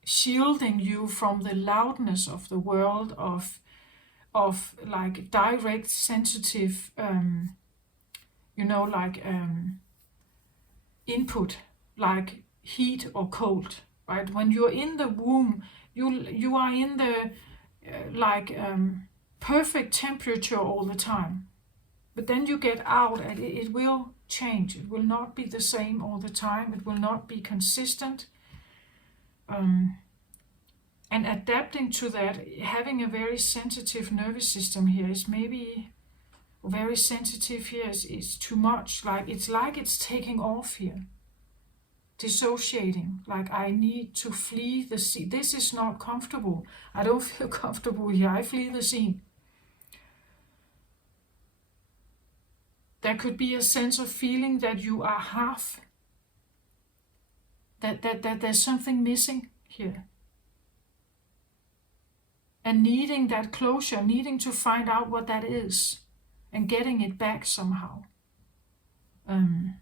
shielding you from the loudness of the world, of like direct sensitive input, like heat or cold, right? When you're in the womb, you are in the perfect temperature all the time. But then you get out, and it will change. It will not be the same all the time. It will not be consistent. And adapting to that, having a very sensitive nervous system here is maybe very sensitive here is too much. Like it's taking off here, dissociating. Like I need to flee the scene. This is not comfortable. I don't feel comfortable here. I flee the scene. There could be a sense of feeling that you are half. That there's something missing here. And needing that closure, needing to find out what that is, and getting it back somehow. And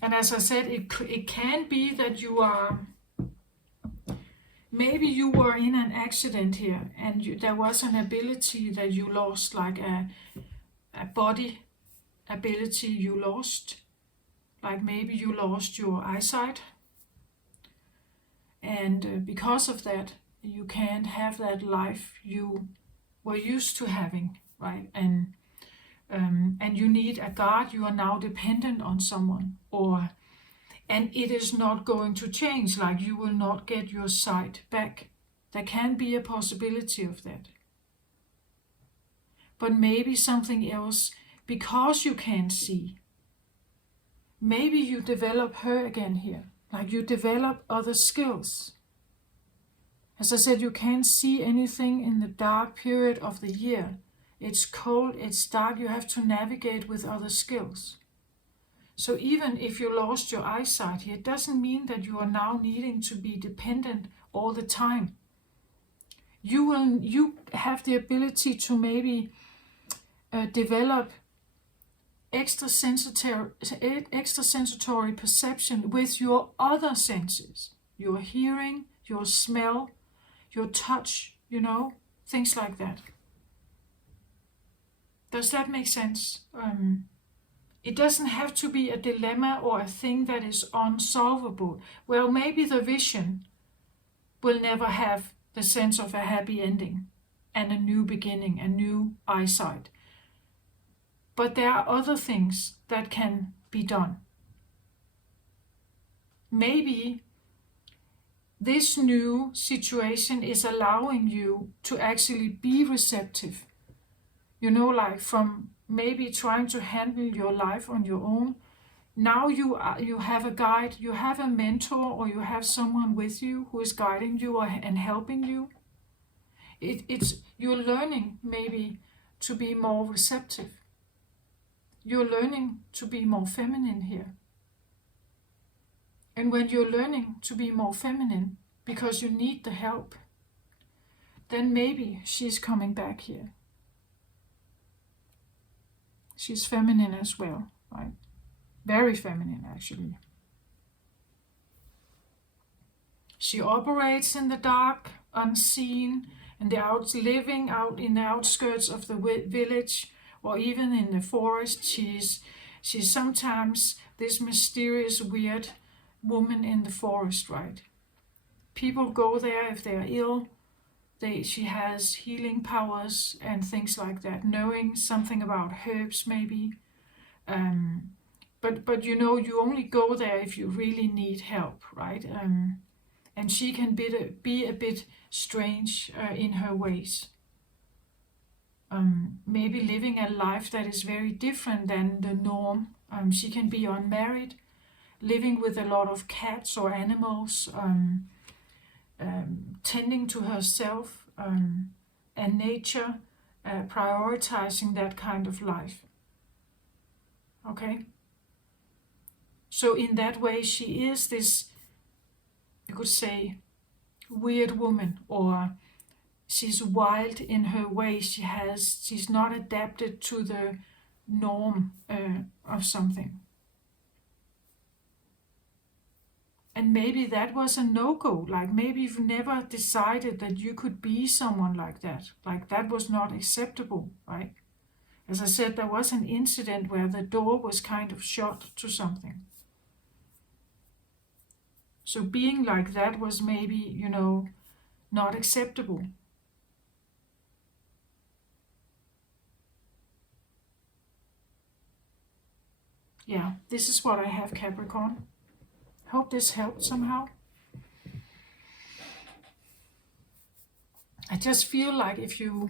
as I said, it can be that you are, maybe you were in an accident here, and there was an ability that you lost, like a body ability you lost. Like maybe you lost your eyesight. And because of that, you can't have that life you were used to having, right? And you need a guard. You are now dependent on someone, and it is not going to change. Like you will not get your sight back. There can be a possibility of that. But maybe something else, because you can't see. Maybe you develop her again here. Like you develop other skills. As I said, you can't see anything in the dark period of the year. It's cold, it's dark, you have to navigate with other skills. So even if you lost your eyesight here, it doesn't mean that you are now needing to be dependent all the time. You have the ability to maybe develop extrasensory perception with your other senses, your hearing, your smell, your touch, things like that. Does that make sense? It doesn't have to be a dilemma or a thing that is unsolvable. Well, maybe the vision will never have the sense of a happy ending and a new beginning, a new eyesight. But there are other things that can be done. Maybe this new situation is allowing you to actually be receptive. Like from maybe trying to handle your life on your own. Now you have a guide, you have a mentor, or you have someone with you who is guiding you and helping you. You're learning maybe to be more receptive. You're learning to be more feminine here. And when you're learning to be more feminine because you need the help, then maybe she's coming back here. She's feminine as well, right? Very feminine, actually. She operates in the dark, unseen, and living out in the outskirts of the village, or even in the forest. She's sometimes this mysterious, weird woman in the forest, right? People go there if they're ill. She has healing powers and things like that, knowing something about herbs maybe. But you only go there if you really need help, right? And she can be a bit strange in her ways. Maybe living a life that is very different than the norm. She can be unmarried, living with a lot of cats or animals, tending to herself and nature, prioritizing that kind of life. Okay? So in that way, she is this, you could say, weird woman, or she's wild in her way. She's not adapted to the norm of something. And maybe that was a no-go. Like maybe you've never decided that you could be someone like that. Like that was not acceptable, right? As I said, there was an incident where the door was kind of shut to something. So being like that was maybe, not acceptable. Yeah, this is what I have, Capricorn. Hope this helped somehow. I just feel like if you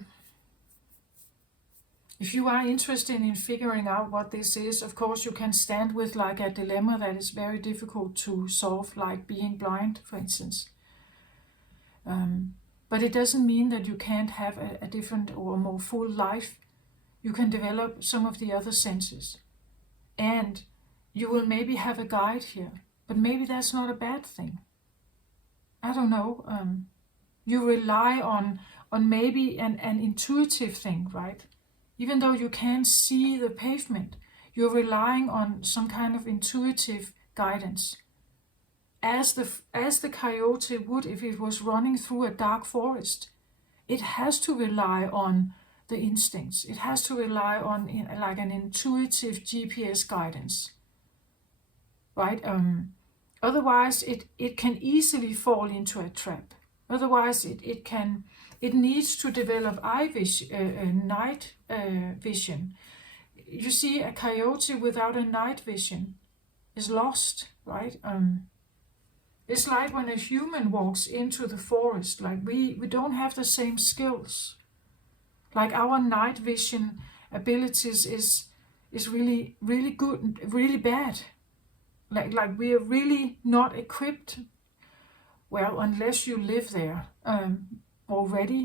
are interested in figuring out what this is, of course you can stand with like a dilemma that is very difficult to solve, like being blind, for instance. But it doesn't mean that you can't have a different or more full life. You can develop some of the other senses. And you will maybe have a guide here. But maybe that's not a bad thing. I don't know. You rely on maybe an intuitive thing, right? Even though you can't see the pavement, you're relying on some kind of intuitive guidance. As the coyote would if it was running through a dark forest. It has to rely on the instincts. It has to rely on like an intuitive GPS guidance. Right? Otherwise, it can easily fall into a trap. Otherwise, it needs to develop night vision. You see, a coyote without a night vision is lost, right? It's like when a human walks into the forest. Like we don't have the same skills. Like our night vision abilities is really really good, really bad. Like we are really not equipped well, unless you live there already.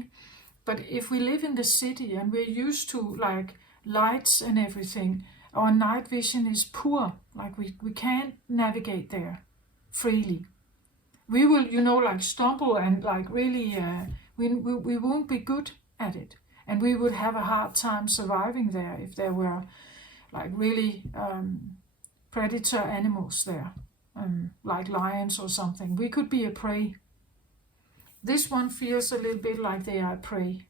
But if we live in the city and we're used to like lights and everything, our night vision is poor. Like we can't navigate there freely. We will, like stumble and like really, we won't be good at it. And we would have a hard time surviving there if there were like really predator animals there, like lions or something. We could be a prey. This one feels a little bit like they are a prey.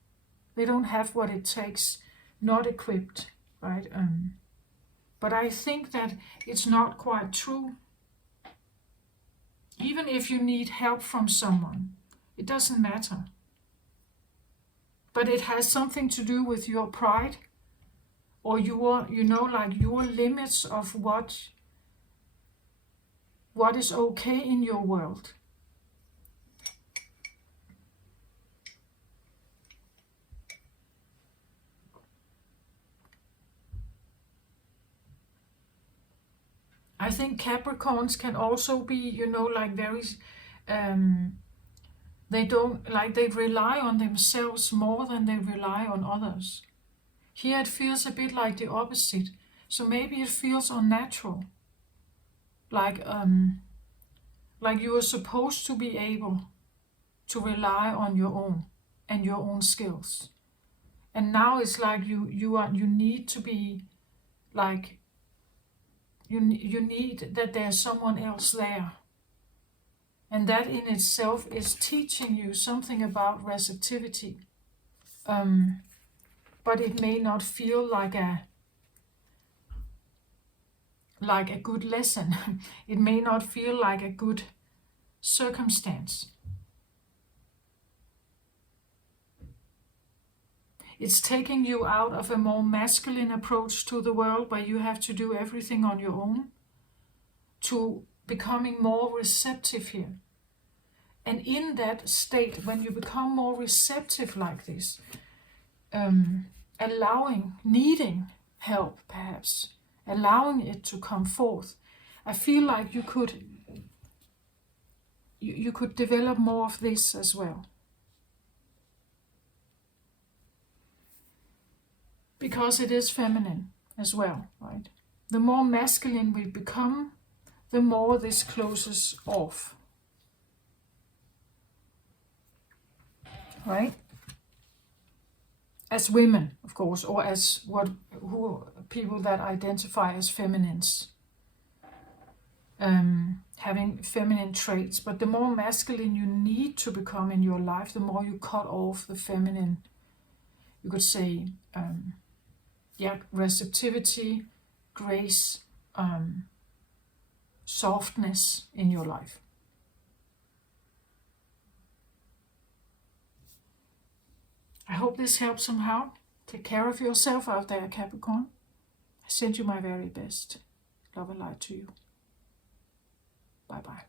They don't have what it takes, not equipped, right? But I think that it's not quite true. Even if you need help from someone, it doesn't matter. But it has something to do with your pride or your, like your limits of what is okay in your world. I think Capricorns can also be, like very, they rely on themselves more than they rely on others. Here it feels a bit like the opposite. So maybe it feels unnatural. Like you are supposed to be able to rely on your own and your own skills. And now it's like you need to be like, you need that there's someone else there. And that in itself is teaching you something about receptivity. But it may not feel like a good lesson. It may not feel like a good circumstance. It's taking you out of a more masculine approach to the world where you have to do everything on your own to becoming more receptive here. And in that state, when you become more receptive like this, allowing, needing help perhaps, allowing it to come forth, I feel like you could develop more of this as well. Because it is feminine as well, right? The more masculine we become, the more this closes off. Right? As women, of course, or as people that identify as feminines. Having feminine traits, but the more masculine you need to become in your life, the more you cut off the feminine, you could say, receptivity, grace, softness in your life. I hope this helps somehow. Take care of yourself out there, Capricorn. I send you my very best. Love and light to you. Bye-bye.